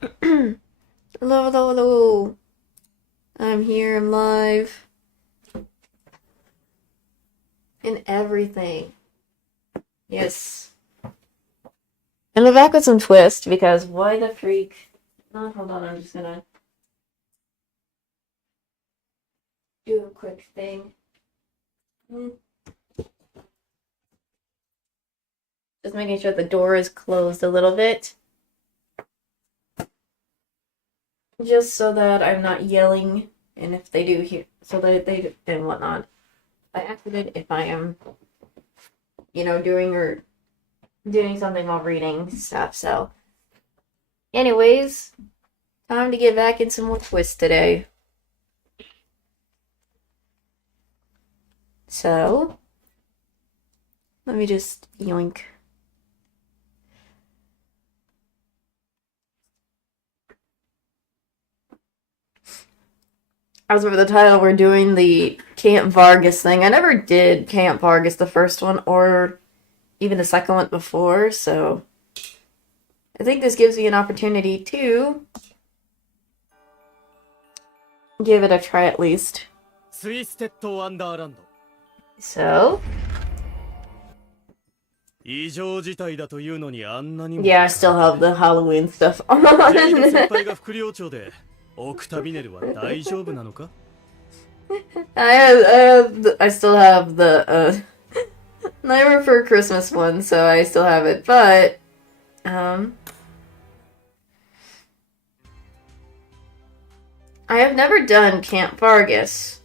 Hello, hello, hello. I'm here, I'm live. And everything. Yes. And we're back with some twist, because why the freak? Oh, hold on, I'm just gonna do a quick thing. Just making sure the door is closed a little bit. Just so that I'm not yelling, and if they do hear, so that they, and whatnot. By accident, if I am, doing something while reading stuff, so. Anyways, time to get back in some more twist today. So, let me just yoink. As for the title, we're doing the Camp Vargas thing. I never did Camp Vargas, the first one, or even the second one before, so I think this gives me an opportunity to give it a try at least. So, yeah, I still have the Halloween stuff on. I still have the Nightmare for Christmas one, so I still have it, but I have never done Camp Vargas.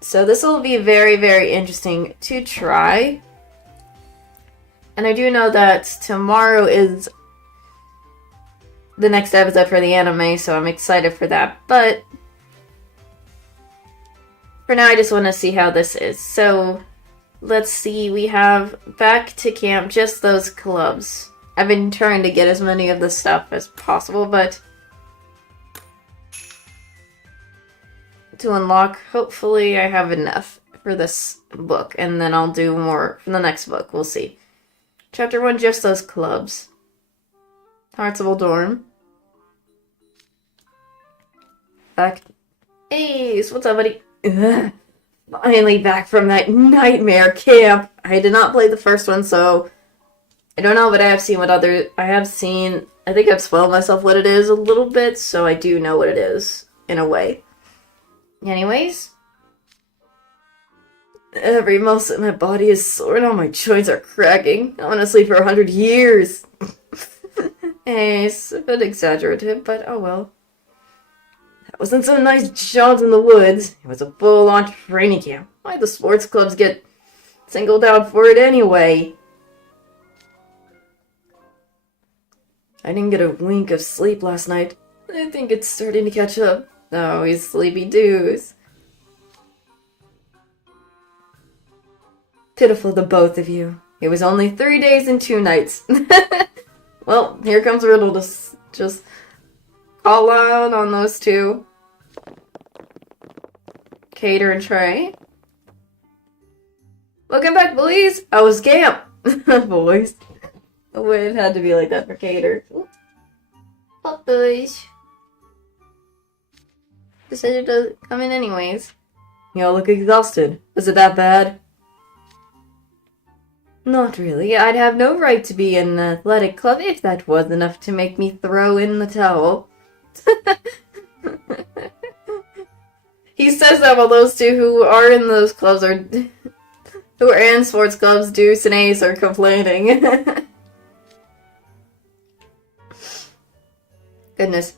So this will be very, very interesting to try. And I do know that tomorrow is the next episode for the anime, so I'm excited for that. But for now, I just want to see how this is. So let's see, we have back to camp, just those clubs. I've been trying to get as many of this stuff as possible, but to unlock, hopefully I have enough for this book, and then I'll do more for the next book. We'll see. Chapter 1, just those clubs. Hartsville dorm. Back. Hey, what's up, buddy? Ugh. Finally back from that nightmare camp. I did not play the first one, so I don't know, but I have seen what other. I think I've spoiled myself what it is a little bit, so I do know what it is, in a way. Anyways. Every muscle in my body is sore and all my joints are cracking. I want to sleep for 100 years. It's a bit exaggerative, but oh well. That wasn't some nice jaunt in the woods. It was a full-on training camp. Why'd the sports clubs get singled out for it anyway? I didn't get a wink of sleep last night. I think it's starting to catch up. Oh, you sleepy doos. Pitiful, the both of you. It was only 3 days and 2 nights. Well, here comes Riddle to just call out on those two. Cater and Trey. Welcome back, boys. I was camp. Boys. Oh, it had to be like that for Cater. Oh, boys. Decided to come in anyways. Y'all look exhausted. Was it that bad? Not really. I'd have no right to be in an athletic club if that was enough to make me throw in the towel. He says that while those two who are in those clubs who are in sports clubs, Deuce and Ace, are complaining. Goodness,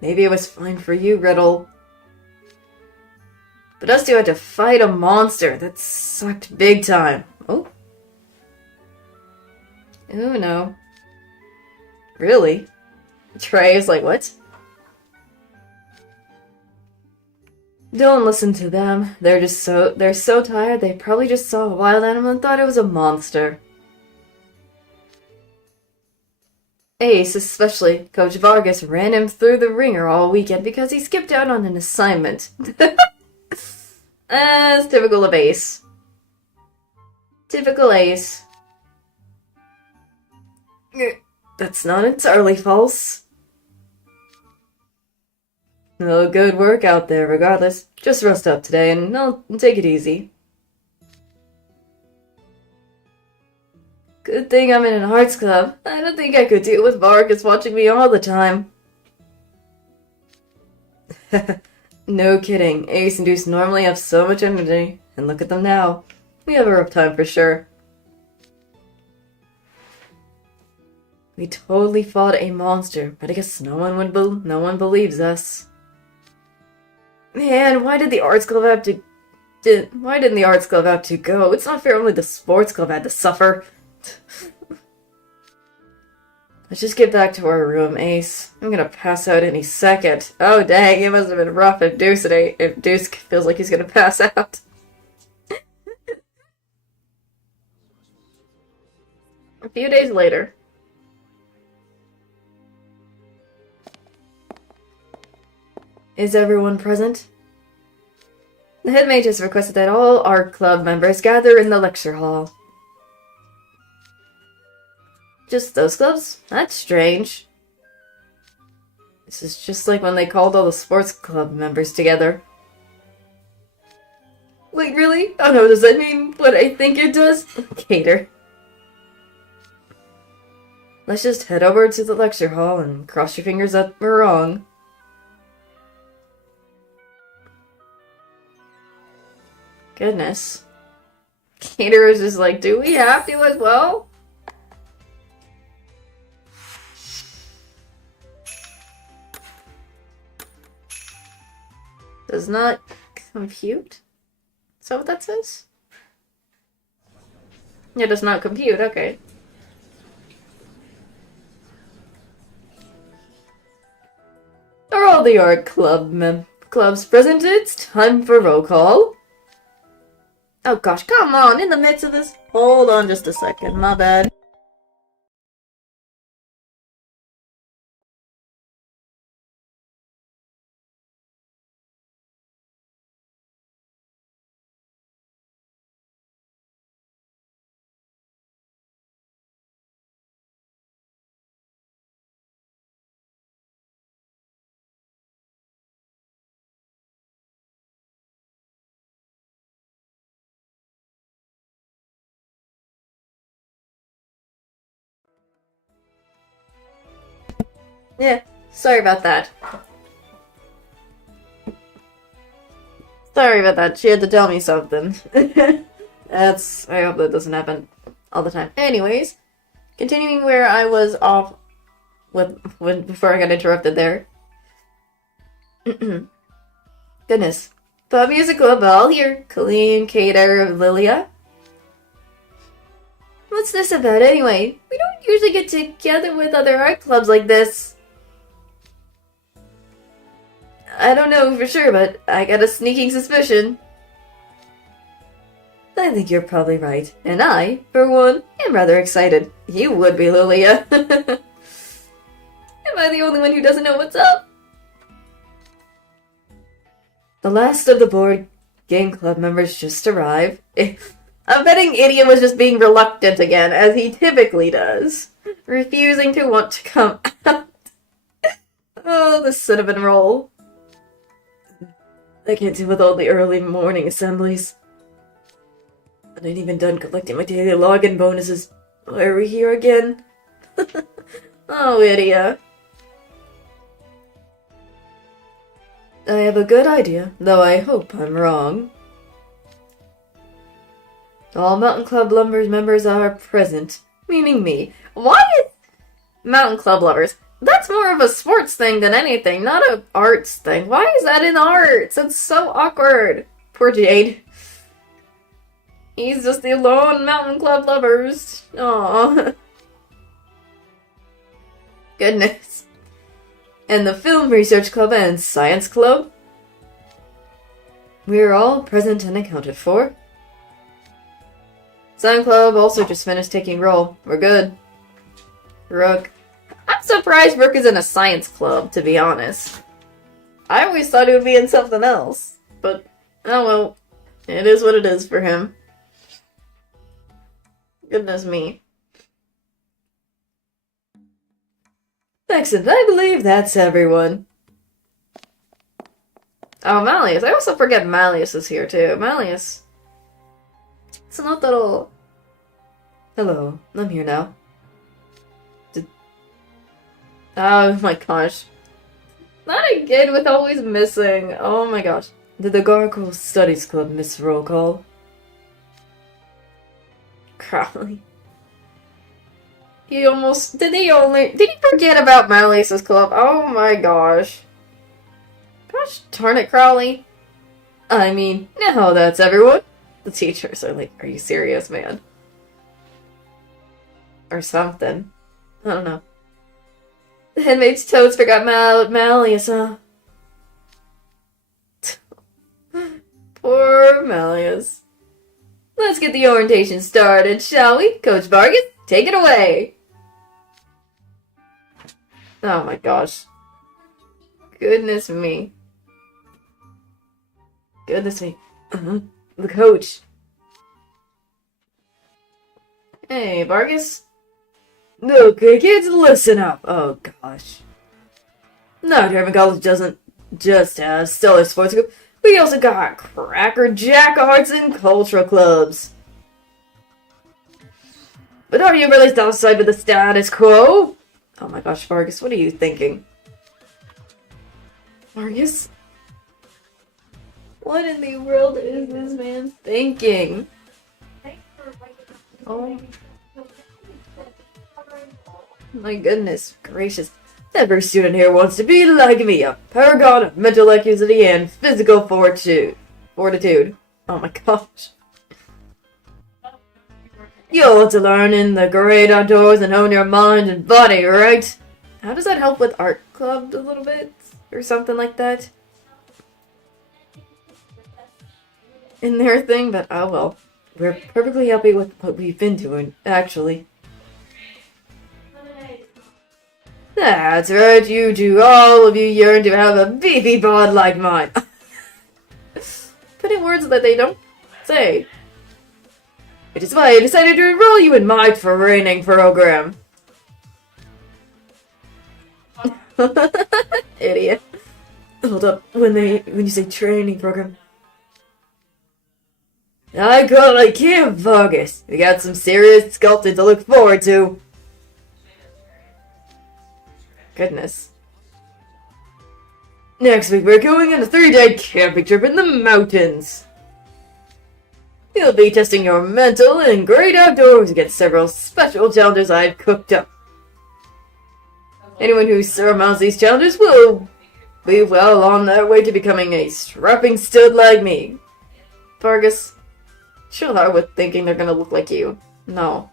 maybe it was fine for you, Riddle. But us two had to fight a monster that sucked big time. Oh. Oh no. Really? Trey is like, what? Don't listen to them. They're so tired they probably just saw a wild animal and thought it was a monster. Ace, especially, Coach Vargas ran him through the ringer all weekend because he skipped out on an assignment. As typical of Ace. Typical Ace. That's not entirely false. Well, good work out there, regardless. Just rest up today, and I'll take it easy. Good thing I'm in an arts club. I don't think I could deal with Vargas watching me all the time. No kidding. Ace and Deuce normally have so much energy, and look at them now. We have a rough time for sure. We totally fought a monster, but I guess no one believes us. Man, why did the arts club have to... Why didn't the arts club have to go? It's not fair only the sports club had to suffer. Let's just get back to our room, Ace. I'm gonna pass out any second. Oh dang, it must have been rough if Deuce feels like he's gonna pass out. A few days later. Is everyone present? The headmate has requested that all art club members gather in the lecture hall. Just those clubs? That's strange. This is just like when they called all the sports club members together. Wait, really? Oh no, does that mean what I think it does? Cater. Let's just head over to the lecture hall and cross your fingers that we're wrong. Goodness. Cater is just like, do we have to as well? Does not compute? Is that what that says? It does not compute, okay. Are all the art clubs present? It's time for roll call. Oh gosh, come on, in the midst of this? Hold on just a second, my bad. Yeah, sorry about that. Sorry about that, she had to tell me something. I hope that doesn't happen all the time. Anyways, continuing where I was off before I got interrupted there. Goodness. Pub Music Club, all here. Colleen, Cater, Lilia. What's this about anyway? We don't usually get together with other art clubs like this. I don't know for sure, but I got a sneaking suspicion. I think you're probably right. And I, for one, am rather excited. You would be, Lilia. Am I the only one who doesn't know what's up? The last of the board game club members just arrived. I'm betting Idiot was just being reluctant again, as he typically does. Refusing to want to come out. Oh, the cinnamon roll. I can't deal with all the early morning assemblies. I ain't even done collecting my daily login bonuses. Why are we here again? Oh, Idiot. I have a good idea, though I hope I'm wrong. All Mountain Club members are present, meaning me. Why is Mountain Club lovers? That's more of a sports thing than anything, not an arts thing. Why is that in arts? It's so awkward. Poor Jade. He's just the lone Mountain Club lovers. Aww. Goodness. And the Film Research Club and Science Club? We're all present and accounted for. Sun Club also just finished taking roll. We're good. Rook. I'm surprised Rook is in a science club, to be honest. I always thought he would be in something else. But, oh well. It is what it is for him. Goodness me. Excellent, I believe that's everyone. Oh, Malleus. I also forget Malleus is here, too. Malleus. It's not that old. Hello, I'm here now. Oh my gosh. Not again with always missing. Oh my gosh. Did the Gargoyle Studies Club miss roll call? Crowley. Did he forget about Malleus's club? Oh my gosh. Gosh darn it, Crowley. I mean, no, that's everyone. The teachers are like, are you serious, man? Or something. I don't know. The handmaid's toads forgot Malleus, huh? Poor Malleus. Let's get the orientation started, shall we? Coach Vargas, take it away! Oh my gosh. Goodness me. Goodness me. The coach. Hey, Vargas? Okay, kids, listen up. Oh gosh. No, Durham College doesn't just have stellar sports group. We also got Cracker Jack arts and cultural clubs. But are you really satisfied with the status quo? Oh my gosh, Vargas, what are you thinking? Vargas? What in the world is this man thinking? Oh my goodness gracious. Every student here wants to be like me, a paragon of mental acuity and physical fortitude. Oh my gosh. You want to learn in the great outdoors and hone your mind and body, right? How does that help with art club a little bit? Or something like that? In their thing, but oh well. We're perfectly happy with what we've been doing, actually. That's right, you two. All of you yearn to have a beefy bod like mine. Putting words that they don't say. Which is why I decided to enroll you in my training program. Idiot. Hold up. When you say training program, I call it Camp Vargas. We got some serious sculpting to look forward to. Goodness. Next week we're going on a 3-day camping trip in the mountains. You'll be testing your mental and great outdoors against several special challenges I've cooked up. Anyone who surmounts these challenges will be well on their way to becoming a strapping stud like me. Vargas, chill out with thinking they're gonna look like you. No.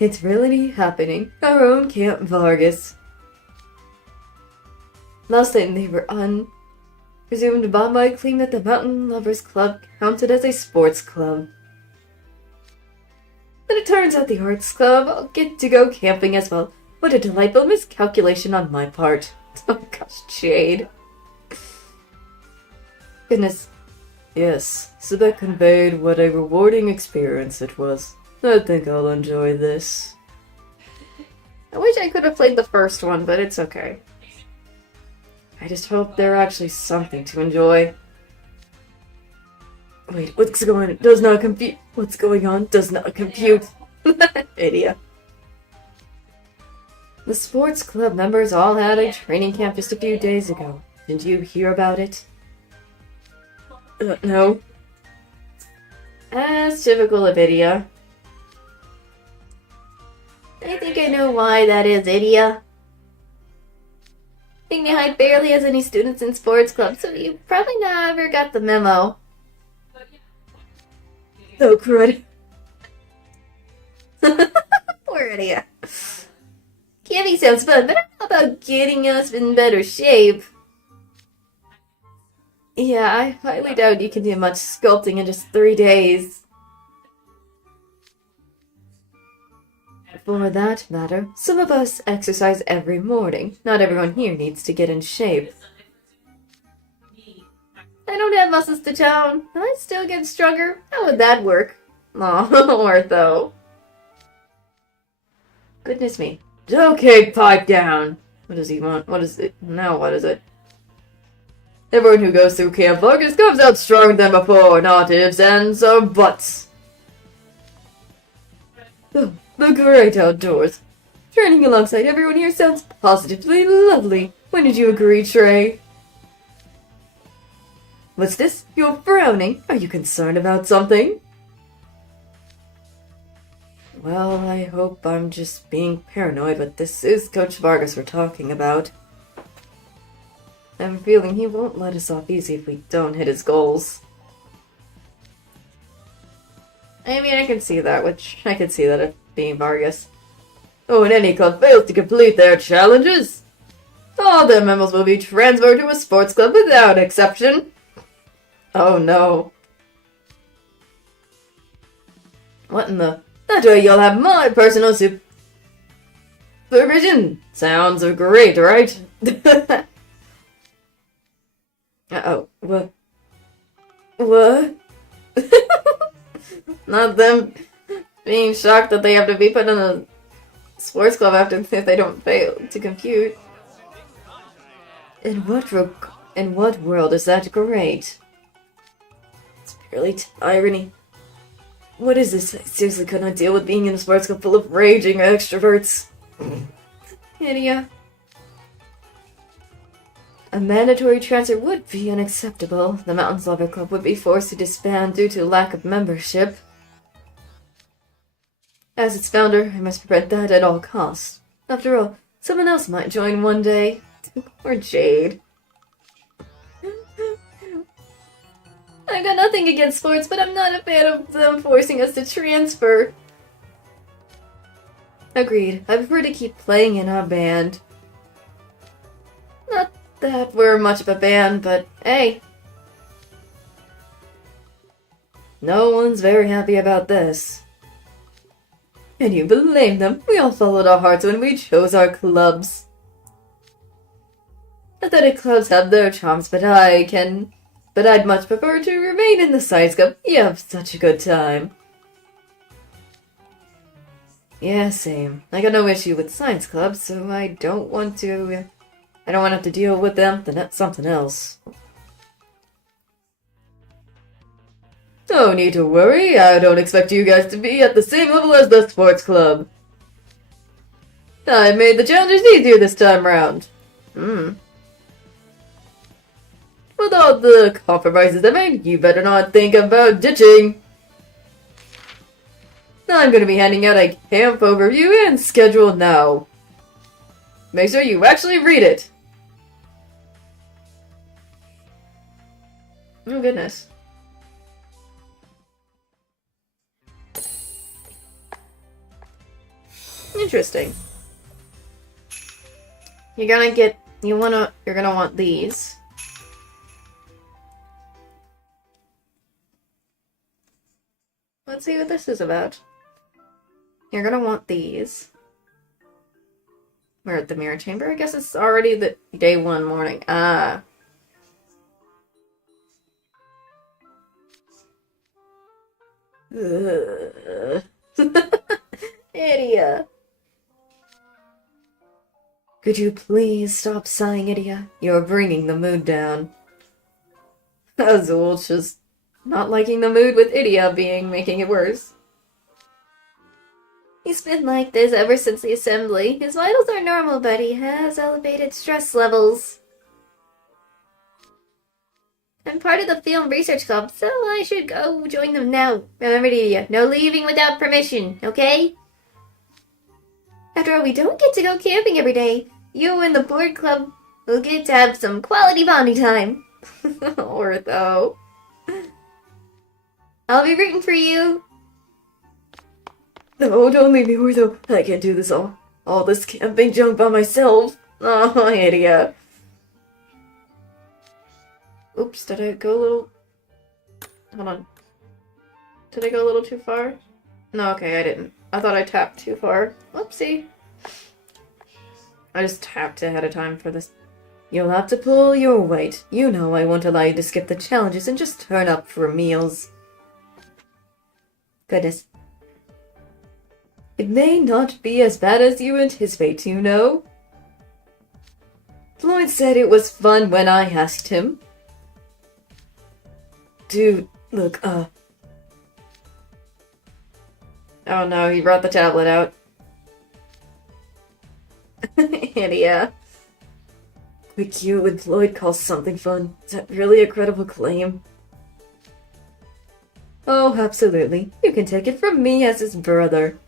It's really happening. Our own Camp Vargas. Last time they were on presumed Bombay claimed that the Mountain Lovers Club counted as a sports club. But it turns out the Arts Club will get to go camping as well. What a delightful miscalculation on my part. Oh gosh, Jade. Goodness. Yes, Sibek conveyed what a rewarding experience it was. I think I'll enjoy this. I wish I could have played the first one, but it's okay. I just hope there's actually something to enjoy. Wait, what's going on? Does not compute. What's going on? Does not compute. Idiot. The sports club members all had a training camp just a few days ago. Didn't you hear about it? No. As typical of Idia. I think I know why that is, Idia. Being behind barely has any students in sports clubs, so you probably never got the memo. Oh, crud. Poor Idia. Camping sounds fun, but how about getting us in better shape? Yeah, I highly doubt you can do much sculpting in just 3 days. For that matter, some of us exercise every morning. Not everyone here needs to get in shape. I don't have muscles to tone. Will I still get stronger? How would that work? Aw, Ortho. Goodness me. Okay, pipe down. What does he want? What is it? Now what is it? Everyone who goes through Camp Vargas comes out stronger than before. Not ifs, ands, or buts. Oh, the great outdoors. Training alongside everyone here sounds positively lovely. When did you agree, Trey? What's this? You're frowning. Are you concerned about something? Well, I hope I'm just being paranoid, but this is Coach Vargas we're talking about. I'm feeling he won't let us off easy if we don't hit his goals. I mean, I can see that, if being Vargas. Oh, and any club fails to complete their challenges, all their members will be transferred to a sports club without exception. Oh no. What in the... That way you'll have my personal supervision. Sounds great, right? Uh-oh. What? What? Not them being shocked that they have to be put in a sports club after if they don't fail to compute. In what world is that great? It's purely irony. What is this? I seriously could not deal with being in a sports club full of raging extroverts. Idiot. A mandatory transfer would be unacceptable. The Mountains Lover Club would be forced to disband due to lack of membership. As its founder, I must prevent that at all costs. After all, someone else might join one day. Or Jade. I got nothing against sports, but I'm not a fan of them forcing us to transfer. Agreed. I prefer to keep playing in our band. Not that we're much of a band, but hey. No one's very happy about this. Can you blame them? We all followed our hearts when we chose our clubs. Athletic clubs have their charms, but I'd much prefer to remain in the science club. You have such a good time. Yeah, same. I got no issue with science clubs, so I don't want to have to deal with them, then that's something else. No need to worry, I don't expect you guys to be at the same level as the sports club. I made the challenges easier this time round. With all the compromises I made, you better not think about ditching. I'm going to be handing out a camp overview and schedule now. Make sure you actually read it. Oh goodness. Interesting. You're gonna want these. Let's see what this is about. You're gonna want these. We're at the mirror chamber. I guess it's already the day 1 morning. Ah. Idiot. Could you please stop sighing, Idia? You're bringing the mood down. Azul's just not liking the mood with Idia making it worse. He's been like this ever since the assembly. His vitals are normal, but he has elevated stress levels. I'm part of the film research club, so I should go join them now. Remember, Idia, no leaving without permission, okay? After all, we don't get to go camping every day. You and the board club will get to have some quality bonding time. Ortho. I'll be rooting for you. No, don't leave me, Ortho. I can't do this all this camping junk by myself. Oh, idiot. Oops, did I go a little... Hold on. Did I go a little too far? No, okay, I didn't. I thought I tapped too far. Whoopsie. I just tapped ahead of time for this. You'll have to pull your weight. You know I won't allow you to skip the challenges and just turn up for meals. Goodness. It may not be as bad as you anticipate, you know. Floyd said it was fun when I asked him. Dude, look, Oh no, he brought the tablet out. Yeah. Quick, you and Floyd call something fun. Is that really a credible claim? Oh, absolutely. You can take it from me as his brother.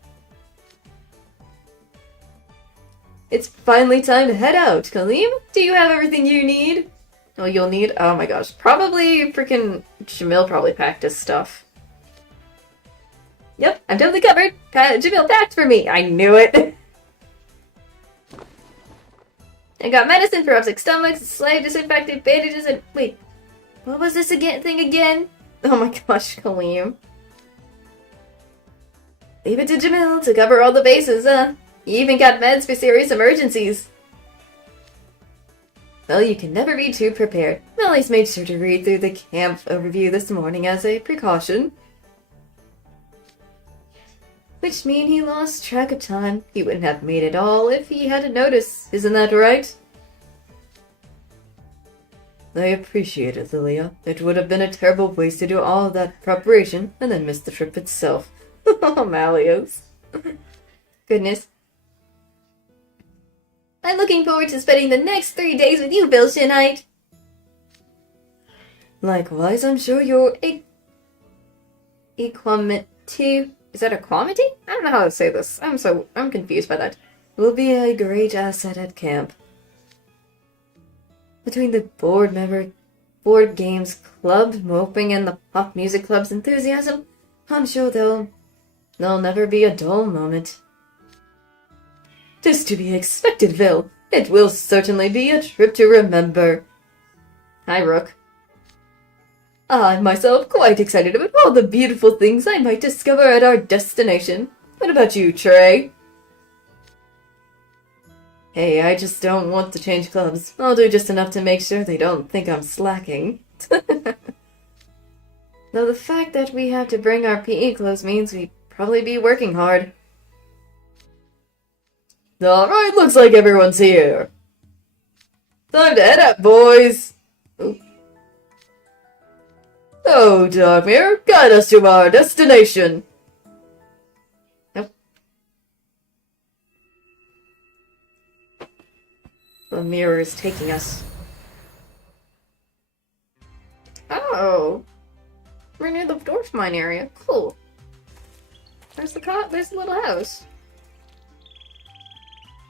It's finally time to head out. Kaleem, do you have everything you need? Oh, you'll need? Oh my gosh. Probably freaking Jamil probably packed his stuff. Yep, I'm totally covered. Jamil packed for me. I knew it. I got medicine for upset stomachs, slave disinfectant, bandages, and wait, what was this thing again? Oh my gosh, Kaleem. Leave it to Jamil to cover all the bases, huh? You even got meds for serious emergencies. Well, you can never be too prepared. Millie's made sure to read through the camp overview this morning as a precaution. Which means he lost track of time. He wouldn't have made it all if he hadn't noticed. Isn't that right? I appreciate it, Lilia. It would have been a terrible waste to do all of that preparation and then miss the trip itself. Oh, Malleus. Goodness. I'm looking forward to spending the next 3 days with you, Vilshinite. Likewise, I'm sure your equanimity... Is that equanimity? I don't know how to say this. I'm confused by that. Will be a great asset at camp. Between the board games club, moping, and the pop music club's enthusiasm, I'm sure there'll never be a dull moment. 'Tis to be expected, Vil. It will certainly be a trip to remember. Hi, Rook. I'm myself quite excited about all the beautiful things I might discover at our destination. What about you, Trey? Hey, I just don't want to change clubs. I'll do just enough to make sure they don't think I'm slacking. Though the fact that we have to bring our PE clothes means we'd probably be working hard. Alright, looks like everyone's here. Time to head out, boys! Ooh. Oh, Darkmere, guide us to our destination! Nope. The mirror is taking us. Oh! We're near the dwarf mine area. Cool. There's the little house.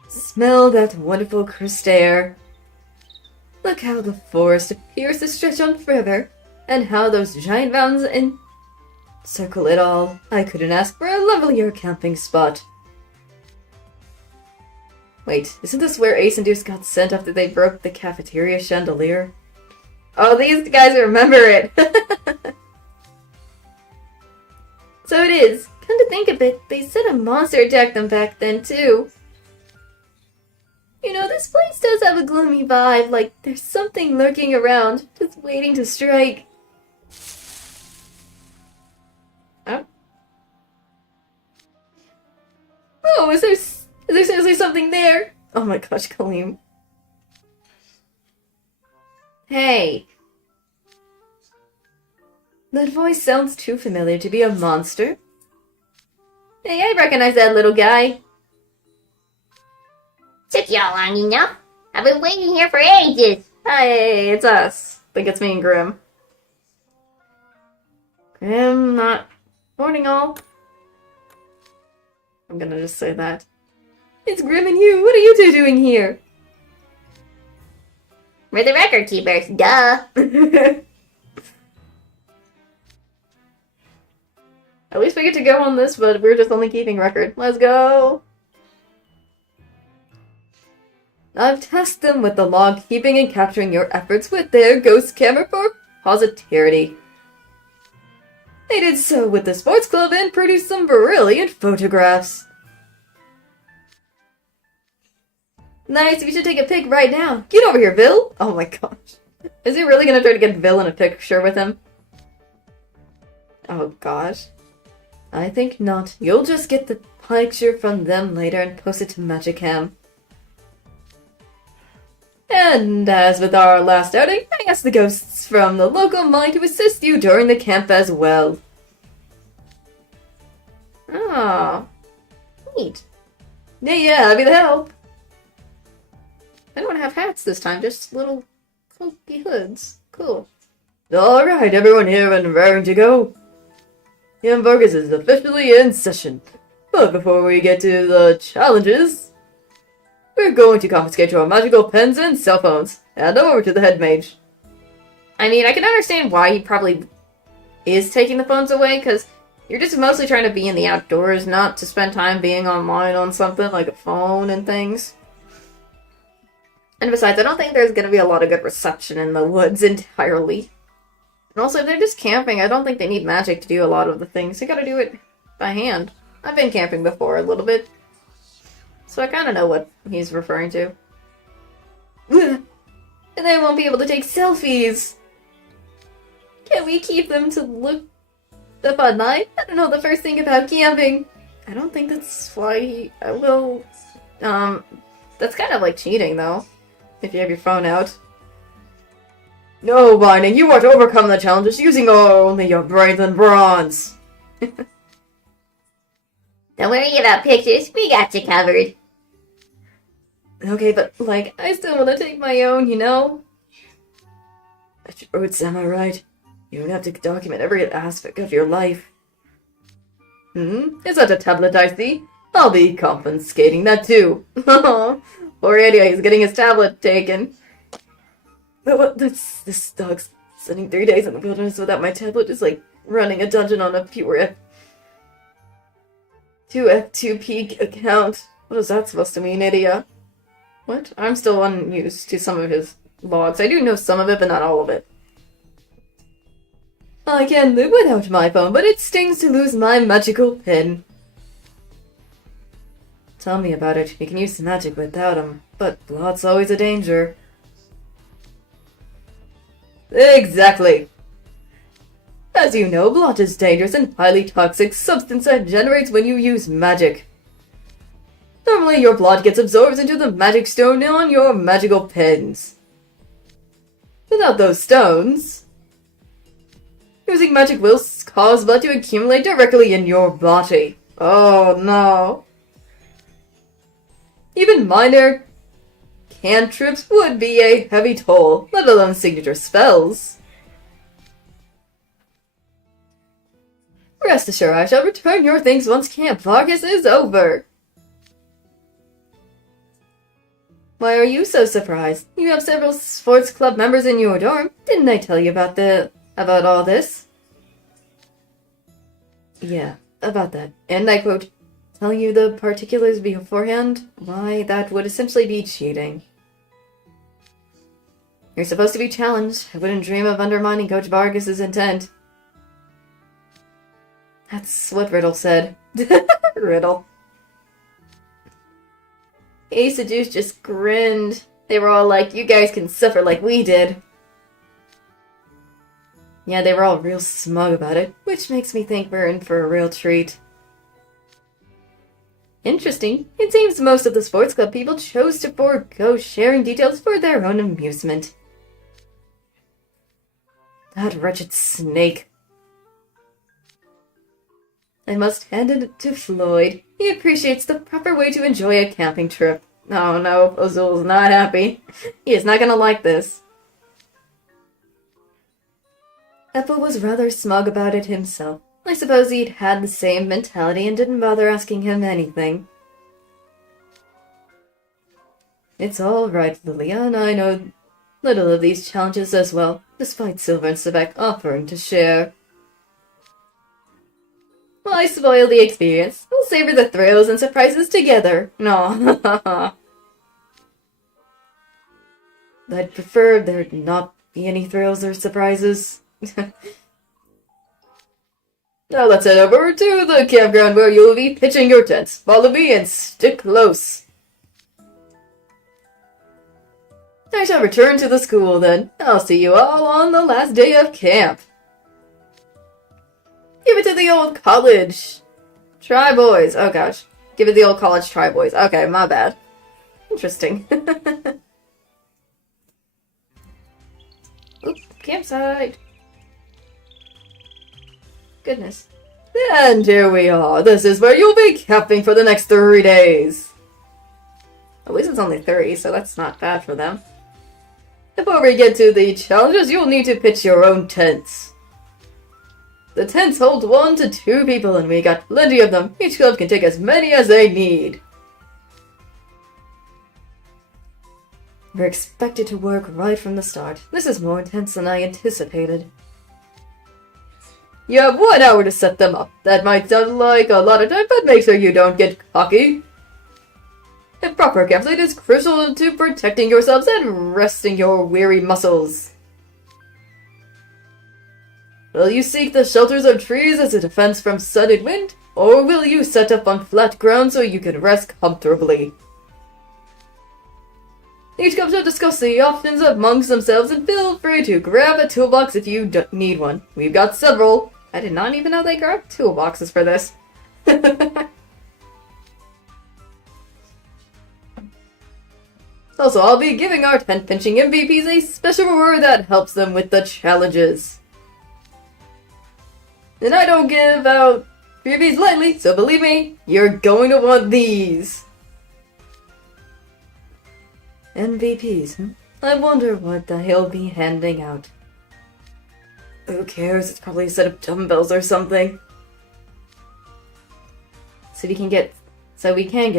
Smell that wonderful crisp air. Look how the forest appears to stretch on forever, and how those giant mountains encircle it all. I couldn't ask for a lovelier camping spot. Wait, isn't this where Ace and Deuce got sent after they broke the cafeteria chandelier? Oh, these guys remember it! So it is. Come to think of it, they said a monster attacked them back then, too. You know, this place does have a gloomy vibe, like there's something lurking around, just waiting to strike. Oh? Oh, is there seriously something there? Oh my gosh, Kaleem. Hey. That voice sounds too familiar to be a monster. Hey, I recognize that little guy. Took y'all long enough. I've been waiting here for ages. Hey, it's us. I think it's me and Grim. Grim, not... Morning, all. I'm gonna just say that. It's Grim and you. What are you two doing here? We're the record keepers. Duh. At least we get to go on this, but we're just only keeping record. Let's go! I've tasked them with the log keeping and capturing your efforts with their ghost camera for posterity. They did so with the sports club and produced some brilliant photographs. Nice, we should take a pic right now. Get over here, Vil! Oh my gosh. Is he really gonna try to get Vil in a picture with him? Oh gosh. I think not. You'll just get the picture from them later and post it to Magicam. And as with our last outing, I asked the ghosts from the local mine to assist you during the camp as well. Ah, neat. Yeah, happy to help. I don't have hats this time, just little cloaky hoods. Cool. Alright, everyone here and raring to go. Camp Vargas is officially in session. But before we get to the challenges, we're going to confiscate your magical pens and cell phones. Hand them over to the head mage. I mean, I can understand why he probably is taking the phones away, because you're just mostly trying to be in the outdoors, not to spend time being online on something like a phone and things. And besides, I don't think there's going to be a lot of good reception in the woods entirely. And also, if they're just camping, I don't think they need magic to do a lot of the things. They gotta do it by hand. I've been camping before a little bit, so I kind of know what he's referring to. And they won't be able to take selfies! Can we keep them to look the fun night? I don't know the first thing about camping. I don't think that's why he... that's kind of like cheating, though. If you have your phone out. No, Binding, you are to overcome the challenges using only your brains and bronze. Don't worry about pictures, we got you covered. Okay, but, like, I still want to take my own, you know? Am I right? You don't have to document every aspect of your life. Is that a tablet I see? I'll be confiscating that too. Poor idiot, he's getting his tablet taken. But what? This dog's spending 3 days in the wilderness without my tablet is like running a dungeon on a pure F2P account. What is that supposed to mean, idiot? What? I'm still unused to some of his logs. I do know some of it, but not all of it. I can live without my phone, but it stings to lose my magical pen. Tell me about it. You can use magic without him, but blot's always a danger. Exactly. As you know, blot is dangerous and highly toxic substance that generates when you use magic. Normally, your blot gets absorbed into the magic stone on your magical pens. Without those stones, using magic will cause blood to accumulate directly in your body. Oh no. Even minor cantrips would be a heavy toll, let alone signature spells. Rest assured, I shall return your things once Camp Vargas is over. Why are you so surprised? You have several sports club members in your dorm. Didn't I tell you about all this? Yeah, about that. And I quote, telling you the particulars beforehand? Why, that would essentially be cheating. You're supposed to be challenged. I wouldn't dream of undermining Coach Vargas' intent. That's what Riddle said. Riddle. Ace and Juice just grinned. They were all like, you guys can suffer like we did. Yeah, they were all real smug about it, which makes me think we're in for a real treat. Interesting. It seems most of the sports club people chose to forego sharing details for their own amusement. That wretched snake. I must hand it to Floyd. He appreciates the proper way to enjoy a camping trip. Oh no, Ozul's not happy. He is not gonna like this. Apple was rather smug about it himself. I suppose he'd had the same mentality and didn't bother asking him anything. It's all right, Lilia, and I know little of these challenges as well, despite Silver and Sebek offering to share. Why spoil the experience? We'll savor the thrills and surprises together. No. I'd prefer there not be any thrills or surprises. Now let's head over to the campground where you'll be pitching your tents. Follow me and stick close. I shall return to the school then. I'll see you all on the last day of camp. Give it to the old college. Try boys. Oh gosh. Give it the old college try boys. Okay, my bad. Interesting. Oop, campsite. Goodness. And here we are. This is where you'll be camping for the next 3 days. At least it's only 3, so that's not bad for them. Before we get to the challenges, you'll need to pitch your own tents. The tents hold 1 to 2 people, and we got plenty of them. Each club can take as many as they need. We're expected to work right from the start. This is more intense than I anticipated. You have 1 hour to set them up. That might sound like a lot of time, but make sure you don't get cocky. A proper campsite is crucial to protecting yourselves and resting your weary muscles. Will you seek the shelters of trees as a defense from sun and wind, or will you set up on flat ground so you can rest comfortably? Each club should discuss the options amongst themselves, and feel free to grab a toolbox if you need one. We've got several. I did not even know they grabbed toolboxes for this. Also, I'll be giving our tent pinching MVPs a special reward that helps them with the challenges. And I don't give out freebies lightly, so believe me, you're going to want these. MVPs, I wonder what he'll be handing out. Who cares? It's probably a set of dumbbells or something. So we can get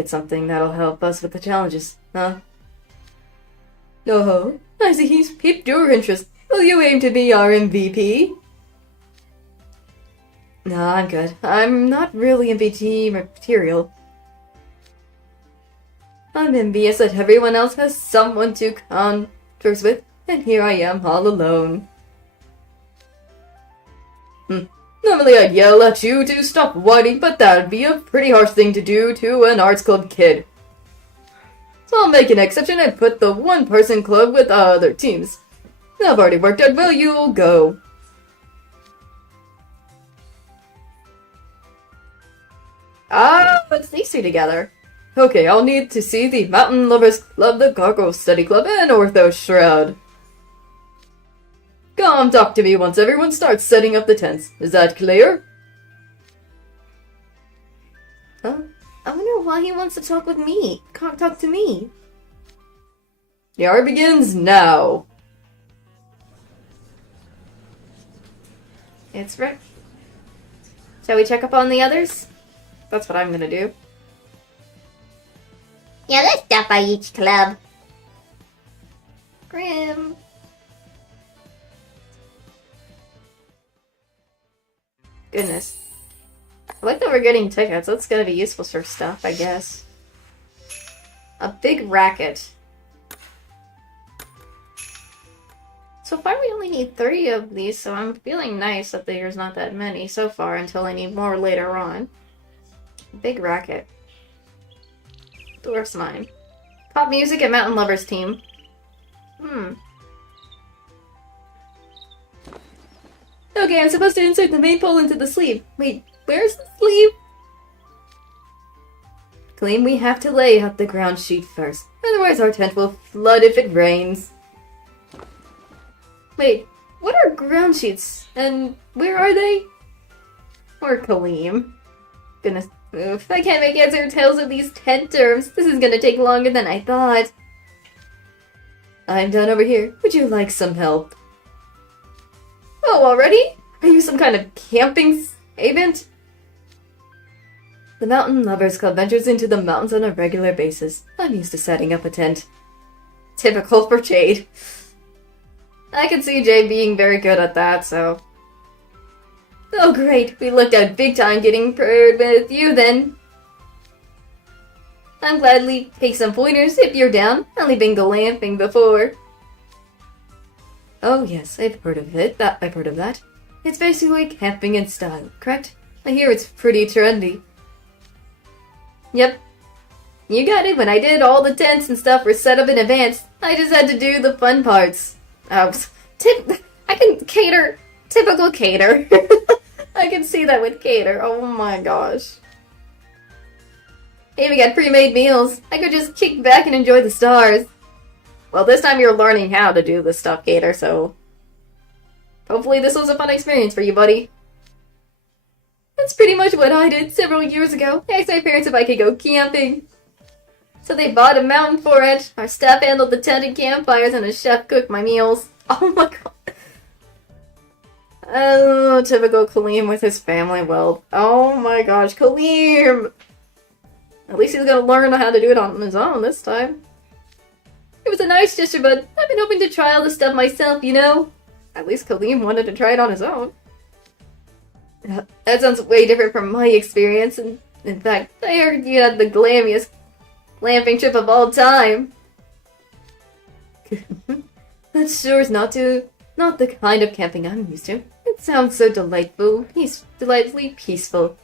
something that'll help us with the challenges, huh? Oh, I see he's piqued your interest. Will you aim to be our MVP? No, I'm good. I'm not really MVP material. I'm envious that everyone else has someone to converse with, and here I am all alone. Normally I'd yell at you to stop whining, but that'd be a pretty harsh thing to do to an arts club kid. So I'll make an exception and put the one-person club with other teams. I've already worked out where you'll go. Ah, let's these 2 together. Okay, I'll need to see the Mountain Lovers Club, the Gargoyle Study Club, and Ortho Shroud. Come talk to me once everyone starts setting up the tents. Is that clear? I wonder why he wants to talk with me. Can't talk to me. The hour begins now. It's right. Shall we check up on the others? That's what I'm gonna do. Yeah, let's stop by each club. Grim. Goodness. I like that we're getting tickets. That's gonna be useful for stuff, I guess. A big racket. So far we only need 3 of these, so I'm feeling nice that there's not that many so far until I need more later on. Big racket. Dwarf's mine. Pop music and Mountain Lovers team. Okay, I'm supposed to insert the main pole into the sleeve. Wait, where's the sleeve? Claim we have to lay out the ground sheet first. Otherwise our tent will flood if it rains. Wait, what are ground sheets? And where are they? Or Kaleem. Goodness. Oof, I can't make heads or tails of these tent terms. This is gonna take longer than I thought. I'm done over here. Would you like some help? Oh, already? Are you some kind of camping event? The Mountain Lovers Club ventures into the mountains on a regular basis. I'm used to setting up a tent. Typical for Jade. I can see Jade being very good at that, so... Oh great, we looked out big time getting paired with you then. I'll gladly take some pointers if you're down. Only been glamping before. Oh yes, I've heard of it. I've heard of that. It's basically camping in style, correct? I hear it's pretty trendy. Yep. You got it. When I did all the tents and stuff were set up in advance, I just had to do the fun parts. I can cater. Typical cater. I can see that with Cater. Oh my gosh. Hey, we got pre-made meals. I could just kick back and enjoy the stars. Well, this time you're learning how to do this stuff, Cater, so... hopefully this was a fun experience for you, buddy. That's pretty much what I did several years ago. I asked my parents if I could go camping. So they bought a mountain for it. Our staff handled the tent and campfires, and a chef cooked my meals. Oh my god. Oh, typical Kaleem with his family wealth. Oh my gosh, Kaleem! At least he's gonna learn how to do it on his own this time. It was a nice gesture, but I've been hoping to try all this stuff myself, you know? At least Kaleem wanted to try it on his own. That sounds way different from my experience, and in fact, I heard you had the glammiest glamping trip of all time. That sure is not the kind of camping I'm used to. It sounds so delightful. He's delightfully peaceful.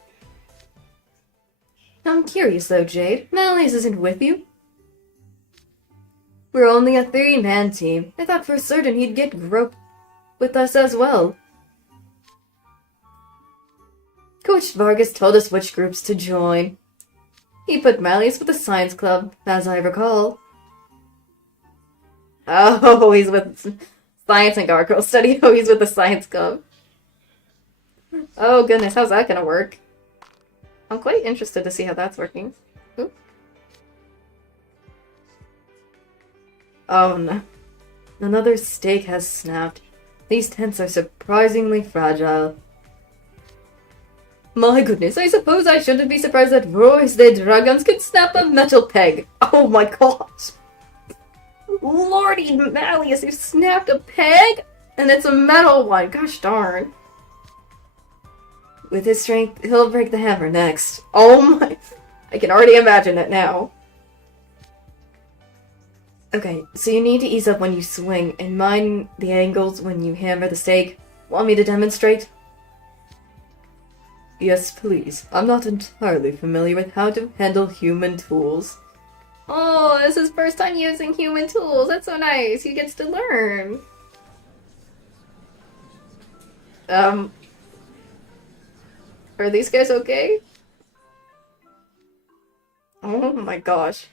I'm curious though, Jade. Malleus isn't with you? We're only a 3-man team. I thought for certain he'd get roped with us as well. Coach Vargas told us which groups to join. He put Malleus with the science club, as I recall. Oh, he's with science and Gargoyle study. Oh, he's with the science club. Oh goodness, how's that gonna work? I'm quite interested to see how that's working. Oop. Oh no. Another stake has snapped. These tents are surprisingly fragile. My goodness, I suppose I shouldn't be surprised that Royce the Dragons could snap a metal peg. Oh my gosh. Lordy Malleus, you snapped a peg? And it's a metal one, gosh darn. With his strength, he'll break the hammer next. Oh my... I can already imagine it now. Okay, so you need to ease up when you swing, and mind the angles when you hammer the stake. Want me to demonstrate? Yes, please. I'm not entirely familiar with how to handle human tools. Oh, this is first time using human tools. That's so nice. He gets to learn. Are these guys okay? Oh my gosh.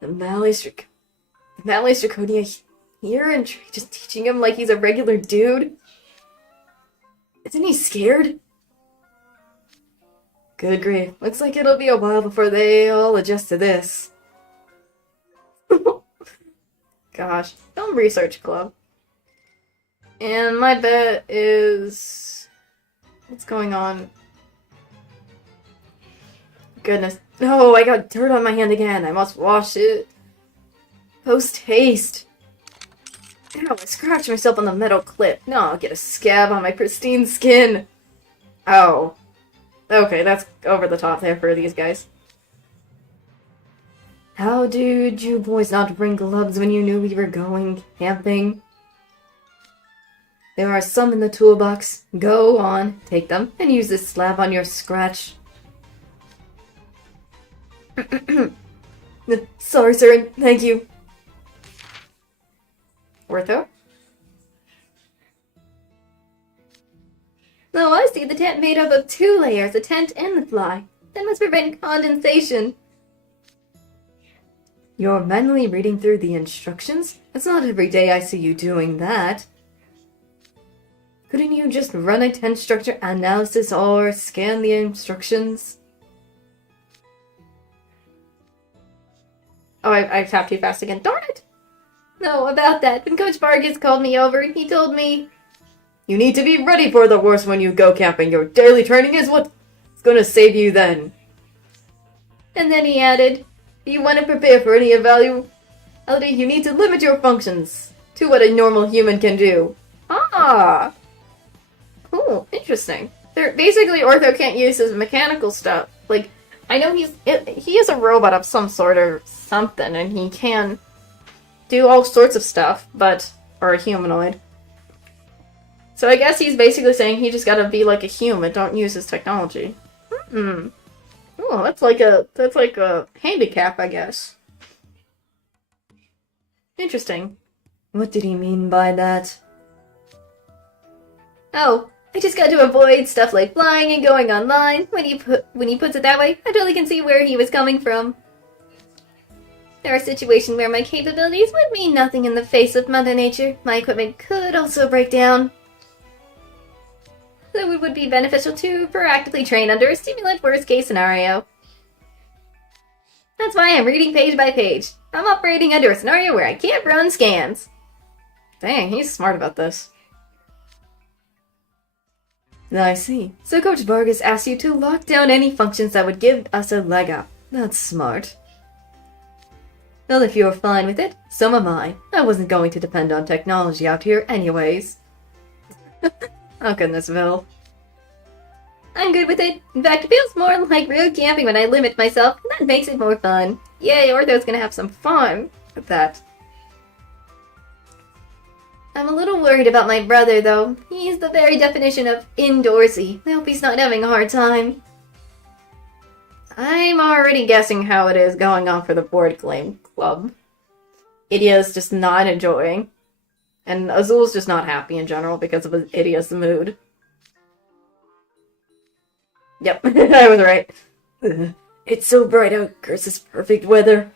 The Malleus Draconia here and just teaching him like he's a regular dude? Isn't he scared? Good grief. Looks like it'll be a while before they all adjust to this. Gosh. Film Research Club. And my bet is... what's going on? Goodness. No, I got dirt on my hand again. I must wash it. Post haste. Ow, I scratched myself on the metal clip. No, I'll get a scab on my pristine skin. Oh. Okay, that's over the top there for these guys. How did you boys not bring gloves when you knew we were going camping? There are some in the toolbox. Go on, take them, and use this slab on your scratch. Sorry, sir, and thank you. Ortho? Oh, I see the tent made up of 2 layers, the tent and the fly. That must prevent condensation. You're manually reading through the instructions? It's not every day I see you doing that. Couldn't you just run a tent structure analysis or scan the instructions? Oh, I tapped too fast again. Darn it! No, about that. When Coach Vargas called me over, he told me... You need to be ready for the worst when you go camping. Your daily training is what's gonna save you then. And then he added, if you want to prepare for any evaluation, you need to limit your functions to what a normal human can do. Ah! Cool, interesting. Basically, Ortho can't use his mechanical stuff. Like, I know he is a robot of some sort or something, and he can do all sorts of stuff, but... or a humanoid. So I guess he's basically saying he just gotta be like a human, don't use his technology. Oh, that's like a handicap, I guess. Interesting. What did he mean by that? Oh, I just got to avoid stuff like flying and going online. When he puts it that way, I totally can see where he was coming from. There are situations where my capabilities would mean nothing in the face of Mother Nature. My equipment could also break down. So it would be beneficial to proactively train under a stimulant worst-case scenario. That's why I'm reading page by page. I'm operating under a scenario where I can't run scans. Dang, he's smart about this. I see. So Coach Vargas asked you to lock down any functions that would give us a leg up. That's smart. Well, if you're fine with it, so am I. I wasn't going to depend on technology out here anyways. Oh goodness, Vil. I'm good with it. In fact, it feels more like real camping when I limit myself, and that makes it more fun. Yay, Ortho's gonna have some fun with that. I'm a little worried about my brother, though. He's the very definition of indoorsy. I hope he's not having a hard time. I'm already guessing how it is going on for the board game club. Idia's just not enjoying. And Azul's just not happy in general because of Idia's mood. Yep, I was right. Ugh. It's so bright out, curse this perfect weather.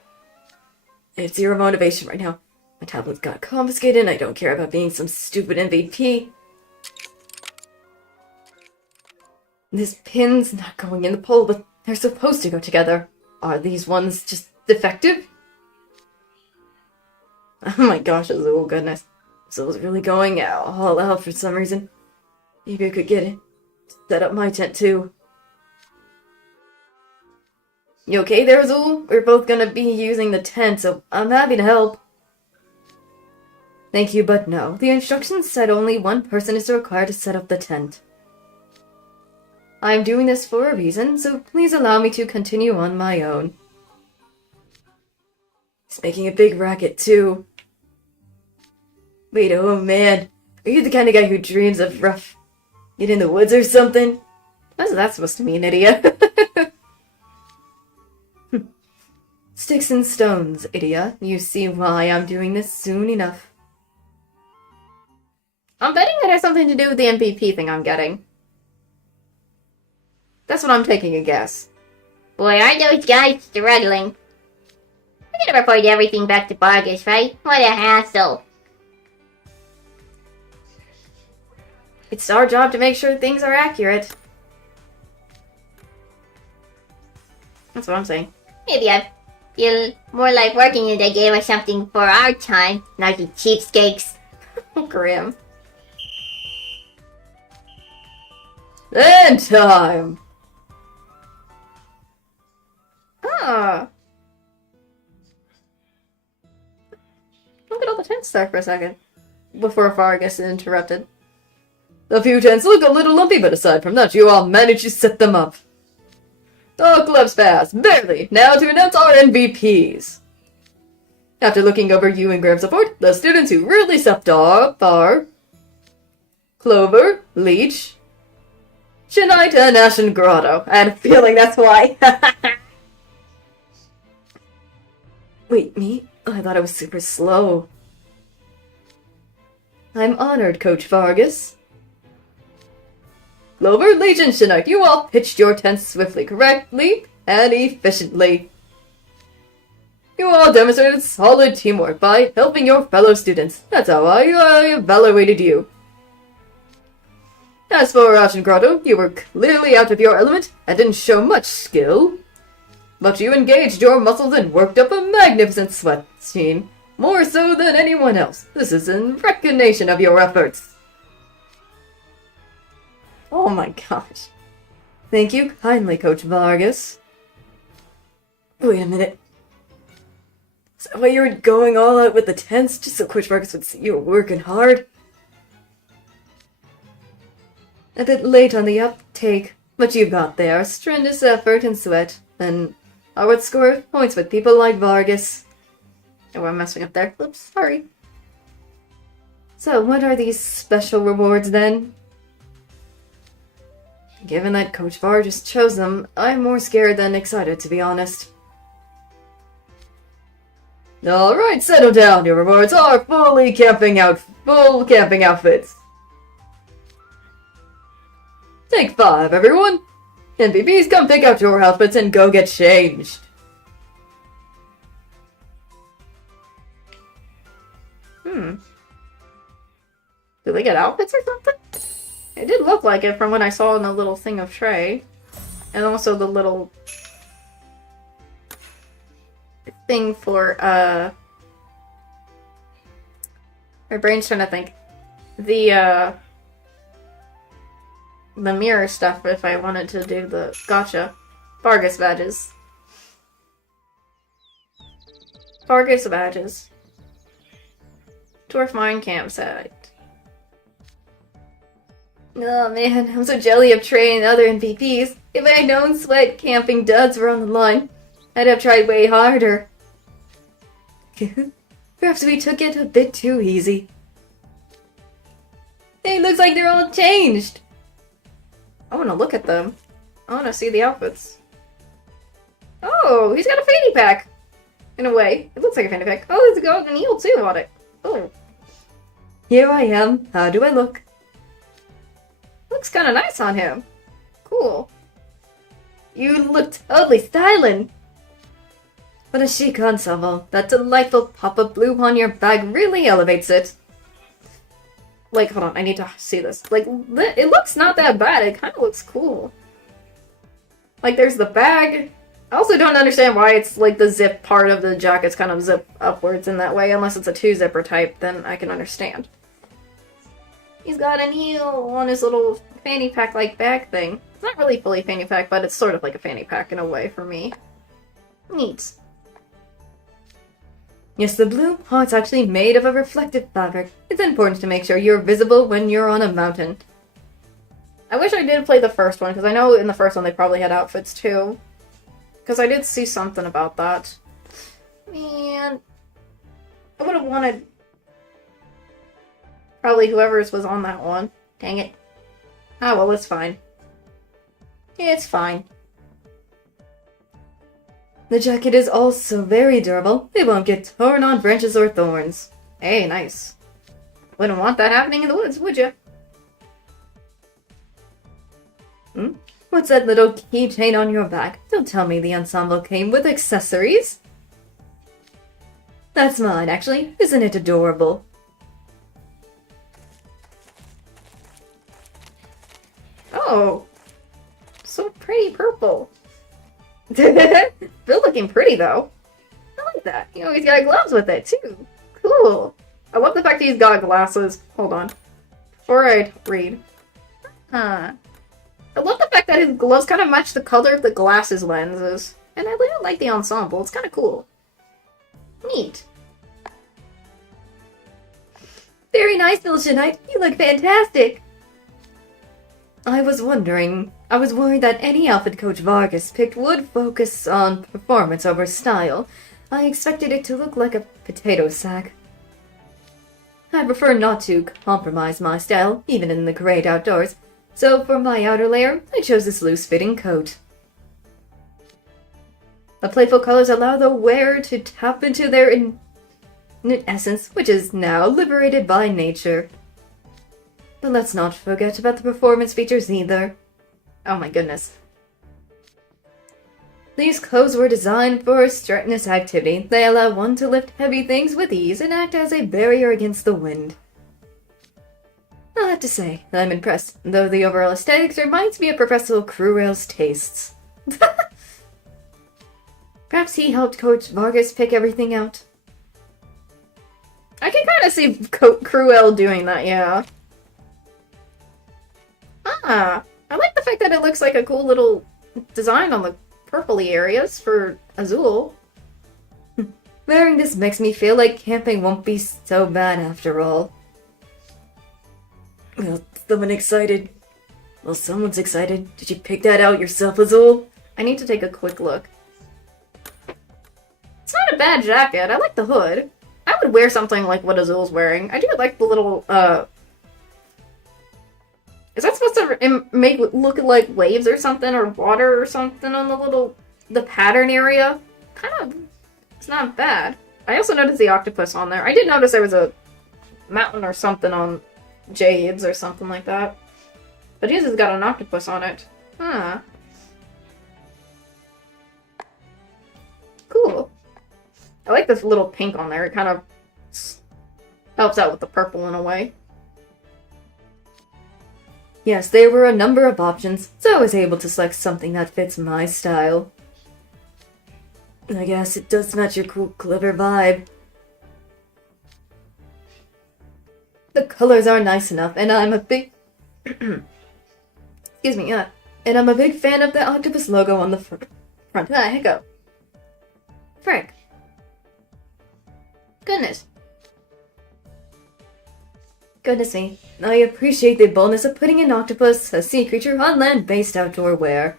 It's zero motivation right now. My tablet got confiscated and I don't care about being some stupid MVP. This pin's not going in the poll, but they're supposed to go together. Are these ones just defective? Oh my gosh, Azul, goodness. Azul's really going all out for some reason. Maybe I could get it. Set up my tent too. You okay there, Azul? We're both gonna be using the tent, so I'm happy to help. Thank you, but no. The instructions said only one person is required to set up the tent. I'm doing this for a reason, so please allow me to continue on my own. He's making a big racket, too. Wait, oh man. Are you the kind of guy who dreams of rough... get in the woods or something? What's that supposed to mean, Idia? Sticks and stones, Idia. You see why I'm doing this soon enough. I'm betting that has something to do with the MVP thing I'm getting. That's what I'm taking a guess. Boy, aren't those guys struggling. We're gonna report everything back to Vargas, right? What a hassle. It's our job to make sure things are accurate. That's what I'm saying. Maybe I feel more like working if they gave us something for our time, not the cheapskates. Grim. End time! Ah. Look at all the tents there for a second. Before Vargas is interrupted. The few tents look a little lumpy, but aside from that, you all managed to set them up. Oh, club's fast. Barely. Now to announce our MVPs. After looking over you and Graham's report, the students who really stepped up are... Clover, Leech, Shinite, and Ashen Grotto. I had a feeling that's why. Wait, me? I thought I was super slow. I'm honored, Coach Vargas. Clover, Leech, and Shinite, you all pitched your tents swiftly, correctly, and efficiently. You all demonstrated solid teamwork by helping your fellow students. That's how I evaluated you. As for Ashen Grotto, you were clearly out of your element and didn't show much skill. But you engaged your muscles and worked up a magnificent sweat scene, more so than anyone else. This is in recognition of your efforts. Oh my gosh. Thank you kindly, Coach Vargas. Wait a minute. Is that why you were going all out with the tents, just so Coach Vargas would see you were working hard? A bit late on the uptake, but you got there. Strenuous effort and sweat, and are what score points with people like Vargas. Oh, I'm messing up there. Oops, sorry. So, what are these special rewards then? Given that Coach Vargas chose them, I'm more scared than excited, to be honest. Alright, settle down. Your rewards are full camping outfits. Take 5, everyone! NPPs, come pick out your outfits and go get changed. Do they get outfits or something? It did look like it from what I saw in the little thing of Trey. And also the little thing for, my brain's trying to think. The mirror stuff if I wanted to do the gotcha. Vargas badges. Vargas badges. Dwarf mine campsite. Oh man, I'm so jelly of Trey and other NPPs. If I had known sweat camping duds were on the line, I'd have tried way harder. Perhaps we took it a bit too easy. Hey, looks like they're all changed. I want to look at them. I want to see the outfits. Oh, he's got a fanny pack. In a way. It looks like a fanny pack. Oh, there's a golden eel too on it. Oh. Here I am. How do I look? Looks kind of nice on him. Cool. You look totally styling. What a chic ensemble. That delightful pop of blue on your bag really elevates it. Like, hold on, I need to see this. Like, it looks not that bad. It kind of looks cool. Like, there's the bag. I also don't understand why it's, like, the zip part of the jacket's kind of zip upwards in that way. Unless it's a 2-zipper type, then I can understand. He's got an eel on his little fanny pack-like bag thing. It's not really fully fanny pack, but it's sort of like a fanny pack in a way for me. Neat. Yes, the blue heart's actually made of a reflective fabric. It's important to make sure you're visible when you're on a mountain. I wish I did play the first one, because I know in the first one they probably had outfits too. Because I did see something about that. Man, I would have wanted probably whoever's was on that one. Dang it. Oh, well, it's fine. It's fine. The jacket is also very durable. It won't get torn on branches or thorns. Hey, nice. Wouldn't want that happening in the woods, would you? What's that little keychain on your back? Don't tell me the ensemble came with accessories. That's mine, actually. Isn't it adorable? Oh. So pretty purple. Still looking pretty, though. I like that. You know, he's got gloves with it, too. Cool. I love the fact that he's got glasses. Hold on. Before I read. I love the fact that his gloves kind of match the color of the glasses lenses. And I really like the ensemble. It's kind of cool. Neat. Very nice, Village Knight. You look fantastic. I was worried that any outfit Coach Vargas picked would focus on performance over style. I expected it to look like a potato sack. I prefer not to compromise my style, even in the great outdoors, so for my outer layer, I chose this loose-fitting coat. The playful colors allow the wearer to tap into their innate essence, which is now liberated by nature. But let's not forget about the performance features either. Oh my goodness. These clothes were designed for strenuous activity. They allow one to lift heavy things with ease and act as a barrier against the wind. I'll have to say, I'm impressed, though the overall aesthetics reminds me of Professor Cruel's tastes. Perhaps he helped Coach Vargas pick everything out. I can kind of see Cruel doing that, yeah. I like the fact that it looks like a cool little design on the purpley areas for Azul. Wearing this makes me feel like camping won't be so bad after all. Well, someone's excited. Did you pick that out yourself, Azul? I need to take a quick look. It's not a bad jacket. I like the hood. I would wear something like what Azul's wearing. I do like the little, is that supposed to make it look like waves or something, or water or something on the pattern area? Kind of, it's not bad. I also noticed the octopus on there. I did notice there was a mountain or something on Jades or something like that. But his has got an octopus on it. Huh. Cool. I like this little pink on there. It kind of helps out with the purple in a way. Yes, there were a number of options, so I was able to select something that fits my style. I guess it does match your cool, clever vibe. The colors are nice enough, and I'm a big... Excuse me, and I'm a big fan of the octopus logo on the front. Hiccup. Frick. Goodness. Goodness me. I appreciate the boldness of putting an octopus, a sea creature, on land-based outdoor wear.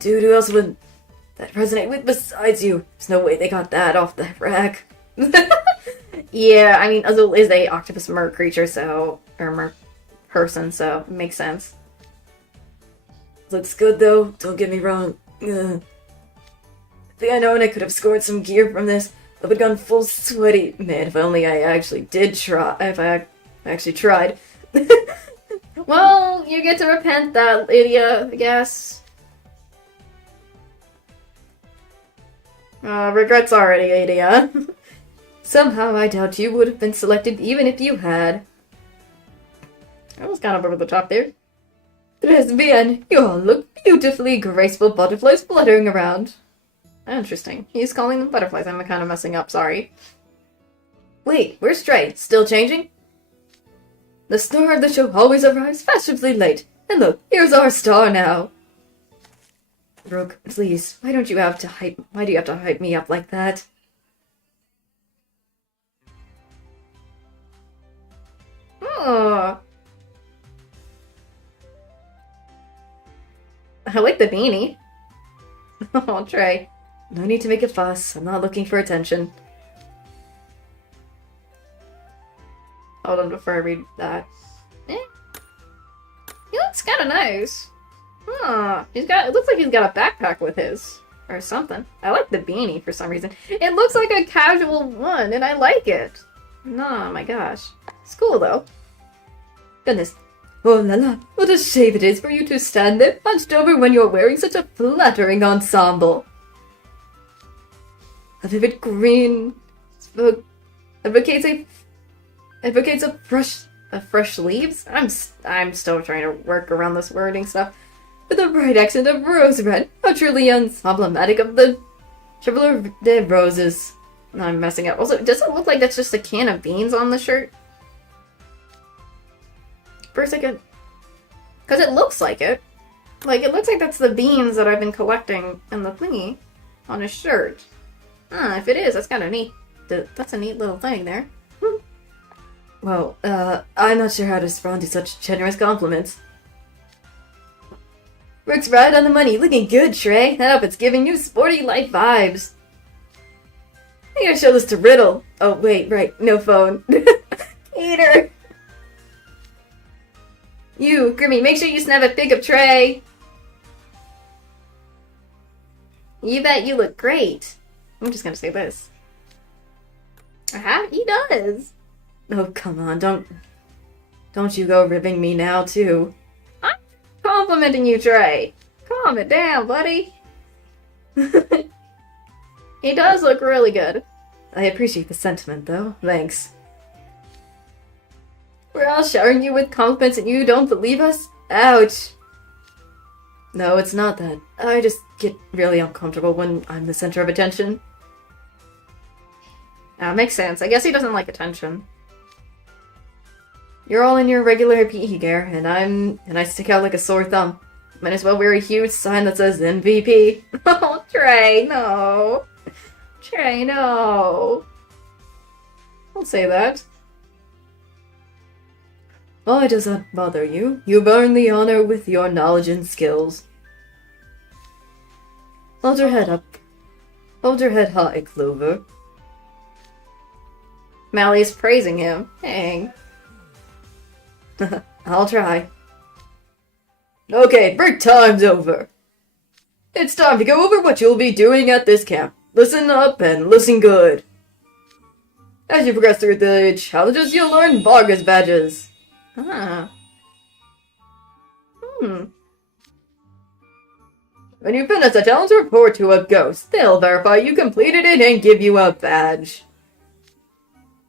Dude, who else would that resonate with besides you? There's no way they got that off the rack. Yeah, I mean, Azul is a octopus mer creature, so... or mer person, so it makes sense. Looks good, though. Don't get me wrong. Ugh. I think I know, and I could have scored some gear from this. I would have gone full sweaty. Man, if only I actually did try. If I actually tried. Well, you get to repent that, Lydia, I guess. Regrets already, Lydia. Somehow I doubt you would have been selected even if you had. That was kind of over the top there. Très bien. You all look beautifully graceful butterflies fluttering around. Interesting. He's calling them butterflies. I'm kind of messing up, sorry. Wait, where's Stray? Still changing? The star of the show always arrives fashionably late. And look, here's our star now. Brooke, please, why do you have to hype me up like that? Oh. I like the beanie. Oh, Trey. No need to make a fuss. I'm not looking for attention. Hold on before I read that. Eh. He looks kind of nice. Huh. It looks like he's got a backpack with his. Or something. I like the beanie for some reason. It looks like a casual one, and I like it. Oh my gosh. It's cool, though. Goodness. Oh la la, what a shame it is for you to stand there hunched over when you're wearing such a flattering ensemble. A vivid green advocates of fresh leaves. I'm still trying to work around this wording stuff. With a bright accent of rose red, utterly emblematic of the Chevalier de Roses. No, I'm messing up. Also, does it look like that's just a can of beans on the shirt? For a second. Because it looks like it. Like, it looks like that's the beans that I've been collecting in the thingy on his shirt. If it is, that's kind of neat. That's a neat little thing there. Well, I'm not sure how to respond to such generous compliments. Works right on the money. Looking good, Trey. I hope it's giving you sporty life vibes. I gotta show this to Riddle. Oh, wait, right. No phone. Peter! You, Grimmy, make sure you snap a pic of Trey. You bet you look great. I'm just gonna say this. He does. Oh, come on, don't you go ribbing me now, too. I'm complimenting you, Trey. Calm it down, buddy. He does look really good. I appreciate the sentiment, though. Thanks. We're all showering you with compliments and you don't believe us? Ouch. No, it's not that. I just get really uncomfortable when I'm the center of attention. Makes sense. I guess he doesn't like attention. You're all in your regular PE gear, and I stick out like a sore thumb. Might as well wear a huge sign that says MVP. Oh, Trey, no. Trey, no. Don't say that. Why does that bother you? You earn the honor with your knowledge and skills. Hold your head up. Hold your head high, Clover. Mally's praising him. Dang. I'll try. Okay, break time's over. It's time to go over what you'll be doing at this camp. Listen up and listen good. As you progress through the challenges, you'll learn Vargas badges. Ah. When you finish a challenge, report to a ghost. They'll verify you completed it and give you a badge.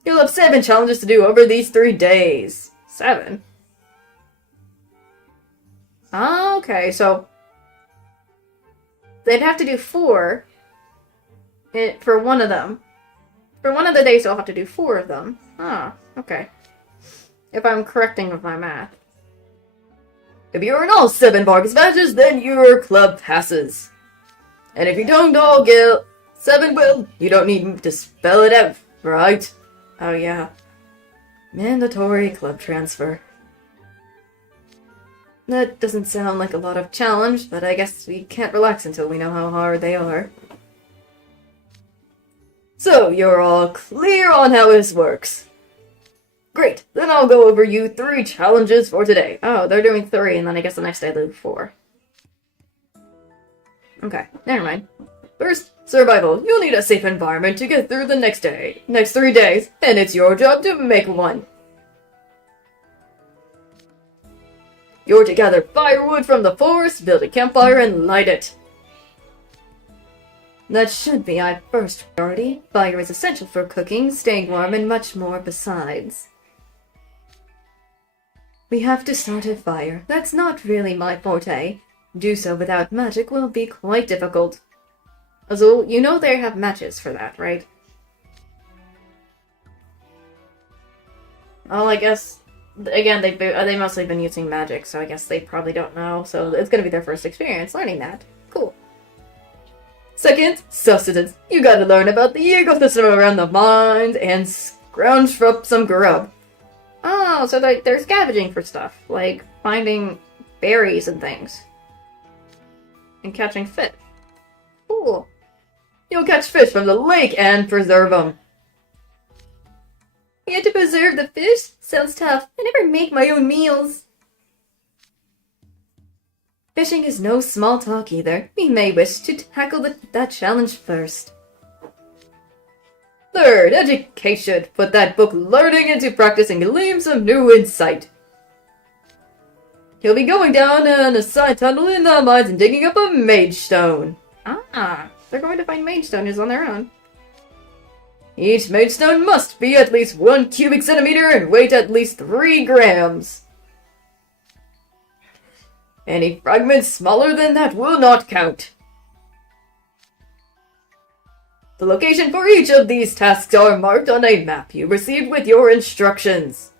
You'll have 7 challenges to do over these 3 days. 7? Okay, so they'd have to do 4 for one of them. For one of the days, they'll have to do 4 of them. Okay. If I'm correcting with my math. If you earn all 7 Vargas badges, then your club passes. And if you don't all get 7, well, you don't need to spell it out, right? Oh yeah. Mandatory club transfer. That doesn't sound like a lot of challenge, but I guess we can't relax until we know how hard they are. So, you're all clear on how this works. Great, then I'll go over you 3 challenges for today. Oh, they're doing 3, and then I guess the next day they'll do 4. Okay, never mind. First, survival. You'll need a safe environment to get through the next 3 days, and it's your job to make one. You're to gather firewood from the forest, build a campfire, and light it. That should be our first priority. Fire is essential for cooking, staying warm, and much more besides. We have to start a fire. That's not really my forte. Do so without magic will be quite difficult. Azul, you know they have matches for that, right? Well, I guess, again, they mostly been using magic, so I guess they probably don't know, so it's gonna be their first experience learning that. Cool. Second, sustenance. You gotta learn about the ecosystem around the mines and scrounge up some grub. Oh, so they're scavenging for stuff, like finding berries and things. And catching fish. Cool. You'll catch fish from the lake and preserve them. You have to preserve the fish? Sounds tough. I never make my own meals. Fishing is no small talk either. We may wish to tackle that challenge first. Third, education. Put that book learning into practice and glean some new insight. You'll be going down a side tunnel in the mines and digging up a mage stone. They're going to find mage stones on their own. Each mage stone must be at least 1 cubic centimeter and weight at least 3 grams. Any fragments smaller than that will not count. The location for each of these tasks are marked on a map you received with your instructions.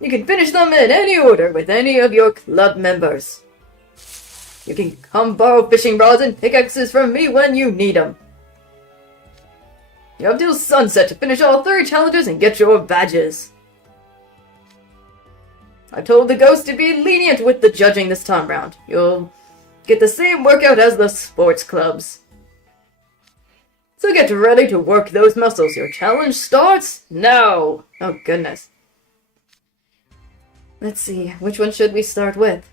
You can finish them in any order with any of your club members. You can come borrow fishing rods and pickaxes from me when you need them. You have till sunset to finish all 3 challenges and get your badges. I told the ghost to be lenient with the judging this time round. You'll get the same workout as the sports clubs. So get ready to work those muscles. Your challenge starts now. Oh goodness. Let's see, which one should we start with?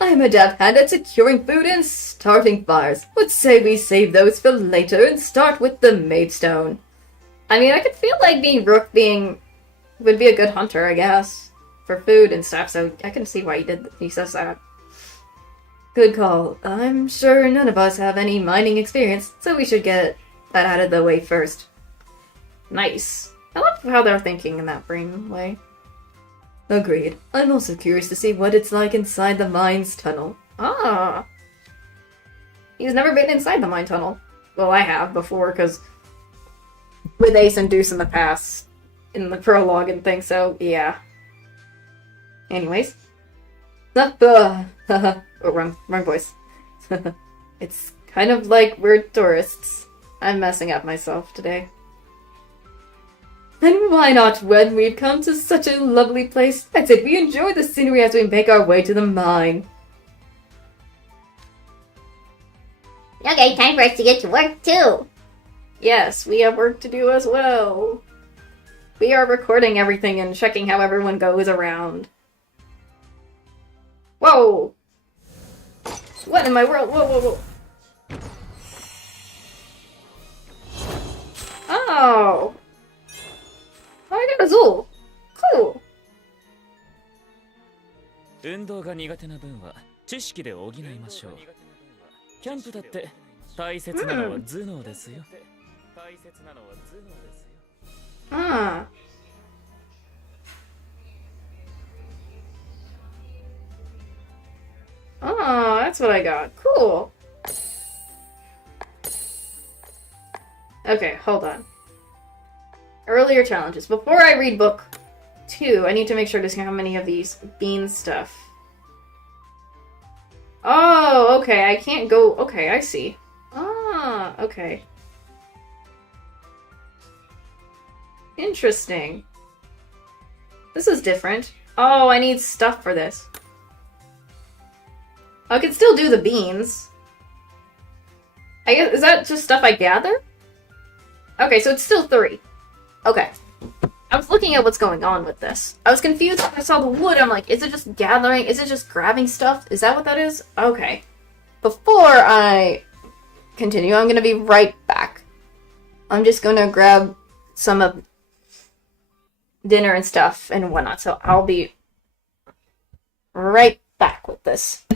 I'm a deft hand at securing food and starting fires. Let's say we save those for later and start with the maidstone. I mean, I could feel like Rook would be a good hunter, I guess, for food and stuff, so I can see why he says that. Good call. I'm sure none of us have any mining experience, so we should get that out of the way first. Nice. I love how they're thinking in that brain way. Agreed. I'm also curious to see what it's like inside the mine's tunnel. Ah! He's never been inside the mine tunnel. Well, I have before, because with Ace and Deuce in the past, in the prologue and things, so yeah. Anyways. Oh, wrong voice. It's kind of like we're tourists. I'm messing up myself today. And why not when we've come to such a lovely place? I'd say we enjoy the scenery as we make our way to the mine. Okay, time for us to get to work too. Yes, we have work to do as well. We are recording everything and checking how everyone goes around. Whoa! What in my world? Whoa. Oh! Oh, I got Azul. Cool. 運動が苦手な分は知識で補いましょう。キャンプだって大切なのは頭脳ですよ。Ah. Oh, that's what I got. Cool. Okay, hold on. Earlier challenges. Before I read book 2, I need to make sure to see how many of these bean stuff. Oh, okay, I can't go... Okay, I see. Ah, okay. Interesting. This is different. Oh, I need stuff for this. I can still do the beans. I guess, is that just stuff I gather? Okay, so it's still 3. Okay. I was looking at what's going on with this. I was confused when I saw the wood. I'm like, is it just gathering? Is it just grabbing stuff? Is that what that is? Okay. Before I continue, I'm going to be right back. I'm just going to grab some of dinner and stuff and whatnot, so I'll be right back with this.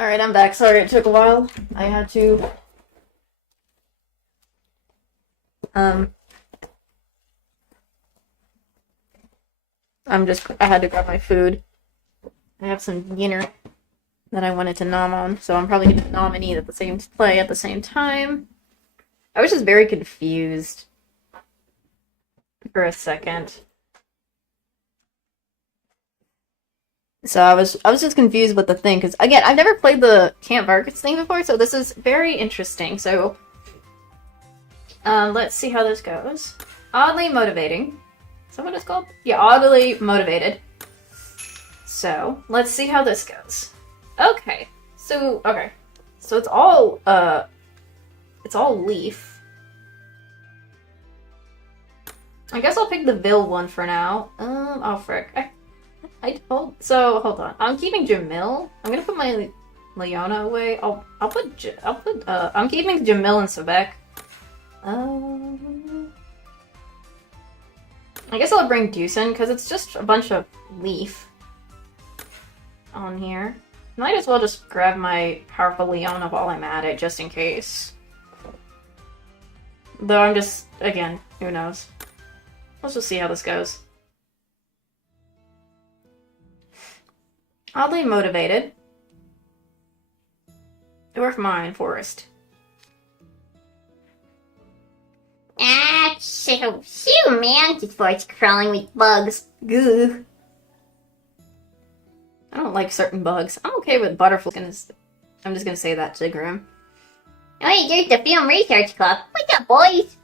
Alright, I'm back. Sorry it took a while. I had to... I had to grab my food. I have some dinner that I wanted to nom on, so I'm probably gonna nom and eat at the same time. I was just very confused for a second. So I was just confused with the thing, because again, I've never played the Camp Vargas thing before, so this is very interesting. So let's see how this goes. Oddly motivating. Is that what it's called? Yeah, oddly motivated. So let's see how this goes. Okay. So it's all leaf. I guess I'll pick the Vil one for now. Oh frick. Hold on. I'm keeping Jamil. I'm gonna put my Leona away. I'm keeping Jamil and Sebek. I guess I'll bring Deucin, because it's just a bunch of leaf on here. Might as well just grab my powerful Leona while I'm at it, just in case. Though I'm just, again, who knows. Let's just see how this goes. Oddly motivated. Dwarf Mine Forest. Ah, so man, this voice crawling with bugs. Goo. I don't like certain bugs. I'm okay with butterflies. I'm just gonna say that to Grim. Hey, there's the Film Research Club. What's up, boys?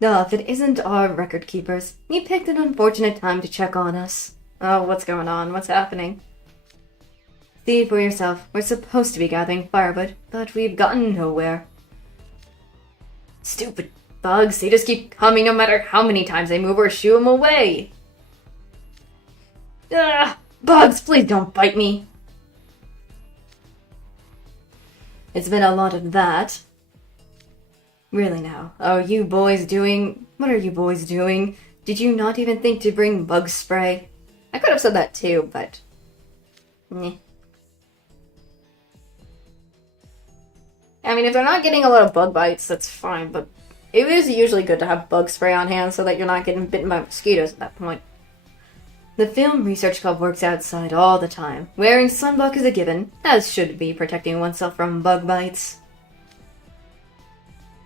If it isn't our record keepers, you picked an unfortunate time to check on us. Oh, what's going on? What's happening? See for yourself. We're supposed to be gathering firewood, but we've gotten nowhere. Stupid bugs. They just keep coming no matter how many times they move or shoo them away. Ah, bugs, please don't bite me. It's been a lot of that. Really now. What are you boys doing? Did you not even think to bring bug spray? I could have said that too, but... Meh. I mean, if they're not getting a lot of bug bites, that's fine, but it is usually good to have bug spray on hand so that you're not getting bitten by mosquitoes at that point. The Film Research Club works outside all the time. Wearing sunblock is a given, as should be protecting oneself from bug bites.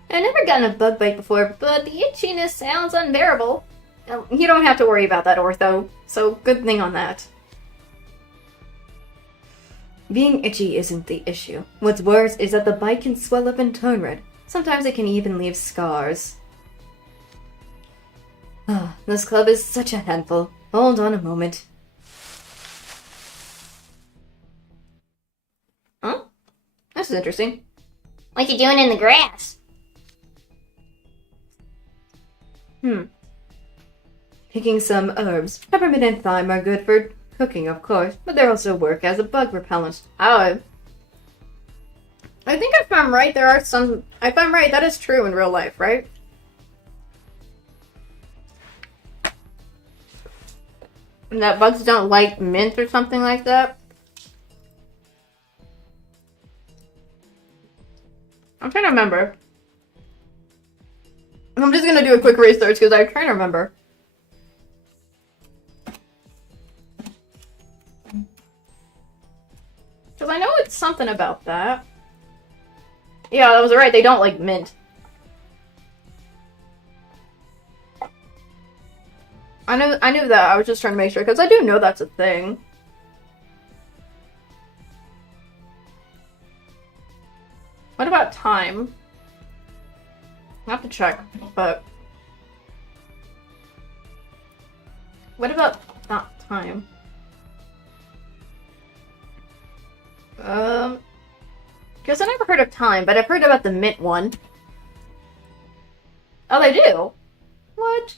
I've never gotten a bug bite before, but the itchiness sounds unbearable. You don't have to worry about that, Ortho, so good thing on that. Being itchy isn't the issue. What's worse is that the bite can swell up and turn red. Sometimes it can even leave scars. This club is such a handful. Hold on a moment. Huh? This is interesting. What you doing in the grass? Picking some herbs. Peppermint and thyme are good for cooking, of course, but they also work as a bug repellent. I think if I'm right, if I'm right, that is true in real life, right? And that bugs don't like mint or something like that? I'm trying to remember. I'm just gonna do a quick research because I'm trying to remember. Because I know it's something about that. Yeah, that was right. They don't like mint. I knew that. I was just trying to make sure because I do know that's a thing. What about time? I have to check, but what about not time? Because I never heard of time, but I've heard about the mint one. Oh, they do? What?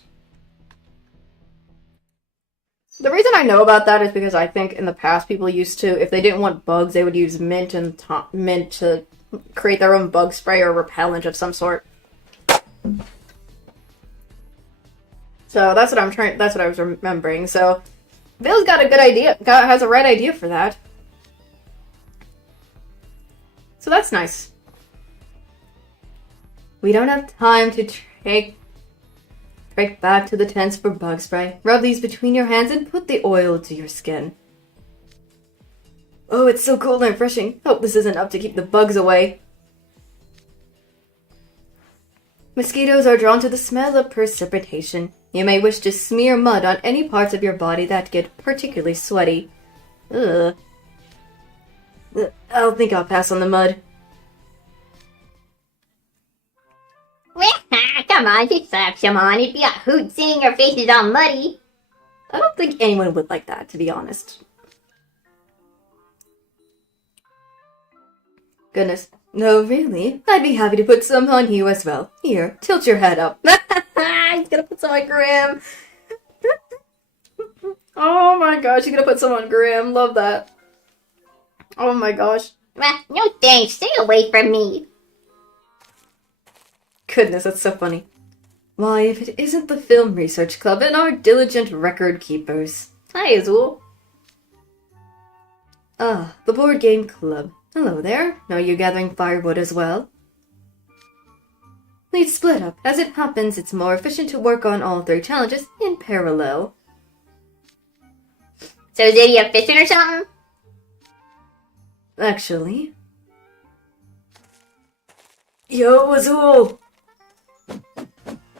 The reason I know about that is because I think in the past people used to, if they didn't want bugs, they would use mint and mint to create their own bug spray or repellent of some sort. So that's what that's what I was remembering. So Bill's got a good idea, has a right idea for that. So that's nice. We don't have time to trek back to the tents for bug spray. Rub these between your hands and put the oil to your skin. Oh, it's so cold and refreshing. Hope this isn't enough to keep the bugs away. Mosquitoes are drawn to the smell of precipitation. You may wish to smear mud on any parts of your body that get particularly sweaty. Ugh. I think I'll pass on the mud. Come on, just slap some on. It'd be a hoot seeing our faces all muddy. I don't think anyone would like that, to be honest. Goodness. No, really? I'd be happy to put some on you as well. Here, tilt your head up. He's gonna put some on Grim. Oh my gosh, he's gonna put some on Grim. Love that. Oh my gosh. No thanks, stay away from me. Goodness, that's so funny. Why, if it isn't the Film Research Club and our diligent record keepers. Hi, Azul. Ah, the Board Game Club. Hello there. Are you gathering firewood as well? We'd split up. As it happens, it's more efficient to work on all 3 challenges in parallel. So is Idiot fishing or something? Actually. Yo, Azul!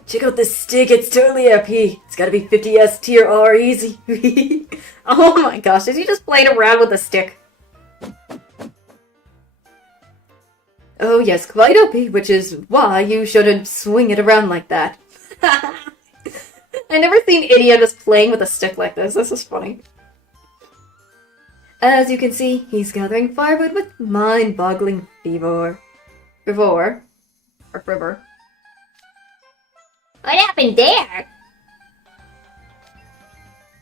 Check out this stick, it's totally AP. It's gotta be 50S tier R easy. Oh my gosh, is he just playing around with a stick? Oh yes, quite OP, which is why you shouldn't swing it around like that. I never seen Idiot just playing with a stick like this. This is funny. As you can see, he's gathering firewood with mind-boggling fervor. Fervor? Or fervor? What happened there?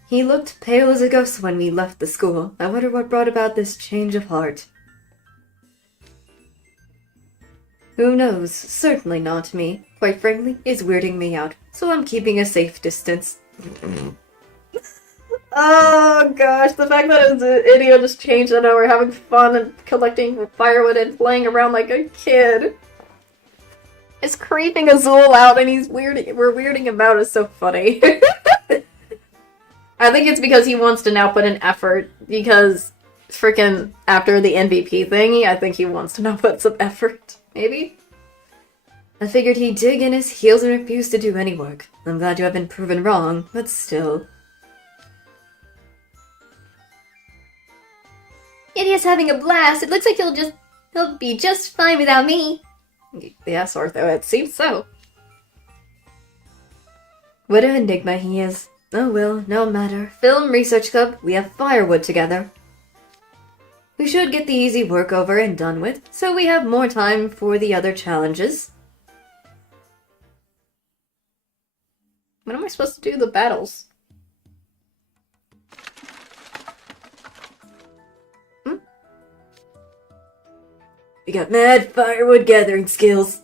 He looked pale as a ghost when we left the school. I wonder what brought about this change of heart. Who knows? Certainly not me. Quite frankly, it's weirding me out, so I'm keeping a safe distance. Oh gosh, the fact that his Idiot just changed and now we're having fun and collecting firewood and playing around like a kid. Is creeping Azul out and we're weirding him out is so funny. I think it's because he wants to now put in effort, because freaking after the MVP thingy, I think he wants to now put some effort, maybe? I figured he'd dig in his heels and refuse to do any work. I'm glad you have been proven wrong, but still. Idiot's having a blast. It looks like he'll be just fine without me. Yes, Ortho, it seems so. What an enigma he is. Oh well, no matter. Film Research Club, we have firewood together. We should get the easy work over and done with, so we have more time for the other challenges. When am I supposed to do the battles? We got mad firewood gathering skills.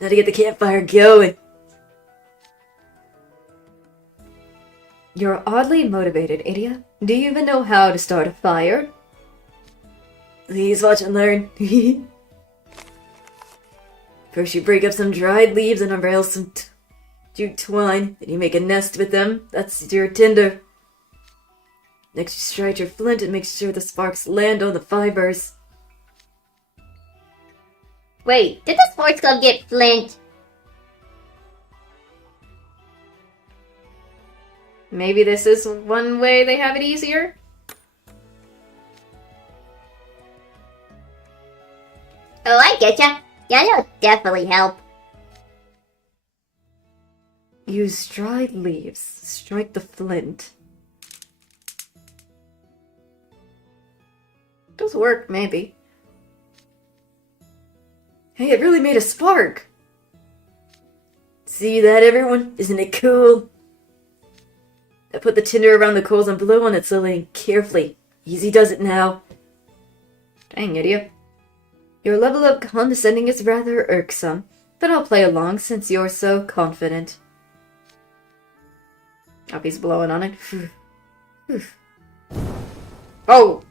Now to get the campfire going. You're oddly motivated, Idiot. Do you even know how to start a fire? Please watch and learn. First you break up some dried leaves and unravel some jute twine. Then you make a nest with them. That's your tinder. Next you strike your flint and make sure the sparks land on the fibers. Wait, did the sports club get flint? Maybe this is one way they have it easier? Oh, I getcha. Yeah, that'll definitely help. Use dried leaves. Strike the flint. Does work, maybe. Hey, it really made a spark! See that, everyone? Isn't it cool? I put the tinder around the coals and blow on it slowly and carefully. Easy does it now. Dang, Idiot. Your level of condescending is rather irksome, but I'll play along since you're so confident. Oh, he's blowing on it. Oh!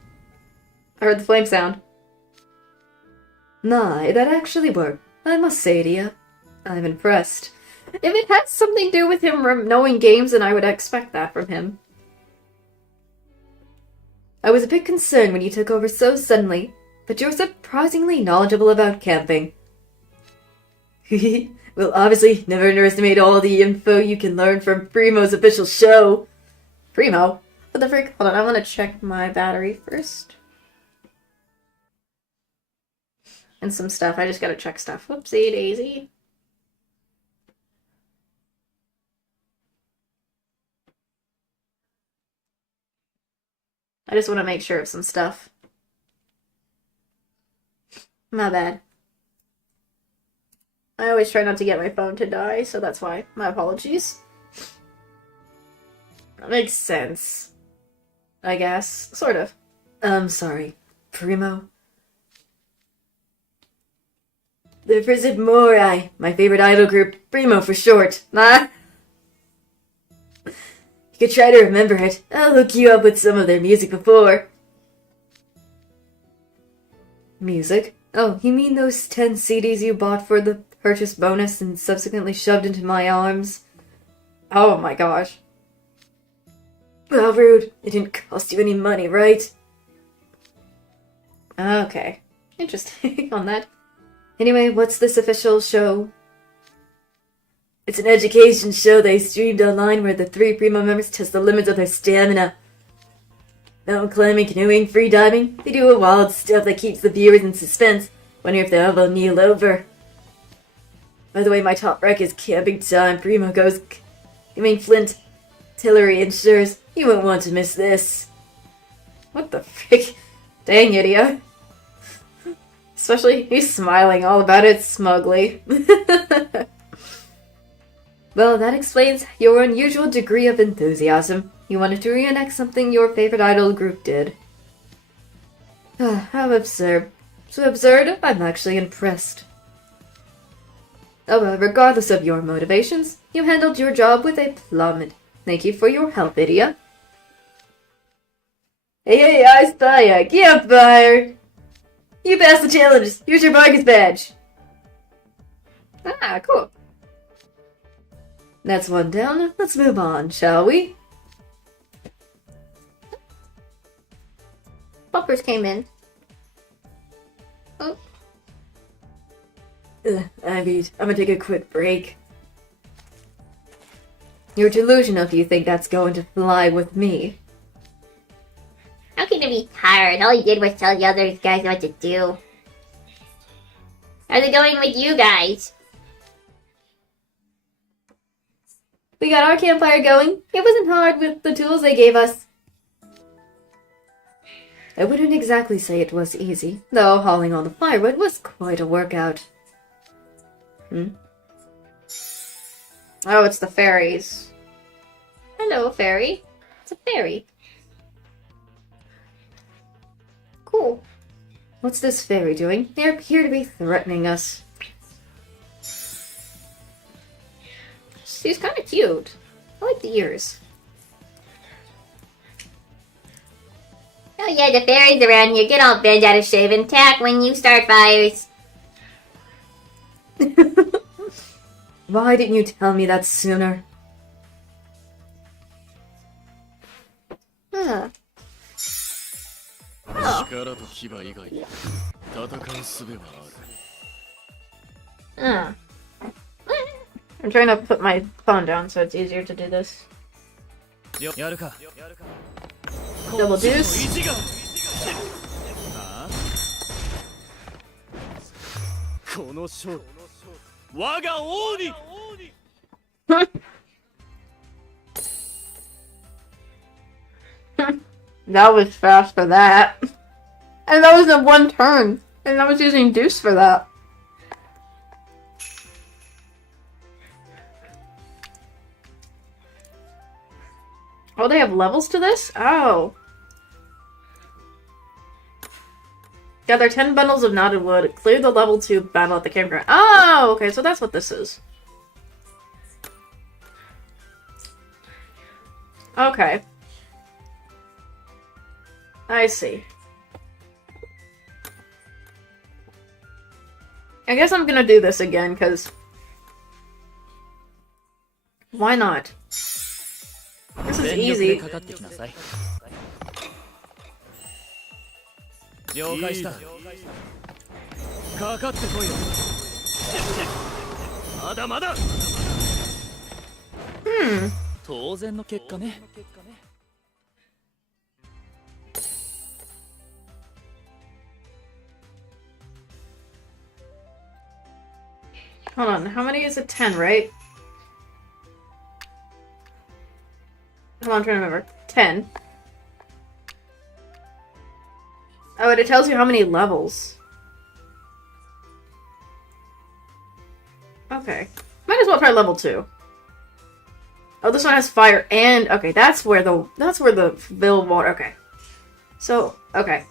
I heard the flame sound. My, that actually worked. I must say to you, I'm impressed. If it has something to do with him knowing games, then I would expect that from him. I was a bit concerned when you took over so suddenly, but you're surprisingly knowledgeable about camping. Well, obviously, never underestimate all the info you can learn from Primo's official show. Primo? What the frick? Hold on, I want to check my battery first. And some stuff. I just gotta check stuff. Whoopsie daisy. I just want to make sure of some stuff. My bad. I always try not to get my phone to die, so that's why. My apologies. That makes sense. I guess. Sort of. Sorry. Primo? The Frizzid Morai, my favorite idol group, Primo for short. You could try to remember it. I'll hook you up with some of their music before. Music? Oh, you mean those 10 CDs you bought for the purchase bonus and subsequently shoved into my arms? Oh my gosh. How rude. It didn't cost you any money, right? Okay. Interesting on that. Anyway, what's this official show? It's an education show they streamed online where the 3 Primo members test the limits of their stamina. Mountain climbing, canoeing, free diving. They do a wild stuff that keeps the viewers in suspense, wondering if they'll ever kneel over. By the way, my top rec is camping time. Primo goes... Flint, Tillery ensures you won't want to miss this. What the frick? Dang idiot. Especially, he's smiling all about it smugly. Well, that explains your unusual degree of enthusiasm. You wanted to reenact something your favorite idol group did. How absurd. So absurd, I'm actually impressed. Oh well, regardless of your motivations, you handled your job with aplomb. Thank you for your help, Idia. Hey, I spy a campfire! You passed the challenges. Here's your Vargas badge. Ah, cool. That's one down. Let's move on, shall we? Bumpers came in. Oh. I'm gonna take a quick break. You're delusional if you think that's going to fly with me. How can you be tired? All he did was tell the other guys what to do. How's it going with you guys? We got our campfire going. It wasn't hard with the tools they gave us. I wouldn't exactly say it was easy, though hauling all the firewood was quite a workout. Oh, it's the fairies. Hello, fairy. It's a fairy. Cool. What's this fairy doing? They appear to be threatening us. She's kind of cute. I like the ears. Oh yeah, the fairies around here get all bent out of shape and attack when you start fires. Why didn't you tell me that sooner? Huh. Oh. I'm trying to put my phone down so it's easier to do this. Double deuce. That was fast for that. And that was in one turn. And I was using deuce for that. Oh, they have levels to this? Oh. Gather 10 bundles of knotted wood. Clear the level 2 battle at the campground. Oh, okay, so that's what this is. Okay. I see. I guess I'm gonna do this again, because... why not? This is easy. 了解した。かかってこいよ。まだまだ。当然の結果ね。Hold on, how many is it? 10, right? Hold on, I'm trying to remember. 10. Oh, and it tells you how many levels. Okay. Might as well try level 2. Oh, this one has fire and... okay, that's where the Bill water... okay. So, okay.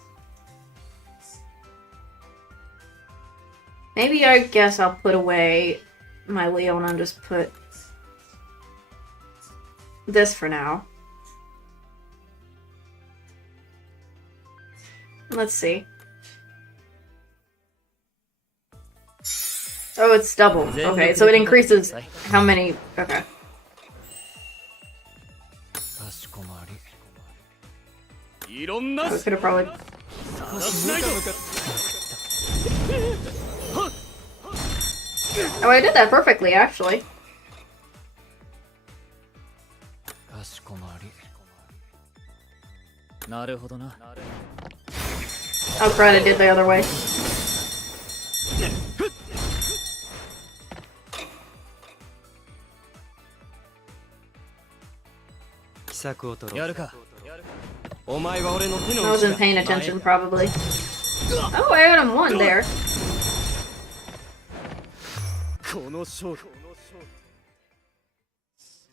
Maybe I guess I'll put away my Leona and just put this for now. Let's see. Oh, it's double. Okay, so it increases how many... okay. Oh, we could have probably... oh, I did that perfectly, actually. Oh, crap, I did the other way. I wasn't paying attention, probably. Oh, I got him one there.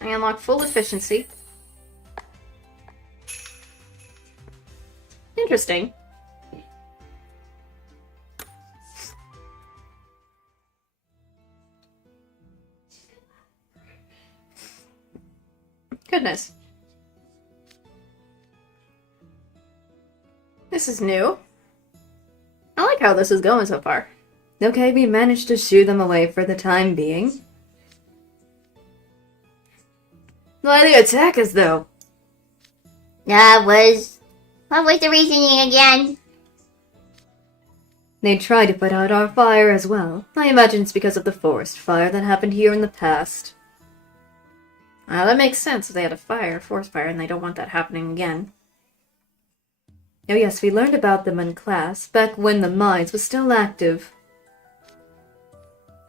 I unlock full efficiency. Interesting. Goodness. This is new. I like how this is going so far. Okay, we managed to shoo them away for the time being. Why they attack us, though? What was the reasoning again? They tried to put out our fire as well. I imagine it's because of the forest fire that happened here in the past. That makes sense. They had a forest fire, and they don't want that happening again. Oh yes, we learned about them in class, back when the mines was still active.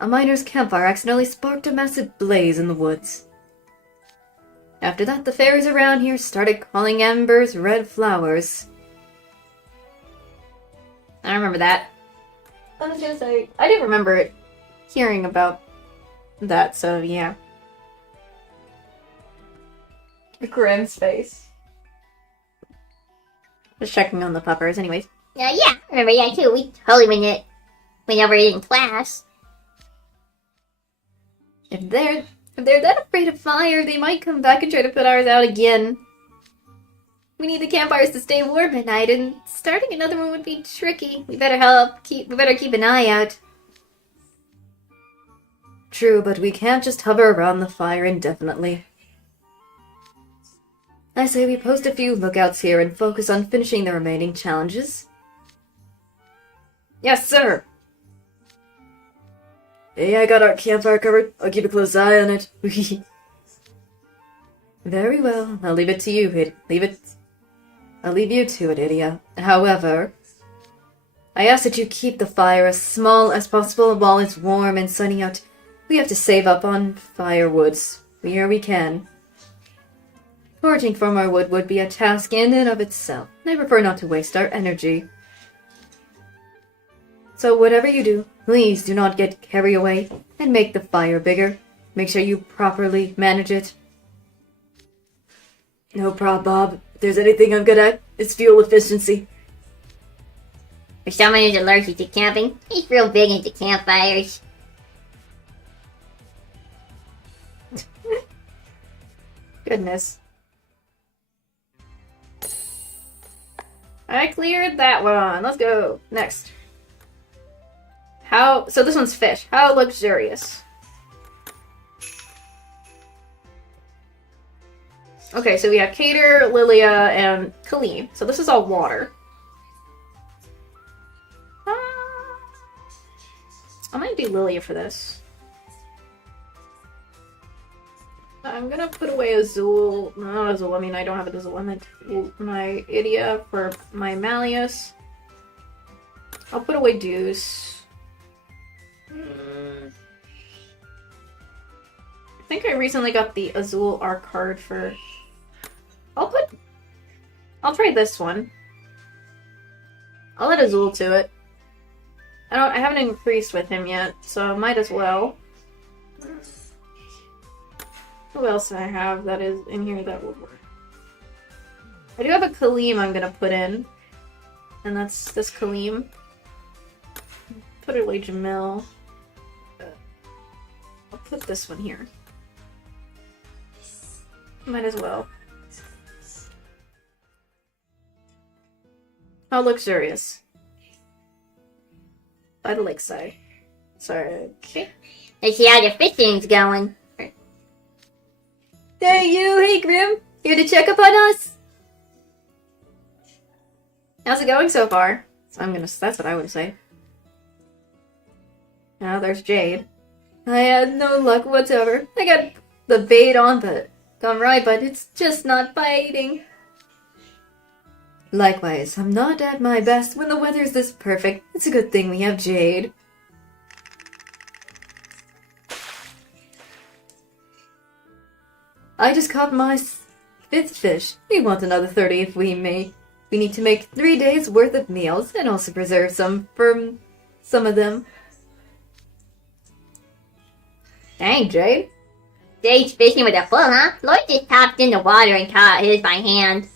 A miner's campfire accidentally sparked a massive blaze in the woods. After that, the fairies around here started calling embers red flowers. I remember that. I was gonna say, I didn't remember hearing about that, so yeah. Grim's face. Just checking on the puppers, anyways. Yeah, I remember that too. We totally went over it in class. If they're that afraid of fire, they might come back and try to put ours out again. We need the campfires to stay warm at night, and starting another one would be tricky. We better keep an eye out. True, but we can't just hover around the fire indefinitely. I say we post a few lookouts here and focus on finishing the remaining challenges. Yes, sir! Hey, I got our campfire covered. I'll keep a close eye on it. Very well. I'll leave it to you, I'll leave you to it, Idia. However, I ask that you keep the fire as small as possible while it's warm and sunny out. We have to save up on firewoods where we can. Foraging for more wood would be a task in and of itself. I prefer not to waste our energy. So whatever you do, please do not get carried away and make the fire bigger. Make sure you properly manage it. No prob, Bob. If there's anything I'm good at, it's fuel efficiency. For someone who's allergic to camping, he's real big into campfires. Goodness. I cleared that one. Let's go. Next. So this one's fish. How luxurious. Okay, so we have Cater, Lilia, and Kaleem. So this is all water. I might do Lilia for this. I'm gonna put away Azul. Not Azul, I mean, I don't have a Azul. I meant my Idia for my Malleus. I'll put away Deuce. I think I recently got the Azul R card for... I'll try this one. I'll add Azul to it. I haven't increased with him yet, so I might as well. Who else do I have that is in here that would work? I do have a Kaleem I'm gonna put in. And that's this Kaleem. Put away Jamil. I'll put this one here. Might as well. How luxurious. By the lakeside. Sorry, okay. Let's see how the fishing's going. Hey you, hey Grim! Here to check up on us? How's it going so far? That's what I would say. Now there's Jade. I had no luck whatsoever. I got the bait on, but gone right, but it's just not biting. Likewise, I'm not at my best when the weather's this perfect. It's a good thing we have Jade. I just caught my 5th fish. We want another 30 if we may. We need to make 3 days worth of meals and also preserve some for some of them. Dang, Jade. Jade's fishing with a foot, huh? Lloyd just hopped in the water and caught his by hand.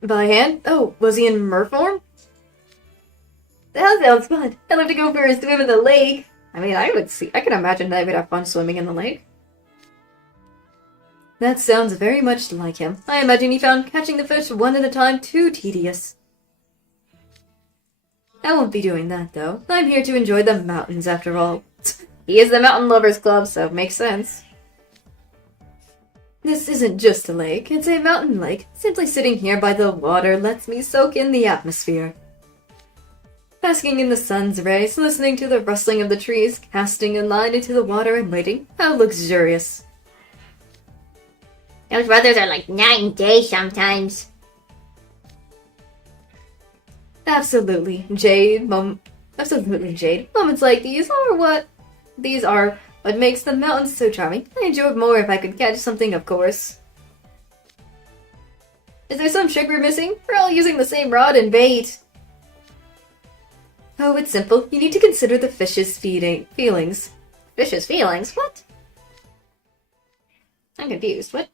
By hand? Oh, was he in merform? That sounds fun. I'd love to go for a swim in the lake. I mean, I can imagine that I would have fun swimming in the lake. That sounds very much like him. I imagine he found catching the fish one at a time too tedious. I won't be doing that, though. I'm here to enjoy the mountains, after all. He is the Mountain Lovers Club, so it makes sense. This isn't just a lake, it's a mountain lake. Simply sitting here by the water lets me soak in the atmosphere. Basking in the sun's rays, listening to the rustling of the trees, casting a line into the water and waiting. How luxurious. Those weathers are like night and day sometimes. Absolutely, Jade. Absolutely, Jade. Moments like these are what makes the mountains so charming. I enjoy it more if I could catch something, of course. Is there some trick we're missing? We're all using the same rod and bait. Oh, it's simple. You need to consider the fish's feelings. Fish's feelings? What? I'm confused. What?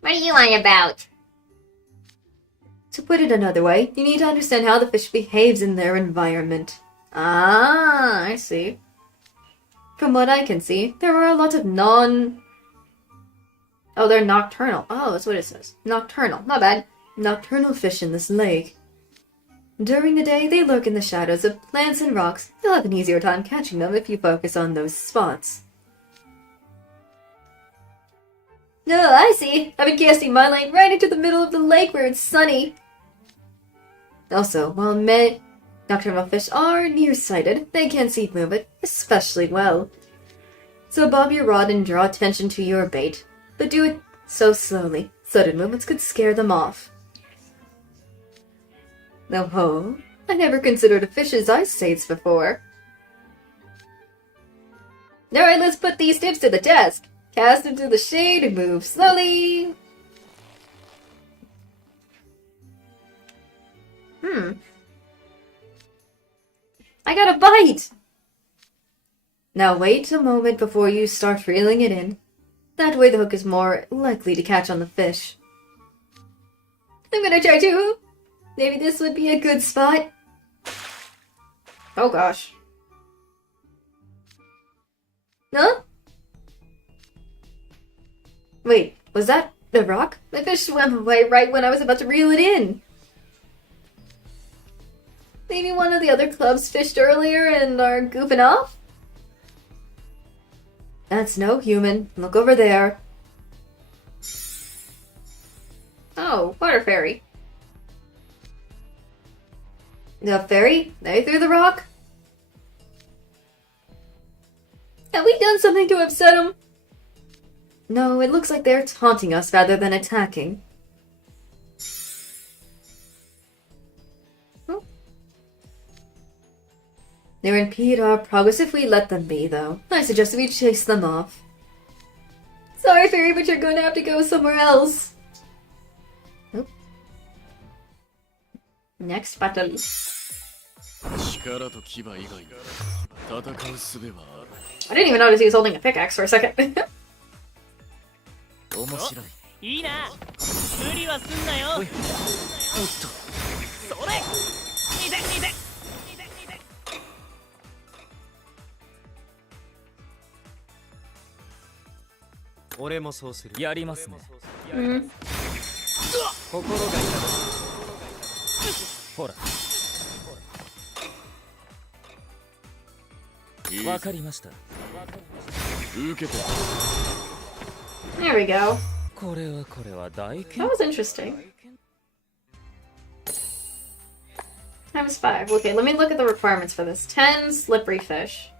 What are you on about? To put it another way, you need to understand how the fish behaves in their environment. Ah, I see. From what I can see, there are a lot of Oh, they're nocturnal. Oh, that's what it says. Nocturnal. Not bad. Nocturnal fish in this lake. During the day, they lurk in the shadows of plants and rocks. You'll have an easier time catching them if you focus on those spots. No, I see. I've been casting my line right into the middle of the lake where it's sunny. Also, while nocturnal fish are nearsighted, they can see movement especially well. So bob your rod and draw attention to your bait, but do it so slowly. Sudden movements could scare them off. Oh, I never considered a fish's eyesights before. Alright, let's put these tips to the test. Cast into the shade and move slowly. I got a bite! Now wait a moment before you start reeling it in. That way the hook is more likely to catch on the fish. I'm gonna try too. Maybe this would be a good spot. Oh gosh. Huh? Wait, was that a rock? The fish swam away right when I was about to reel it in. Maybe one of the other clubs fished earlier and are goofing off? That's no human. Look over there. Oh, water fairy. The fairy? They threw the rock? Have we done something to upset them? No, it looks like they're taunting us rather than attacking. Oh. They'll impede our progress if we let them be, though. I suggest we chase them off. Sorry, fairy, but you're going to have to go somewhere else. Next battle. 力と牙以外に戦う術はある。 I didn't even notice he was holding a pickaxe for a second. 面白い。いいな無理はすんなよおっとそれ見て見て俺もそうするやりますね心が痛むほらわかりました受けて。 There we go. これは大 That 剣 was interesting. Times 5. Okay, let me look at the requirements for this. 10 slippery fish.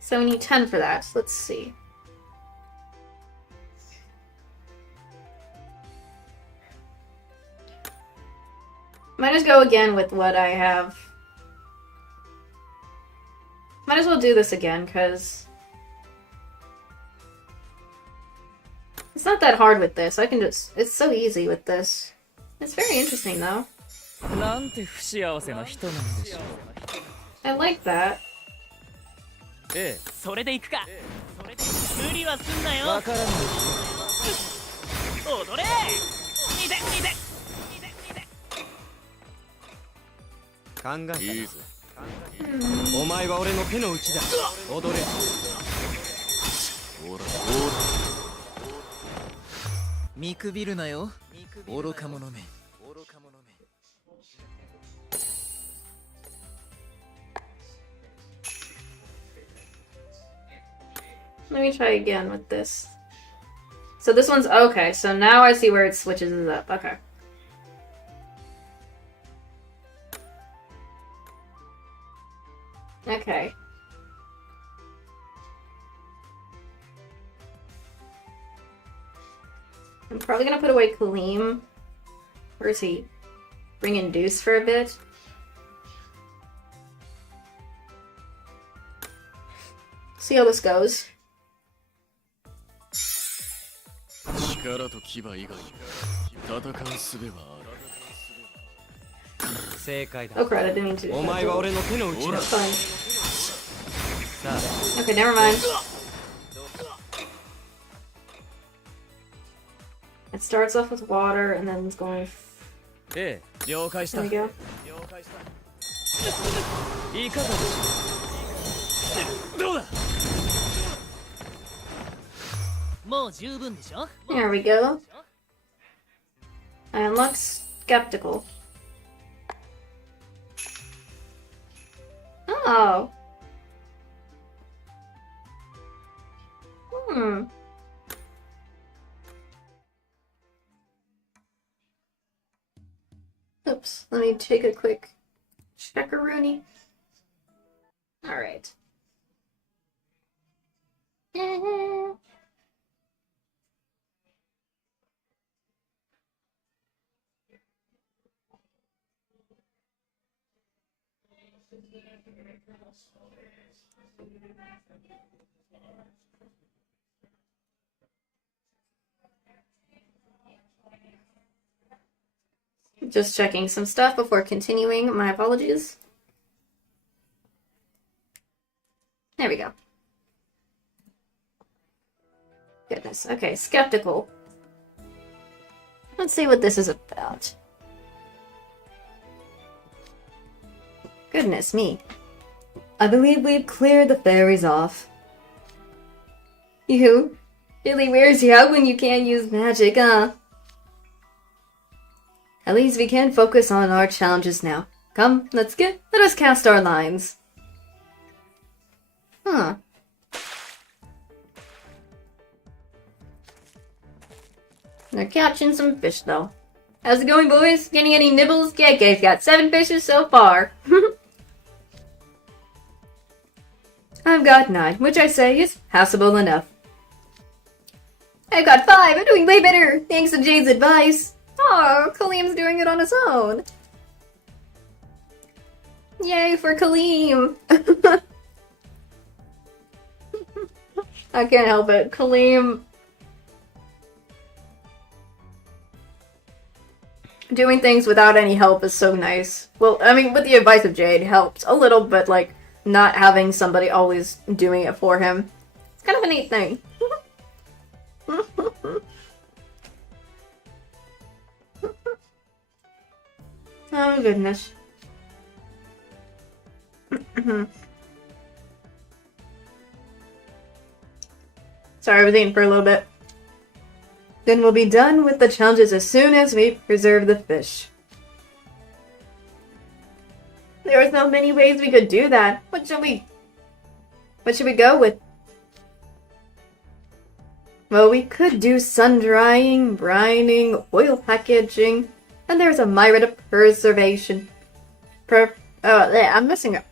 So we need 10 for that. Let's see. Might as go again with what I have. Might as well do this again, because it's not that hard with this. I can just... It's so easy with this. It's very interesting, though. なんて不幸せな人なんでしょう I like that. ええそれで行くか無理はすんなよわからない踊れ見て見て考えいいぞ。お前は俺の手の内だ踊れほらほら。見くびるなよ愚か者め Let me try again with this. So this one's... Okay, so now I see where it switches it up. Okay. Okay. I'm probably gonna put away Kaleem. Where is he? Bring in Deuce for a bit. See how this goes. 力と牙以外に戦う術はある。正解だ Oh crap, I didn't mean to do お that. 前は俺の手の内だ It's fine. さあ Okay, never mind. It starts off with water and then it's going... ええ了解した There we go. いかがでしょうどうだもう十分でしょ There we go. I unlock Skeptical. Oh. Hmm. Oops. Let me take a quick checkaroonie. Alright. Just checking some stuff before continuing. My apologies. There we go. Goodness. Okay, skeptical. Let's see what this is about. Goodness me. I believe we've cleared the fairies off. You really wears you out when you can't use magic, huh? At least we can focus on our challenges now. Come, let us cast our lines. Huh. They're catching some fish, though. How's it going, boys? Getting any nibbles? KK's got 7 fishes so far. I've got 9, which I say is passable enough. I've got 5. I'm doing way better, thanks to Jade's advice. Oh, Kaleem's doing it on his own. Yay for Kaleem. I can't help it. Kaleem doing things without any help is so nice. Well, I mean, with the advice of Jade helps a little, but like not having somebody always doing it for him. It's kind of a neat thing. Oh goodness. Sorry, I was eating for a little bit. Then we'll be done with the challenges as soon as we preserve the fish. There was so many ways we could do that. What should we go with? Well, we could do sun drying, brining, oil packaging, and there's a myra to preservation. I'm missing it.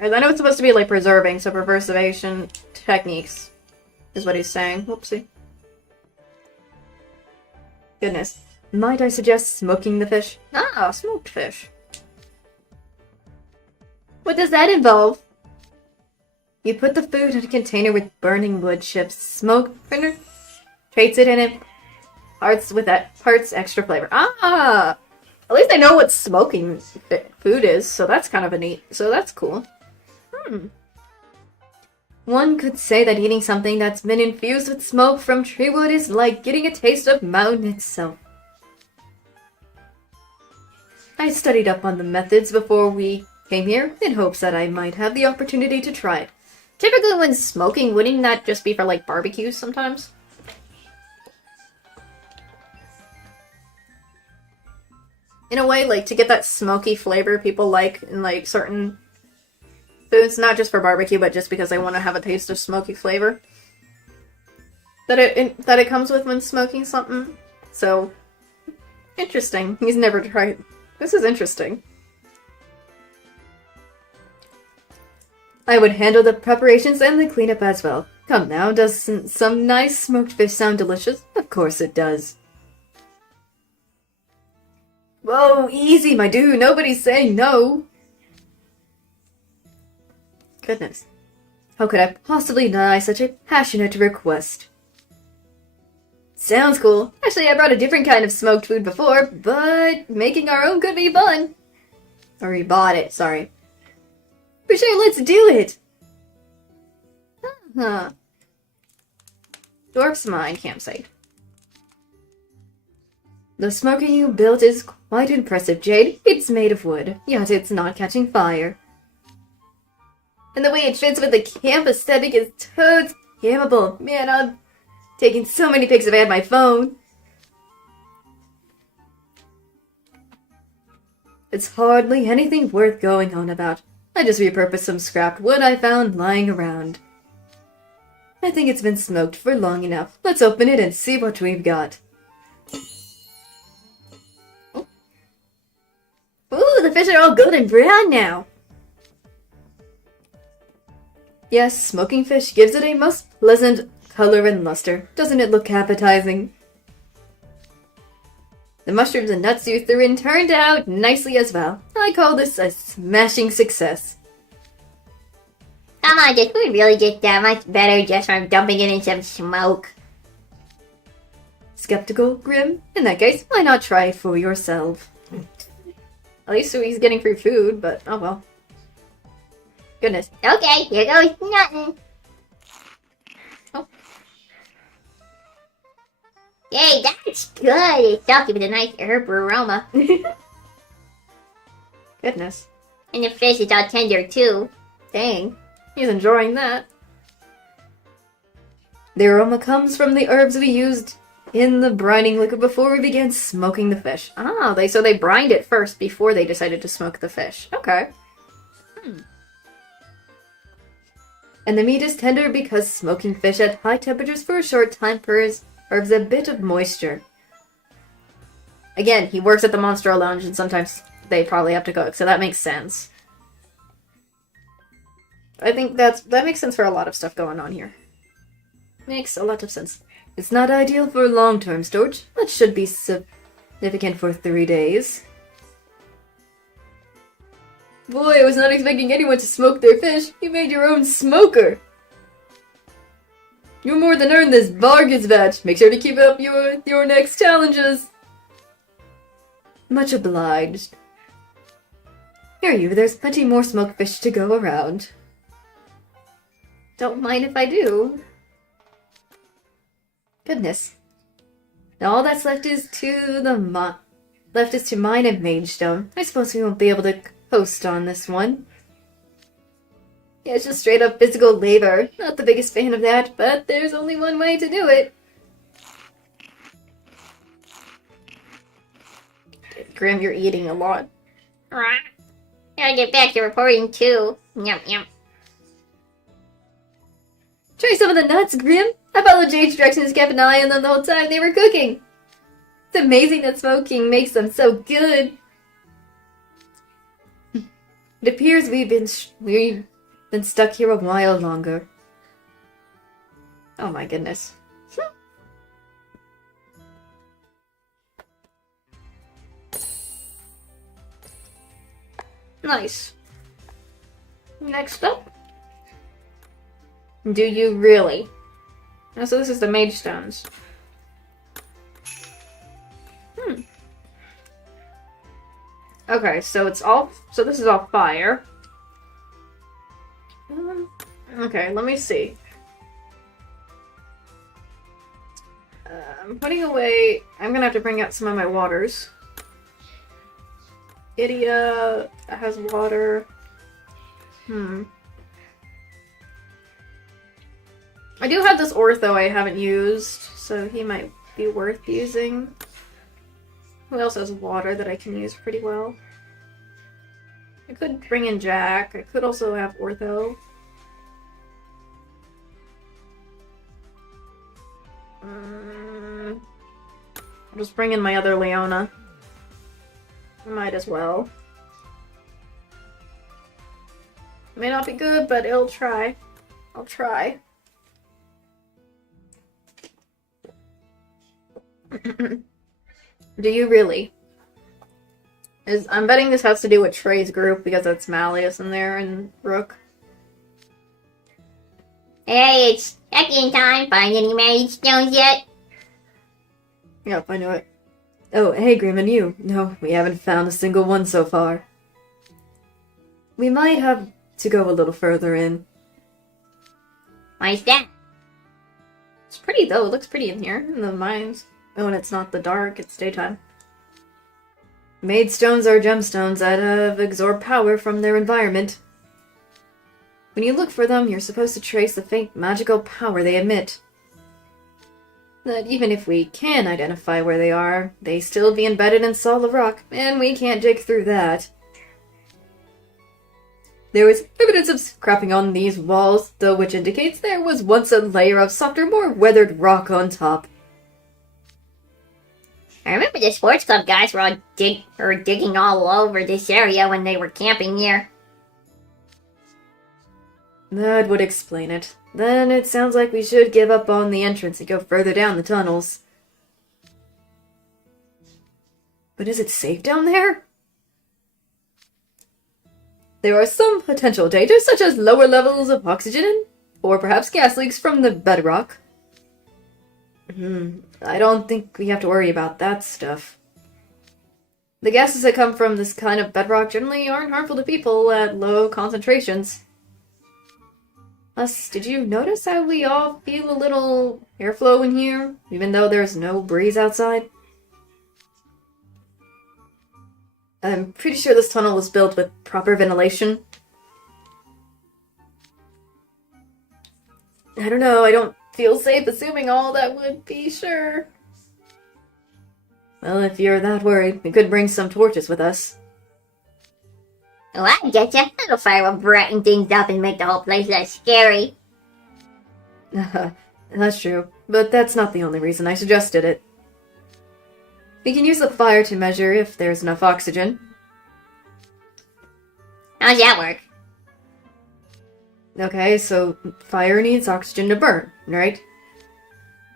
I know it's supposed to be like preserving, so preservation techniques is what he's saying. Whoopsie. Goodness. Might I suggest smoking the fish? Ah, smoked fish. What does that involve? You put the food in a container with burning wood chips, smoke, traits it in it, parts extra flavor. Ah! At least I know what smoking food is, so that's kind of a neat, so that's cool. One could say that eating something that's been infused with smoke from tree wood is like getting a taste of mountain itself. I studied up on the methods before we came here in hopes that I might have the opportunity to try it. Typically when smoking, wouldn't that just be for like barbecues sometimes? In a way, like to get that smoky flavor people like in like certain foods, not just for barbecue, but just because they want to have a taste of smoky flavor that it comes with when smoking something. So interesting. He's never tried. This is interesting. I would handle the preparations and the cleanup as well. Come now, doesn't some nice smoked fish sound delicious? Of course it does. Whoa, easy, my dude. Nobody's saying no. Goodness. How could I possibly deny such a passionate request? Sounds cool. Actually, I brought a different kind of smoked food before, but making our own could be fun. Or we bought it, sorry. For sure, let's do it! Huh. Dwarf's Mine campsite. The smoker you built is quite impressive, Jade. It's made of wood, yet it's not catching fire. And the way it fits with the camp aesthetic is totes gameable. Man, I'm taking so many pics if I had my phone. It's hardly anything worth going on about. I just repurposed some scrapped wood I found lying around. I think it's been smoked for long enough. Let's open it and see what we've got. Ooh, the fish are all golden brown now. Yes, smoking fish gives it a most pleasant color and luster. Doesn't it look appetizing? The mushrooms and nuts you threw in turned out nicely as well. I call this a smashing success. Come on, this would really get that much better just from dumping it in some smoke. Skeptical, Grim? In that case, why not try it for yourself? At least he's getting free food, but oh well. Goodness. Okay, here goes nothing. Oh. Yay, that's good. It's salty with a nice herb aroma. Goodness. And the fish is all tender too. Dang. He's enjoying that. The aroma comes from the herbs we used in the brining liquid before we began smoking the fish. Ah, so they brined it first before they decided to smoke the fish. Okay. And the meat is tender because smoking fish at high temperatures for a short time preserves a bit of moisture. Again, he works at the Monstro Lounge and sometimes they probably have to cook, so that makes sense. I think that makes sense for a lot of stuff going on here. Makes a lot of sense. It's not ideal for long-term storage, but should be significant for 3 days. Boy, I was not expecting anyone to smoke their fish. You made your own smoker. You more than earned this Vargas badge. Make sure to keep up your next challenges. Much obliged. Here you, there's plenty more smoked fish to go around. Don't mind if I do. Goodness. Now all that's left is to mine a Magestone. I suppose we won't be able to host on this one. Yeah, it's just straight up physical labor. Not the biggest fan of that, but there's only one way to do it. Grim, you're eating a lot. Gotta get back to reporting too. Yum yum. Try some of the nuts, Grim. I followed Jade's directions, kept an eye on them the whole time they were cooking. It's amazing that smoking makes them so good. It appears we've been stuck here a while longer. Oh my goodness. Nice. Next up. Do you really? Oh, so this is the Magestones. Okay, so this is all fire. Okay, let me see. I'm putting away... I'm gonna have to bring out some of my waters. Idia has water. I do have this ortho I haven't used, so he might be worth using. Who else has water that I can use pretty well? I could bring in Jack. I could also have ortho. I'll just bring in my other Leona. Might as well. May not be good, but it'll try. I'll try. Do you really? I'm betting this has to do with Trey's group because it's Malleus in there and Rook. Hey, it's check-in time. Find any Magestones yet? Yep, I know it. Oh, hey, Grim, and you. No, we haven't found a single one so far. We might have to go a little further in. Why's that? It's pretty, though. It looks pretty in here, in the mines. Oh, and it's not the dark, it's daytime. Magestones are gemstones that have absorbed power from their environment. When you look for them, you're supposed to trace the faint magical power they emit. But even if we can identify where they are, they still be embedded in solid rock, and we can't dig through that. There was evidence of scrapping on these walls, though, which indicates there was once a layer of softer, more weathered rock on top. I remember the sports club guys were all digging all over this area when they were camping here. That would explain it. Then it sounds like we should give up on the entrance and go further down the tunnels. But is it safe down there? There are some potential dangers, such as lower levels of oxygen, or perhaps gas leaks from the bedrock. I don't think we have to worry about that stuff. The gases that come from this kind of bedrock generally aren't harmful to people at low concentrations. Did you notice how we all feel a little airflow in here, even though there's no breeze outside? I'm pretty sure this tunnel was built with proper ventilation. I don't know, I don't feel safe assuming all that would be sure. Well, if you're that worried, we could bring some torches with us. Oh, I getcha. That'll fire up brighten things up and make the whole place less scary. That's true, but that's not the only reason I suggested it. We can use the fire to measure if there's enough oxygen. How's that work? Okay, so fire needs oxygen to burn, right?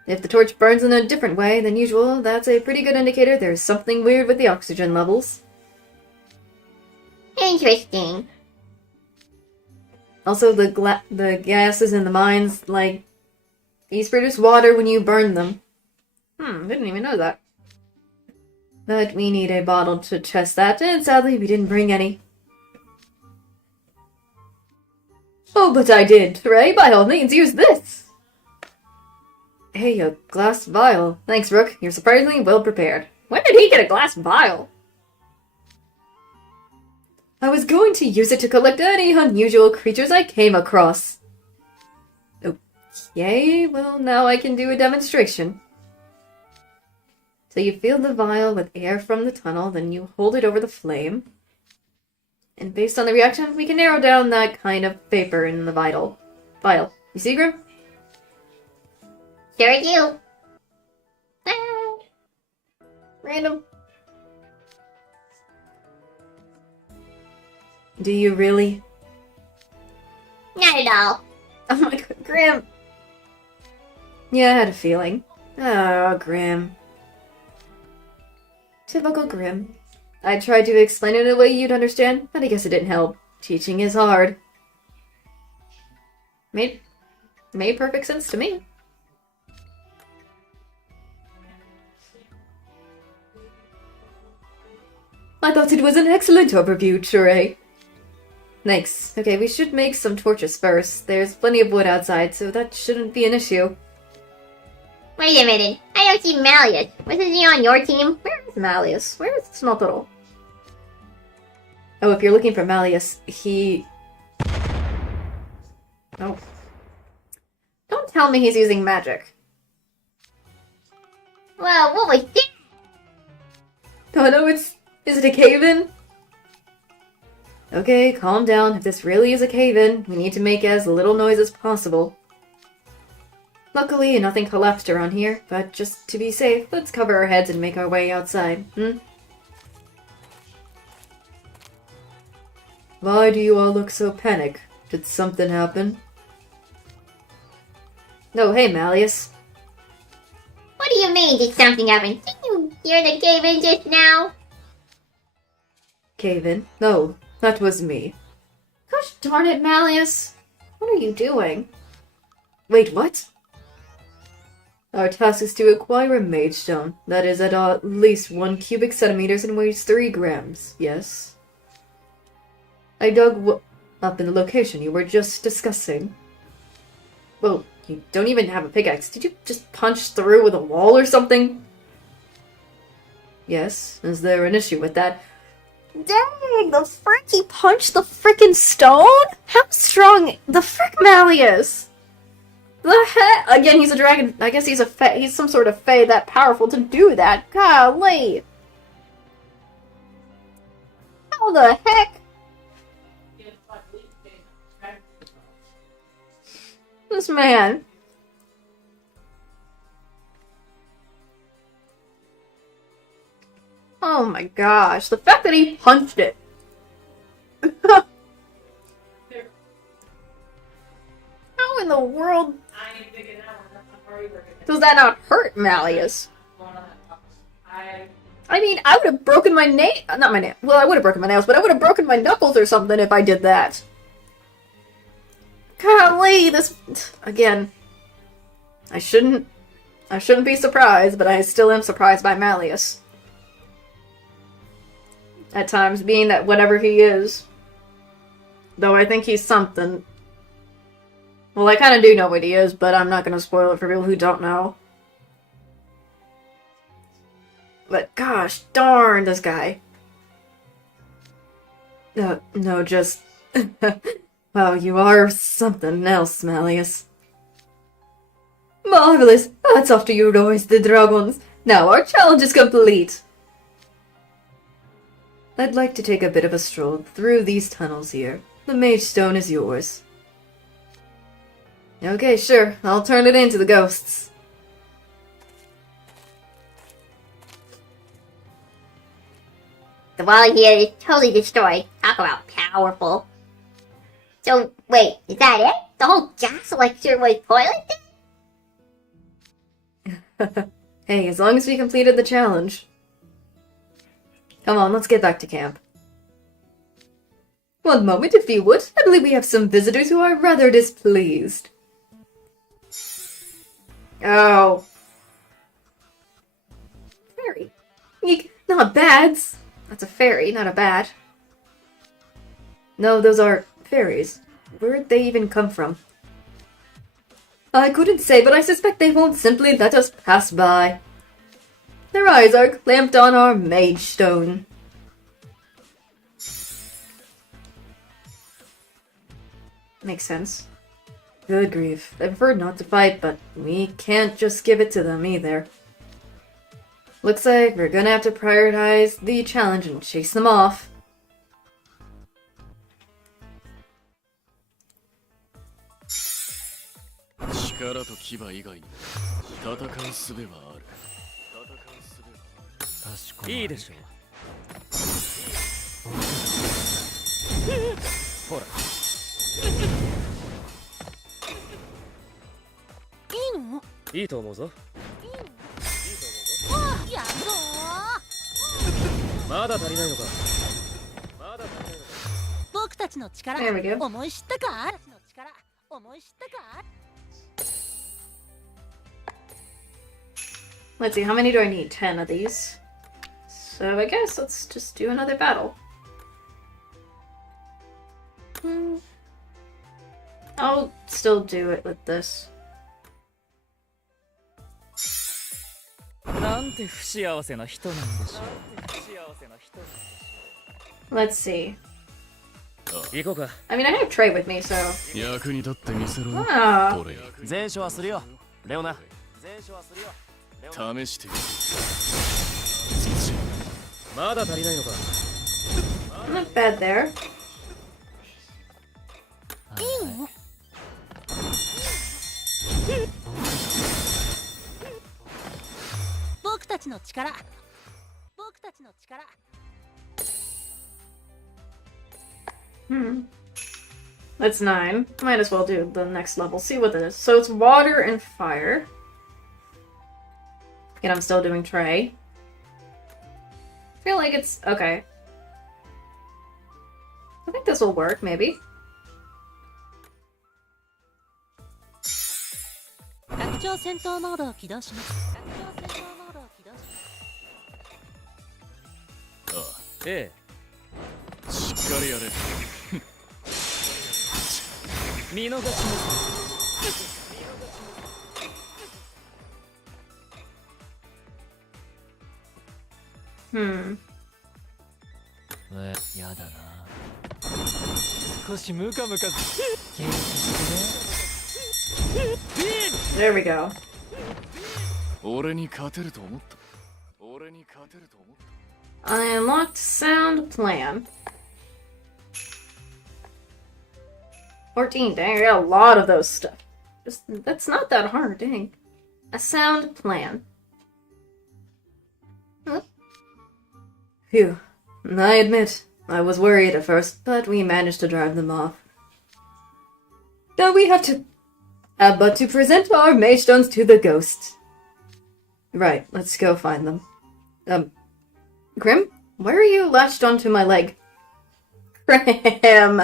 If the torch burns in a different way than usual, that's a pretty good indicator there's something weird with the oxygen levels. Interesting. Also, the gases in the mines, like, these produce water when you burn them. Didn't even know that. But we need a bottle to test that, and sadly we didn't bring any. Oh, but I did, Ray. By all means, use this! Hey, a glass vial. Thanks, Rook. You're surprisingly well prepared. When did he get a glass vial? I was going to use it to collect any unusual creatures I came across. Okay, well, now I can do a demonstration. So you fill the vial with air from the tunnel, then you hold it over the flame. And based on the reaction, we can narrow down that kind of vapor in the vial. You see, Grim? Sure do. Ah. Random. Do you really? Not at all. Oh my god, Grim! Yeah, I had a feeling. Oh, Grim. Typical Grim. I tried to explain it in a way you'd understand, but I guess it didn't help. Teaching is hard. Made perfect sense to me. I thought it was an excellent overview, Shure. Thanks. Okay, we should make some torches first. There's plenty of wood outside, so that shouldn't be an issue. Wait a minute. I don't see Malleus. Wasn't he on your team? Where is Malleus? Where is Snottle? Oh, if you're looking for Malleus, he... Oh. Don't tell me he's using magic. Well, what was this? Oh no, is it a cave-in? Okay, calm down. If this really is a cave-in, we need to make as little noise as possible. Luckily, nothing collapsed around here, but just to be safe, let's cover our heads and make our way outside, Why do you all look so panicked? Did something happen? No, hey, Malleus. What do you mean, did something happen? Did you hear the cave-in just now? Cave-in? No, that was me. Gosh darn it, Malleus. What are you doing? Wait, what? Our task is to acquire a mage stone that is at least 1 cubic centimeters and weighs 3 grams, yes? I dug up in the location you were just discussing. Whoa, you don't even have a pickaxe. Did you just punch through with a wall or something? Yes, is there an issue with that? Dang, the frick, he punched the frickin' stone? How strong the frick Malleus? The heck? Again, he's a dragon. I guess he's some sort of fae that powerful to do that. Golly. How the heck? This man. Oh my gosh, the fact that he punched it. How in the world does that not hurt Malleus? I mean, I would have broken my well, I would have broken my nails, but I would have broken my knuckles or something if I did that. Golly, this... Again, I shouldn't be surprised, but I still am surprised by Malleus. At times, being that whatever he is. Though I think he's something. Well, I kind of do know what he is, but I'm not going to spoil it for people who don't know. But gosh darn, this guy. No, just... Wow, you are something else, Malleus. Marvelous! Hats off to you, boys, the dragons. Now our challenge is complete. I'd like to take a bit of a stroll through these tunnels here. The mage stone is yours. Okay, sure. I'll turn it in to the ghosts. The wall here is totally destroyed. Talk about powerful. So, wait, is that it? The whole gas elixir was pointless? Hey, as long as we completed the challenge. Come on, let's get back to camp. One moment, if you would. I believe we have some visitors who are rather displeased. Oh. Fairy. Eek, not bads. That's a fairy, not a bat. No, those are fairies. Where'd they even come from? I couldn't say, but I suspect they won't simply let us pass by. Their eyes are clamped on our mage stone. Makes sense. Good grief. I prefer not to fight, but we can't just give it to them either. Looks like we're gonna have to prioritize the challenge and chase them off.いいでしょう。ほら。いいの？いいと思うぞ。やるぞまだ足りないのか。まだ足りないのか。僕たちの力 There we go. 思い知ったか？思い知ったか？ Let's see, how many do I need? 10 of these. So I guess let's just do another battle. I'll still do it with this. なんて不幸せな人なんでしょう。 Let's see. 行こうか。I mean, I have Trey with me, so. 役に立ってみせろ。 Ah. これ前処はするよ。レオナ。前処はするよ。試してみる。まだ足りないのか。 Not bad there. いいの？僕たちの力。僕たちの力。 That's 9. Might as well do the next level. See what it is. So it's water and fire. And I'm still doing Trey. I feel like it's okay. I think this will work, maybe. 拡張戦闘モードを起動します。拡張戦闘モードを起動します。ああ、ええ。しっかりやれ。見逃します。 やだな。少しムカムカ。 There we go. 俺に勝てると思った。俺に勝てると思った。 I unlocked sound plan. 14, dang, I got a lot of those stuff. That's not that hard, dang. A sound plan. Huh? Phew. I admit, I was worried at first, but we managed to drive them off. Now we have to... but to present our mage stones to the ghosts. Right, let's go find them. Grim? Why are you latched onto my leg? Grim!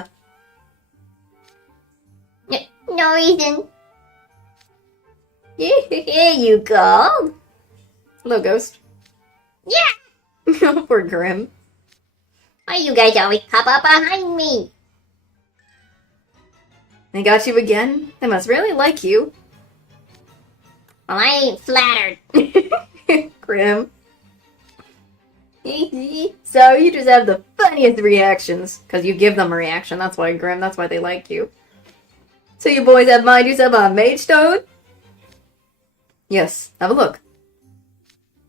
No reason. Here you go. Hello, ghost. Yeah! Poor Grim. Why you guys always pop up behind me? They got you again? They must really like you. Well, I ain't flattered. Grim. So you just have the funniest reactions. Because you give them a reaction. That's why, Grim. That's why they like you. So you boys have mined yourself a mage stone? Yes, have a look.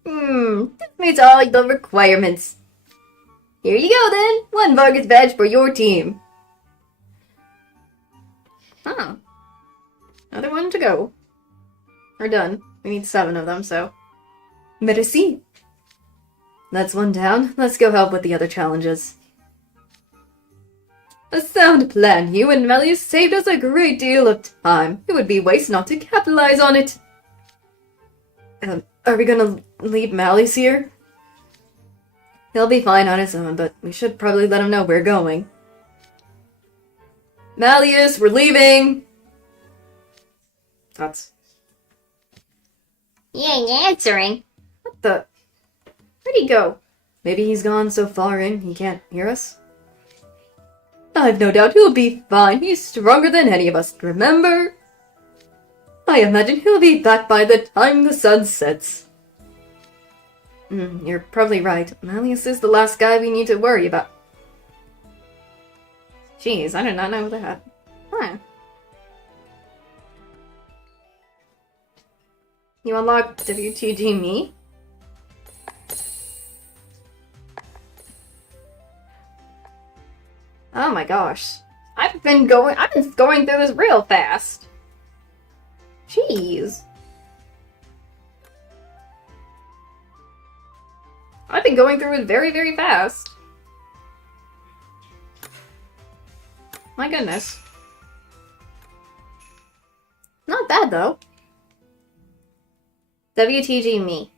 This meets all the requirements. Here you go then! 1 Vargas badge for your team. Oh. Another one to go. We're done. We need 7 of them, so... Merci. That's 1 down. Let's go help with the other challenges. A sound plan. You and Malleus saved us a great deal of time. It would be waste not to capitalize on it. Are we gonna leave Malleus here? He'll be fine on his own, but we should probably let him know we're going. Malleus, we're leaving! That's... He ain't answering. What the... Where'd he go? Maybe he's gone so far in he can't hear us? I've no doubt he'll be fine. He's stronger than any of us, remember? I imagine he'll be back by the time the sun sets. You're probably right. Malleus is the last guy we need to worry about. Jeez, I did not know that. Huh. You unlocked WTG me? Oh my gosh. I've been going through this real fast. Jeez. I've been going through it very, very fast. My goodness. Not bad, though. WTG me.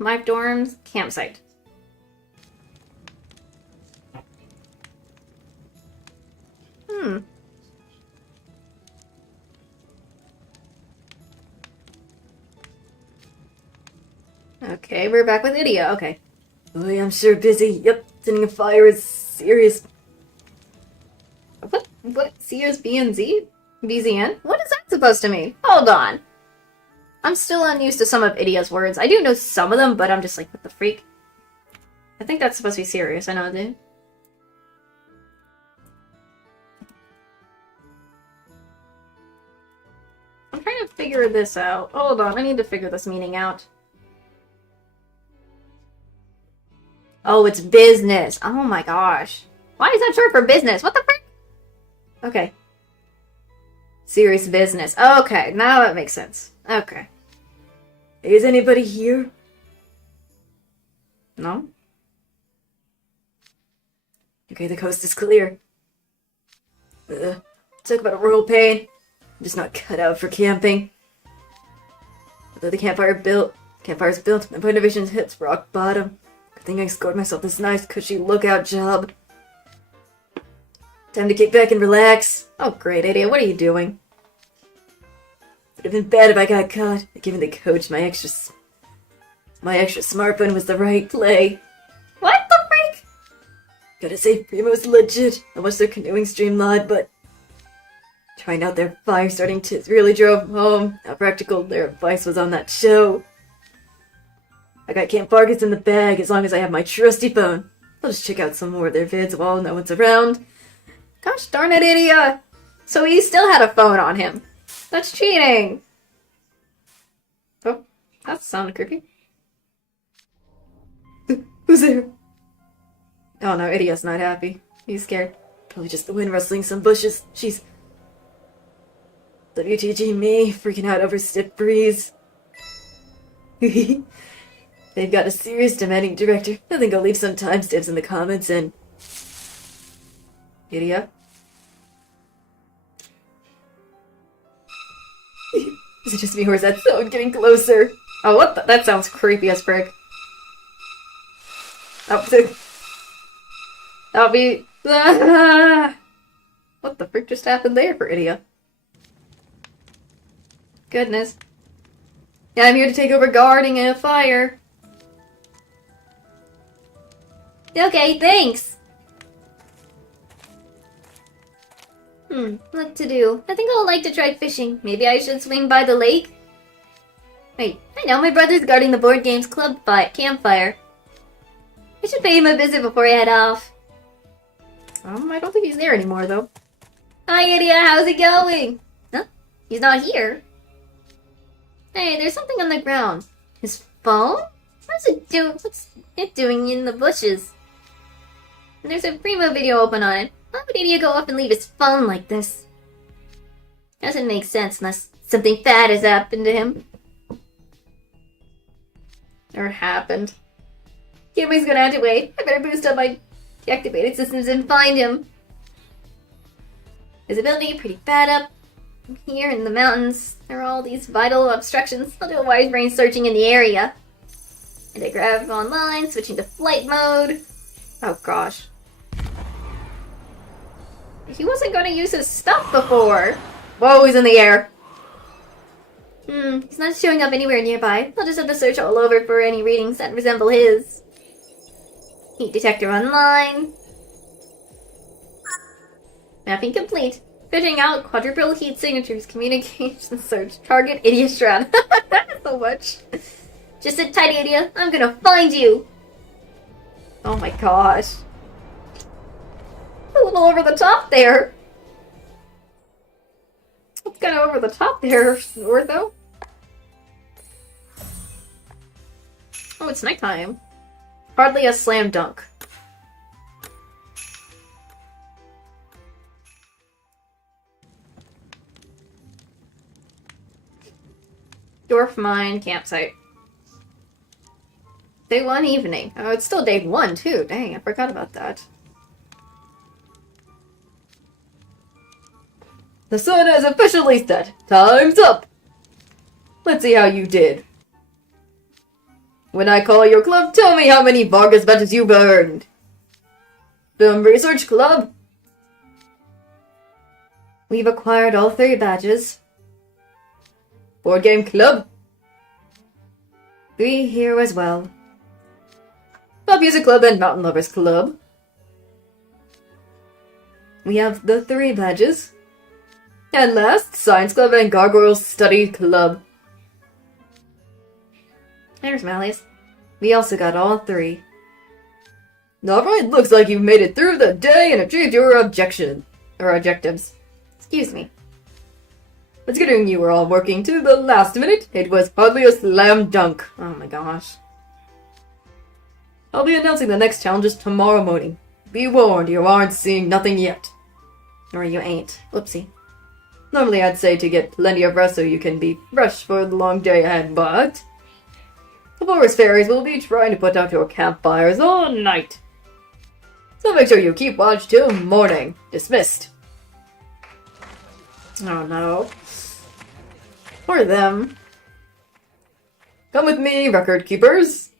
Life dorms, campsite. Okay, we're back with Idia. Okay. Boy, I'm sure busy. Yep, sending a fire is serious. What? Serious BNZ? BZN? What is that supposed to mean? Hold on. I'm still unused to some of Idia's words. I do know some of them, but I'm just like, what the freak? I think that's supposed to be serious. I know, dude. I'm trying to figure this out. Hold on, I need to figure this meaning out. Oh, it's business. Oh my gosh. Why is that short for business? What the frick? Okay. Serious business. Okay, now that makes sense. Okay. Is anybody here? No? Okay, the coast is clear. Talk about a royal pain. I'm just not cut out for camping. Although the campfire's built, my point of vision hits rock bottom. Good thing I scored myself this nice, cushy lookout job. Time to kick back and relax. Oh great, Idia, what are you doing? Would have been bad if I got caught. Giving the coach my extra smartphone was the right play. What the freak? Gotta say, Primo's legit. I watched their canoeing stream live, but trying out their fire starting tips really drove home how practical their advice was on that show. I got Camp Vargas in the bag as long as I have my trusty phone. I'll just check out some more of their vids while no one's around. Gosh darn it, Idia! So he still had a phone on him. That's cheating! Oh, that sounded creepy. Who's there? Oh no, Idia's not happy. He's scared. Probably just the wind rustling some bushes. She's... WTG me, freaking out over stiff breeze. They've got a serious demanding director. I think I'll leave some timestamps in the comments and... Idia? Is it just me or is that sound getting closer? Oh, what the? That sounds creepy as frick. That'll be... What the frick just happened there for Idia? Goodness. Yeah, I'm here to take over guarding a fire. Okay, thanks. What to do? I think I'll like to try fishing. Maybe I should swing by the lake? Wait, I know my brother's guarding the board games club campfire. I should pay him a visit before I head off. I don't think he's there anymore, though. Hi, Idia, how's it going? Huh? He's not here. Hey, there's something on the ground. His phone? What's it doing in the bushes? And there's a Primo video open on it. Why would Idia go off and leave his phone like this? Doesn't make sense unless something bad has happened to him. Or happened. Can't wait, gonna have to wait. I better boost up my deactivated systems and find him. Visibility pretty bad up here in the mountains. There are all these vital obstructions. I'll do a wide range searching in the area. And I grab online, switching to flight mode. Oh gosh. He wasn't going to use his stuff before. Whoa, he's in the air. He's not showing up anywhere nearby. I'll just have to search all over for any readings that resemble his. Heat detector online. Mapping complete. Fishing out quadruple heat signatures. Communication search. Target Idia Shroud. So much. Just sit tight, Idia. I'm gonna find you. Oh my gosh. A little over the top there. It's kind of over the top there, Ortho. Oh, it's nighttime. Hardly a slam dunk. Dwarf Mine campsite. Day 1 evening. Oh, it's still day 1 too. Dang, I forgot about that. The sun has officially set. Time's up! Let's see how you did. When I call your club, tell me how many Vargas badges you've earned. Film Research Club. We've acquired all 3 badges. Board Game Club. 3 here as well. Pop Music Club and Mountain Lovers Club. We have the 3 badges. And last, Science Club and Gargoyles Study Club. There's Malleus. We also got all 3. Alright, looks like you've made it through the day and achieved your objectives. Excuse me. Considering you were all working to the last minute, it was hardly a slam dunk. Oh my gosh. I'll be announcing the next challenges tomorrow morning. Be warned, you aren't seeing nothing yet. Or you ain't. Whoopsie. Normally I'd say to get plenty of rest so you can be fresh for the long day ahead, but the forest fairies will be trying to put out your campfires all night. So make sure you keep watch till morning. Dismissed. Oh no. Poor them. Come with me, record keepers.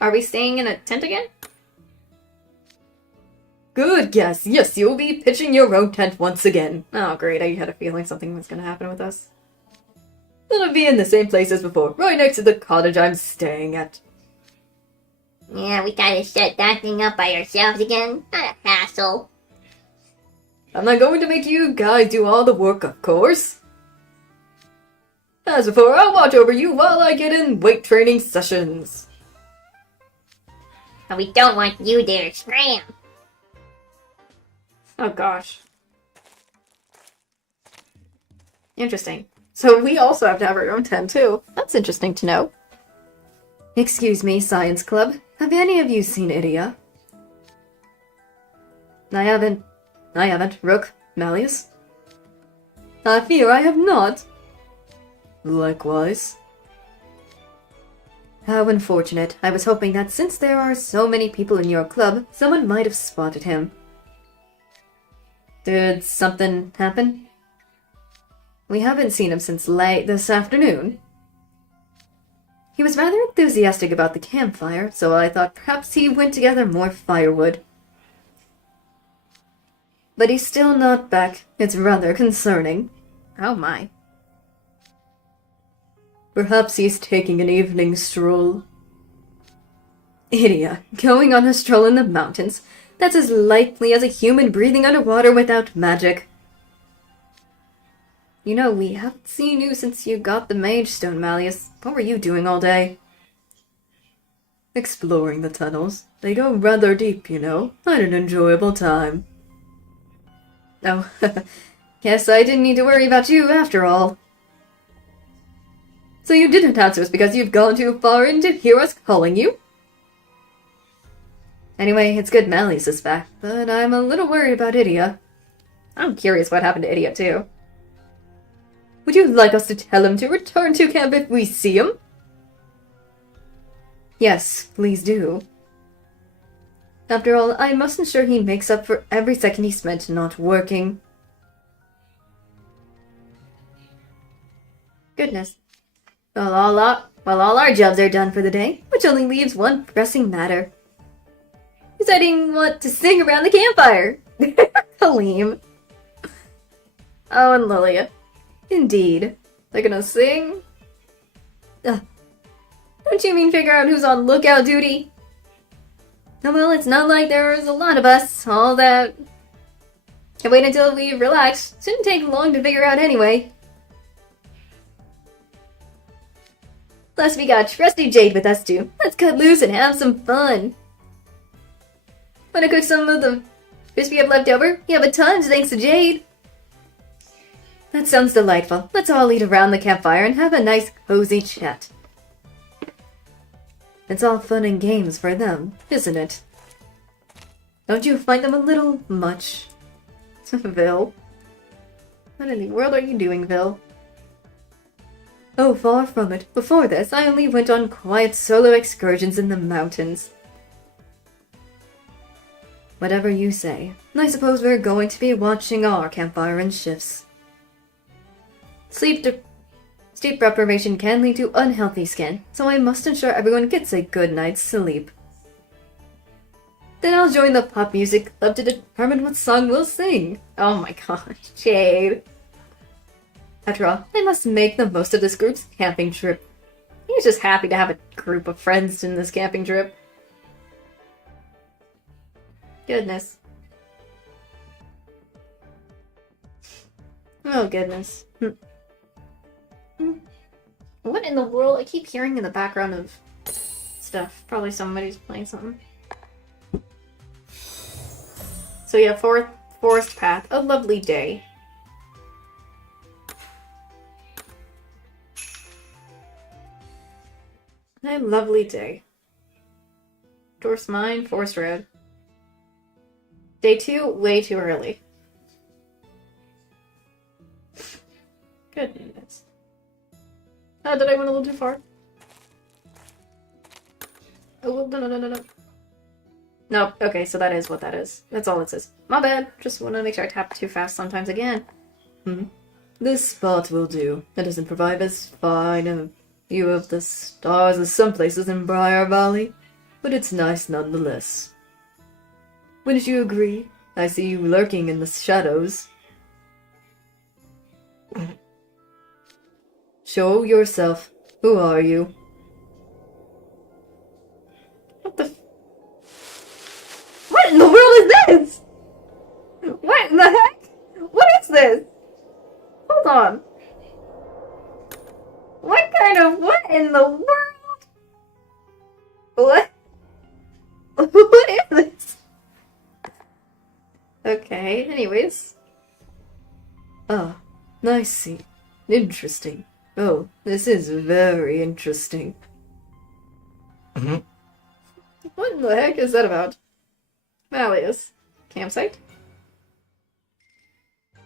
Are we staying in a tent again? Good guess. Yes, you'll be pitching your own tent once again. Oh, great. I had a feeling something was going to happen with us. It'll be in the same place as before, right next to the cottage I'm staying at. Yeah, we gotta set that thing up by ourselves again. What a hassle. I'm not going to make you guys do all the work, of course. As before, I'll watch over you while I get in weight training sessions. But we don't want you there, scram. Oh gosh. Interesting. So we also have to have our own tent too. That's interesting to know. Excuse me, Science Club. Have any of you seen Idia? I haven't. Rook, Malleus? I fear I have not. Likewise. How unfortunate. I was hoping that since there are so many people in your club, someone might have spotted him. Did something happen? We haven't seen him since late this afternoon. He was rather enthusiastic about the campfire, so I thought perhaps he went to gather more firewood. But he's still not back. It's rather concerning. Oh my. Perhaps he's taking an evening stroll. Idia, going on a stroll in the mountains. That's as likely as a human breathing underwater without magic. You know, we haven't seen you since you got the Mage Stone, Malleus. What were you doing all day? Exploring the tunnels. They go rather deep, you know. I had an enjoyable time. Oh, guess I didn't need to worry about you after all. So you didn't answer us because you've gone too far in to hear us calling you? Anyway, it's good Mally's is back, but I'm a little worried about Idia. I'm curious what happened to Idia, too. Would you like us to tell him to return to camp if we see him? Yes, please do. After all, I must ensure he makes up for every second he spent not working. Goodness. Well, all our jobs are done for the day, which only leaves one pressing matter. Deciding what to sing around the campfire. Kaleem. Oh, and Lilia. Indeed. They're gonna sing? Ugh. Don't you mean figure out who's on lookout duty? Oh, well, it's not like there's a lot of us. All that... Can wait until we relax. Shouldn't take long to figure out anyway. Plus, we got Trusty Jade with us too. Let's cut loose and have some fun. Wanna cook some of the fish we have left over? We have a ton thanks to Jade. That sounds delightful. Let's all eat around the campfire and have a nice cozy chat. It's all fun and games for them, isn't it? Don't you find them a little much? Vil. What in the world are you doing, Vil? Oh, far from it. Before this, I only went on quiet solo excursions in the mountains. Whatever you say. I suppose we're going to be watching our campfire in shifts. Sleep deprivation can lead to unhealthy skin, so I must ensure everyone gets a good night's sleep. Then I'll join the pop music club to determine what song we'll sing. Oh my gosh, Jade. After all, I must make the most of this group's camping trip. He was just happy to have a group of friends in this camping trip. Goodness. Oh, goodness. What in the world? I keep hearing in the background of stuff. Probably somebody's playing something. So yeah, forest path. A lovely day. A lovely day. Dwarf's Mine, Forest Road. Day 2, way too early. Goodness. Oh, did I went a little too far? Oh, no. Nope, okay, so that is what that is. That's all it says. My bad. Just want to make sure I tap too fast sometimes again. This spot will do. It doesn't provide as fine a view of the stars as some places in Briar Valley, but it's nice nonetheless. Wouldn't you agree? I see you lurking in the shadows. Show yourself. Who are you? What the What in the world is this? What in the heck? What is this? Hold on. What in the world? What? What is this? Okay, anyways. Ah, I see. Interesting. Oh, this is very interesting. What in the heck is that about? Malleus. Campsite?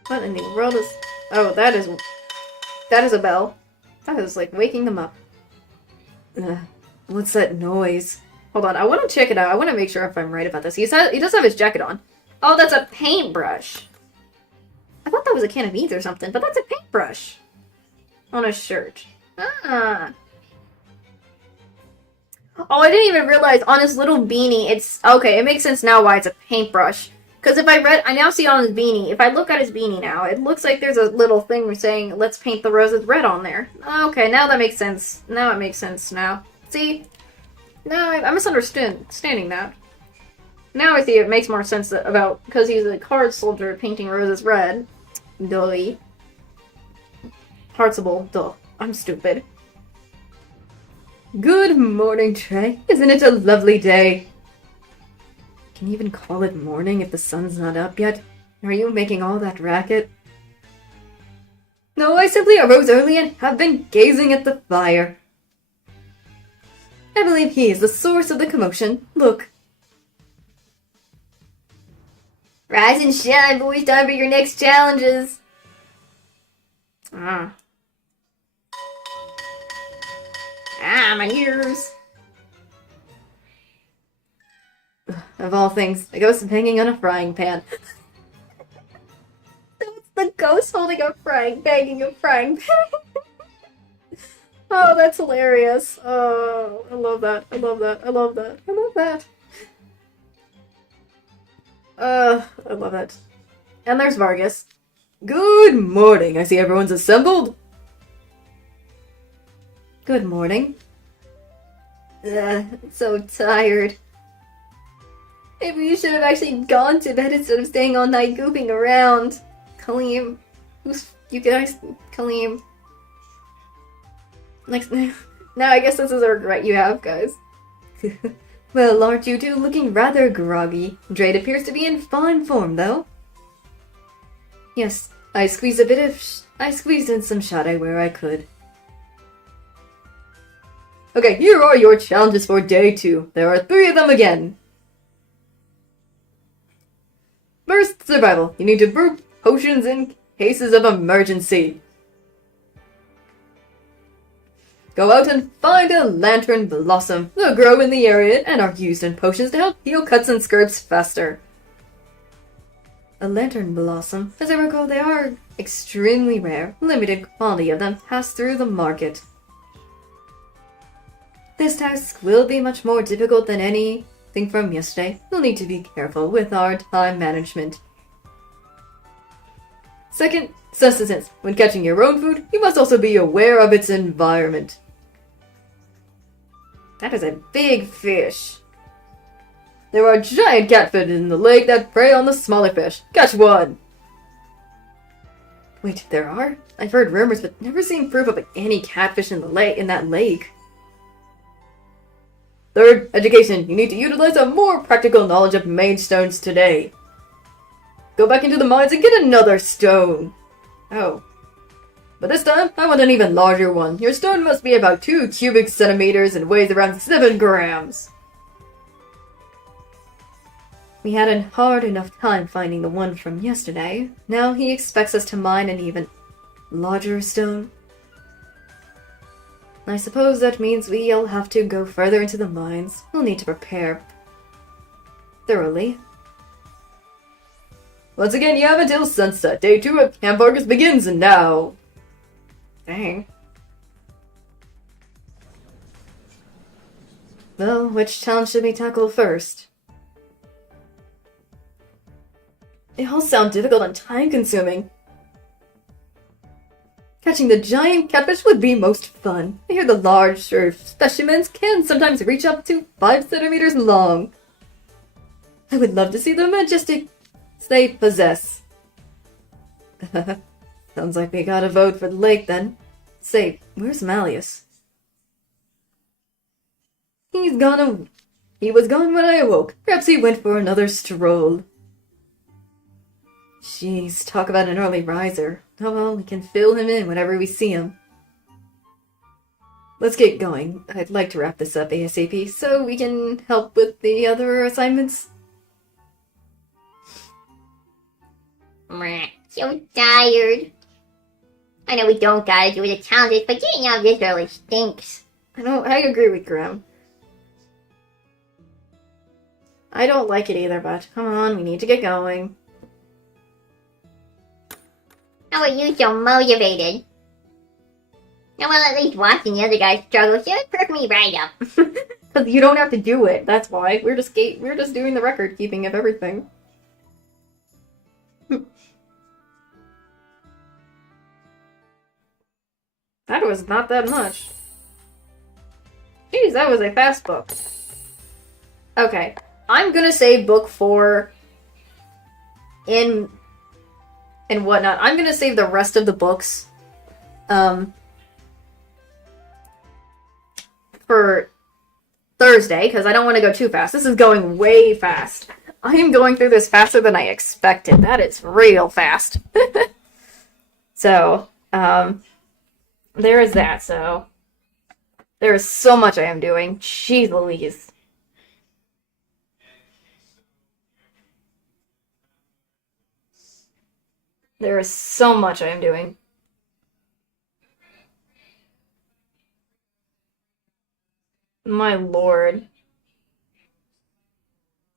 What in the world is... Oh, that is a bell. That is like waking them up. What's that noise? Hold on, I want to check it out. I want to make sure if I'm right about this. He does have his jacket on. Oh, that's a paintbrush. I thought that was a can of beans or something, but that's a paintbrush. On a shirt. Ah. Oh, I didn't even realize on his little beanie, it's... Okay, it makes sense now why it's a paintbrush. Because if I now see it on his beanie. If I look at his beanie now, it looks like there's a little thing saying, let's paint the roses red on there. Okay, now that makes sense. Now it makes sense now. See? Now I misunderstanding that. Now I see it makes more sense about... Because he's a card soldier painting roses red. Duh. Heartsable. Duh. I'm stupid. Good morning, Trey. Isn't it a lovely day? Can you even call it morning if the sun's not up yet? Are you making all that racket? No, I simply arose early and have been gazing at the fire. I believe he is the source of the commotion. Look. Rise and shine, boys. Time for your next challenges. Ah, My ears. of all things, a ghost hanging on a frying pan. That's the ghost holding a frying, banging a frying pan. Oh, that's hilarious. Oh, I love that. I love that. I love that. I love that. I love it. And there's Vargas. Good morning. I see everyone's assembled. Good morning. So tired. Maybe you should have actually gone to bed instead of staying all night gooping around. Kaleem. Who's you guys? Kaleem. Next, now I guess this is a regret you have, guys. Well, aren't you two looking rather groggy? Drade appears to be in fine form, though. Yes, I squeezed in some shade where I could. Okay, here are your challenges for day 2. There are 3 of them again. First, survival. You need to brew potions in cases of emergency. Go out and find a lantern blossom. They'll grow in the area and are used in potions to help heal cuts and scrapes faster. A lantern blossom? As I recall, they are extremely rare. Limited quantity of them pass through the market. This task will be much more difficult than anything from yesterday. You'll need to be careful with our time management. Second, sustenance. When catching your own food, you must also be aware of its environment. That is a big fish. There are giant catfish in the lake that prey on the smaller fish. Catch one! Wait, there are? I've heard rumors but never seen proof of any catfish in that lake. Third, education. You need to utilize a more practical knowledge of mage stones today. Go back into the mines and get another stone. Oh. But this time, I want an even larger one. Your stone must be about 2 cubic centimeters and weighs around 7 grams. We had a hard enough time finding the one from yesterday. Now he expects us to mine an even larger stone. I suppose that means we'll have to go further into the mines. We'll need to prepare thoroughly. Once again, you have until sunset. Day 2 of Camp Vargas begins now. Dang. Well, which challenge should we tackle first? They all sound difficult and time-consuming. Catching the giant catfish would be most fun. I hear the larger specimens can sometimes reach up to 5 centimeters long. I would love to see the majestic they possess. Sounds like we got a vote for the lake then. Say, where's Malleus? He was gone when I awoke. Perhaps he went for another stroll. Jeez, talk about an early riser. Oh well, we can fill him in whenever we see him. Let's get going. I'd like to wrap this up ASAP so we can help with the other assignments. So tired. I know we don't gotta do the challenges, but getting out this early stinks. I agree with Graham. I don't like it either, but come on, we need to get going. How are you so motivated? Now, well, at least watching the other guys struggle should perk me right up. Because you don't have to do it, that's why. We're just doing the record keeping of everything. That was not that much. Jeez, that was a fast book. Okay, I'm gonna save book 4 in whatnot. I'm gonna save the rest of the books for Thursday, because I don't want to go too fast. This is going way fast. I am going through this faster than I expected. That is real fast. So, There is that, so there is so much I am doing. Jeez Louise. There is so much I am doing. My lord.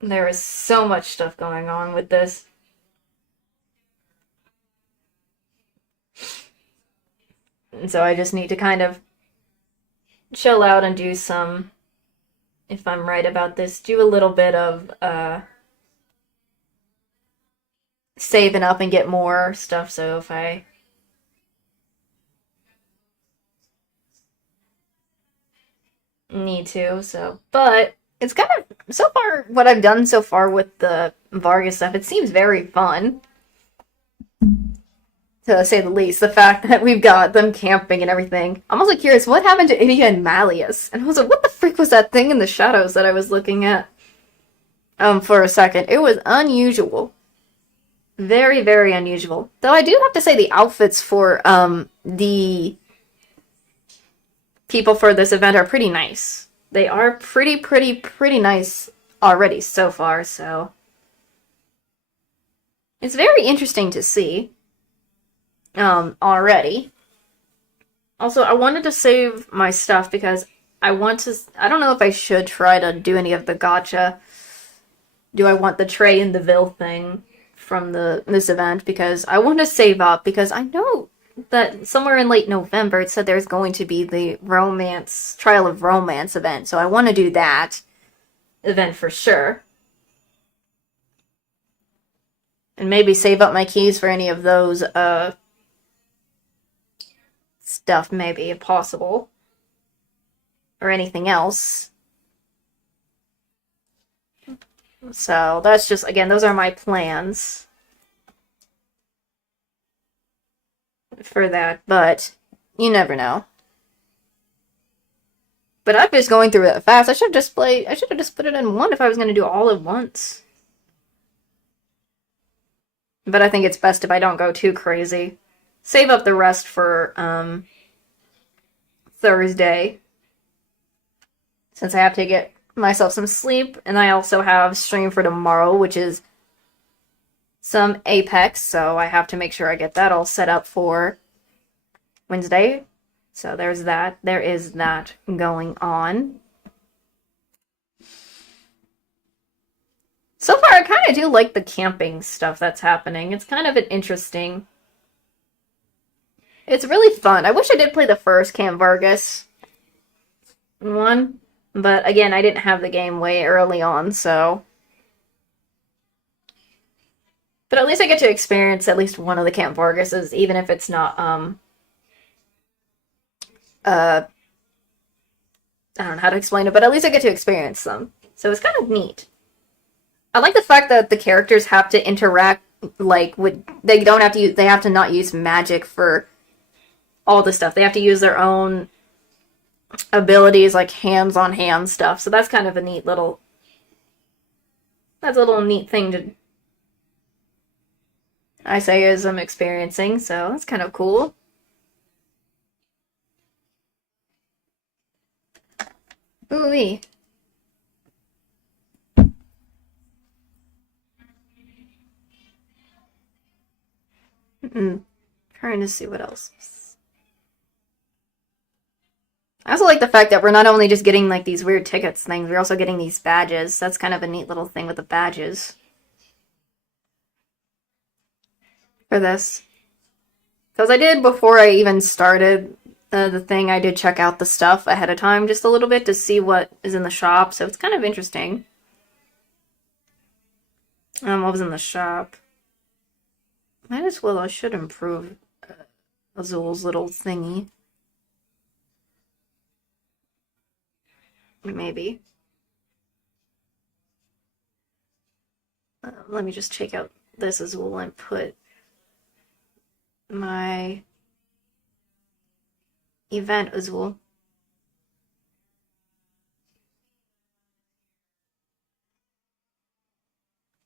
There is so much stuff going on with this. And so I just need to kind of chill out and do some, if I'm right about this, do a little bit of saving up and get more stuff. So if I need to, so, but it's kind of, so far, what I've done so far with the Vargas stuff, it seems very fun, to say the least. The fact that we've got them camping and everything. I'm also curious, what happened to Idia and Malleus? And I was like, what the freak was that thing in the shadows that I was looking at? For a second. It was unusual. Very, very unusual. Though I do have to say the outfits for, the people for this event are pretty nice. They are pretty nice already so far, so it's very interesting to see. Already. Also, I wanted to save my stuff because I don't know if I should try to do any of the gacha. Do I want the Trey and the Vil thing from this event? Because I want to save up, because I know that somewhere in late November it said there's going to be the Trial of Romance event, so I want to do that event for sure. And maybe save up my keys for any of those, stuff, maybe, if possible. Or anything else. So, that's just, again, those are my plans for that, but you never know. But I'm just going through it fast. I should have just put it in one if I was going to do all at once. But I think it's best if I don't go too crazy. Save up the rest for, Thursday. Since I have to get myself some sleep. And I also have stream for tomorrow, which is some Apex. So I have to make sure I get that all set up for Wednesday. So there's that. There is that going on. So far, I kind of do like the camping stuff that's happening. It's kind of an interesting... It's really fun. I wish I did play the first Camp Vargas one. But again, I didn't have the game way early on, so... But at least I get to experience at least one of the Camp Vargases, even if it's not, I don't know how to explain it, but at least I get to experience them. So it's kind of neat. I like the fact that the characters have to interact, like, with... They have to not use magic for all the stuff. They have to use their own abilities, like hands-on-hand stuff. So that's kind of a neat little... That's a little neat thing to... I say as I'm experiencing, so that's kind of cool. Ooh-wee. Trying to see what else. I also like the fact that we're not only just getting, like, these weird tickets things, we're also getting these badges. That's kind of a neat little thing with the badges. For this. Because I did, before I even started the thing, I did check out the stuff ahead of time just a little bit to see what is in the shop, so it's kind of interesting. What was in the shop? Might as well, I should improve Azul's little thingy. Maybe. Let me just check out this Azul and put my event Azul.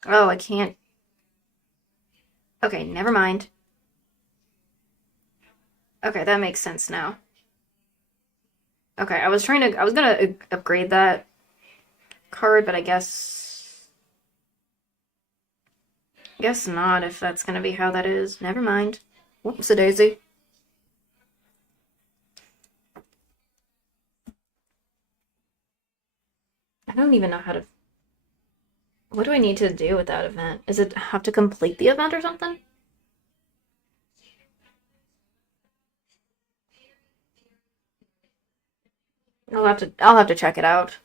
Oh, I can't. Okay, never mind. Okay, that makes sense now. Okay, I was gonna upgrade that card, but I guess not if that's gonna be how that is. Never mind. Whoops-a-daisy. I don't even know how to... What do I need to do with that event? Is it have to complete the event or something? I'll have to check it out.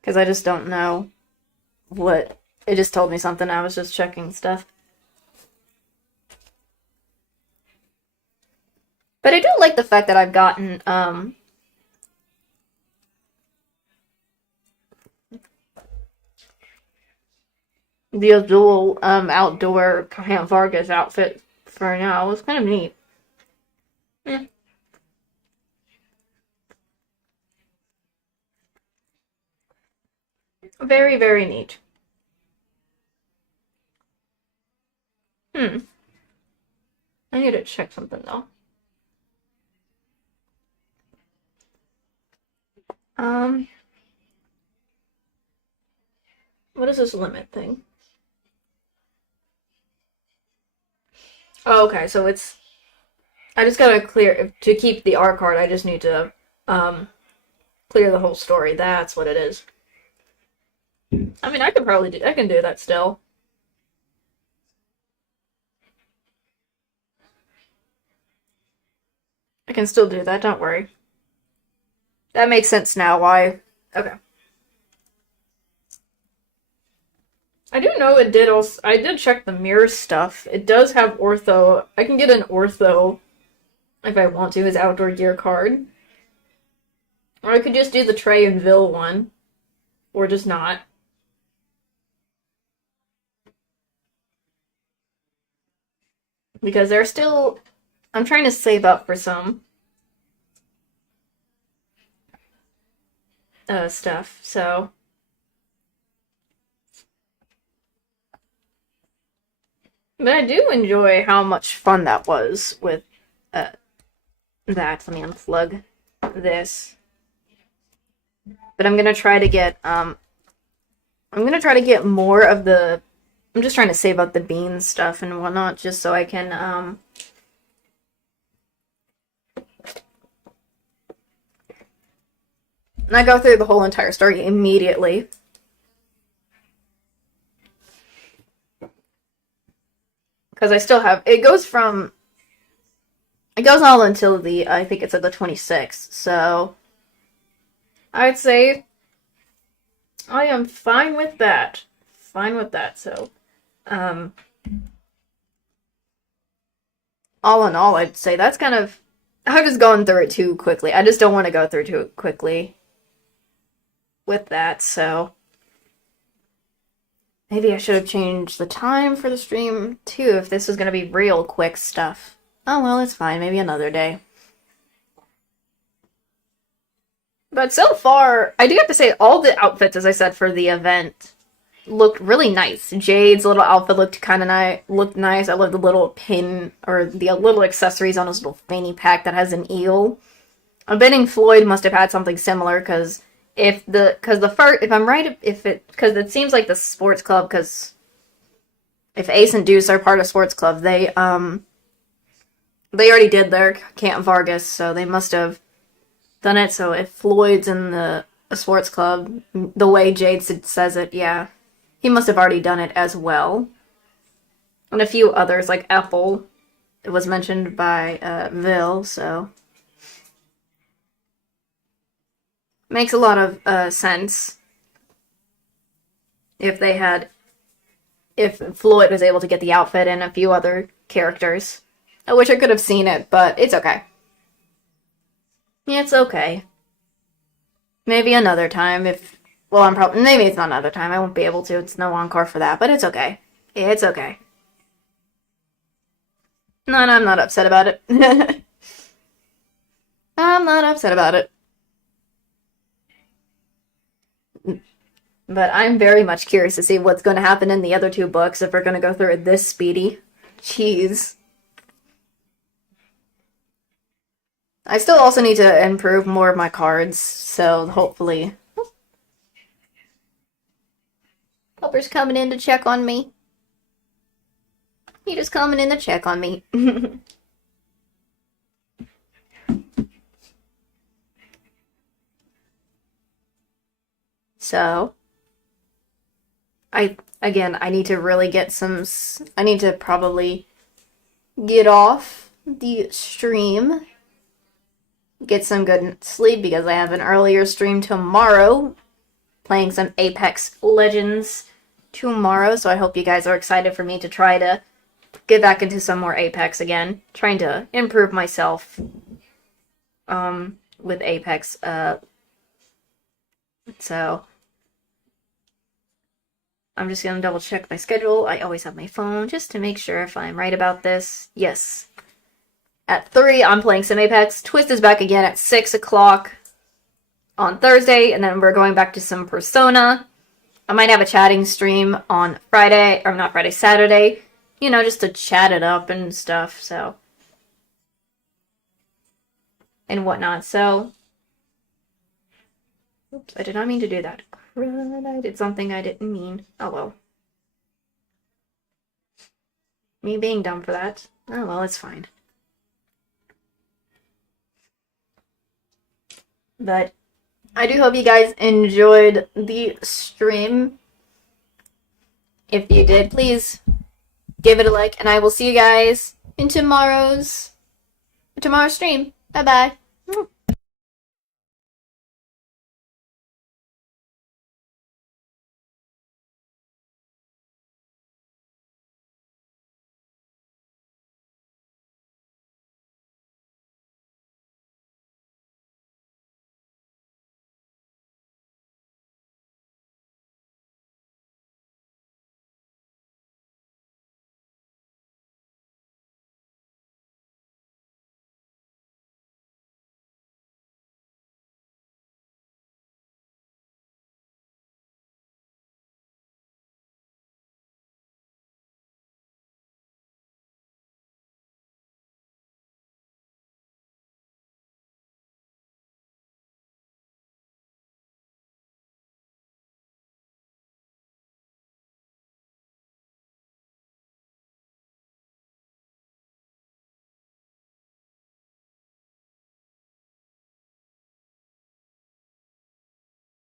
Because I just don't know what... It just told me something. I was just checking stuff. But I do like the fact that I've gotten, the Azul, outdoor Camp Vargas outfit for now. It's kind of neat. Yeah. Very, very neat. I need to check something, though. What is this limit thing? Oh, okay, so it's... I just gotta clear... To keep the R card, I just need to, clear the whole story. That's what it is. I mean, I could probably do... I can do that still. I can still do that, don't worry. That makes sense now, why... Okay. I do know it did also... I did check the mirror stuff. It does have ortho. I can get an ortho if I want to, as outdoor gear card. Or I could just do the Trey and Vil one. Or just not. Because they're still... I'm trying to save up for some stuff, so... But I do enjoy how much fun that was with that. Let me unplug this. But I'm gonna try to get more of the... I'm just trying to save up the beans stuff and whatnot, just so I can not go through the whole entire story immediately. Because I still have... It goes all until the... I think it's at the 26th, so... I'd say... I am fine with that. Fine with that, so... all in all, I'd say that's kind of... I'm just going through it too quickly. I just don't want to go through too quickly with that, so... Maybe I should have changed the time for the stream, too, if this was going to be real quick stuff. Oh, well, it's fine. Maybe another day. But so far, I do have to say, all the outfits, as I said, for the event looked really nice. Jade's little outfit looked kind of nice. I love the little pin, or the little accessories on his little fanny pack that has an eel. I'm betting Floyd must have had something similar, because... If I'm right, because it seems like the sports club, because if Ace and Deuce are part of sports club, they already did their Camp Vargas, so they must have done it. So if Floyd's in the sports club, the way Jade says it, yeah, he must have already done it as well. And a few others, like Ethel, it was mentioned by Vil, so... Makes a lot of sense if Floyd was able to get the outfit and a few other characters. I wish I could have seen it, but it's okay. It's okay. Maybe another time maybe it's not another time. I won't be able to. It's no encore for that, but it's okay. It's okay. No, I'm not upset about it. I'm not upset about it. But I'm very much curious to see what's going to happen in the other two books if we're going to go through it this speedy. Jeez. I still also need to improve more of my cards, so hopefully... Helper's coming in to check on me. He just coming in to check on me. So, I need to really get I need to probably get off the stream, get some good sleep because I have an earlier stream tomorrow, playing some Apex Legends tomorrow, so I hope you guys are excited for me to try to get back into some more Apex again, trying to improve myself, with Apex, so... I'm just gonna double check my schedule. I always have my phone just to make sure if I'm right about this. Yes. At 3, I'm playing some Apex. Twist is back again at 6 o'clock on Thursday, and then we're going back to some Persona. I might have a chatting stream on Friday, or not Friday, Saturday. You know, just to chat it up and stuff, so. And whatnot, so. Oops, I did not mean to do that. I did something I didn't mean. Oh well. Me being dumb for that. Oh well, it's fine. But I do hope you guys enjoyed the stream. If you did, please give it a like, and I will see you guys in tomorrow's stream. Bye bye.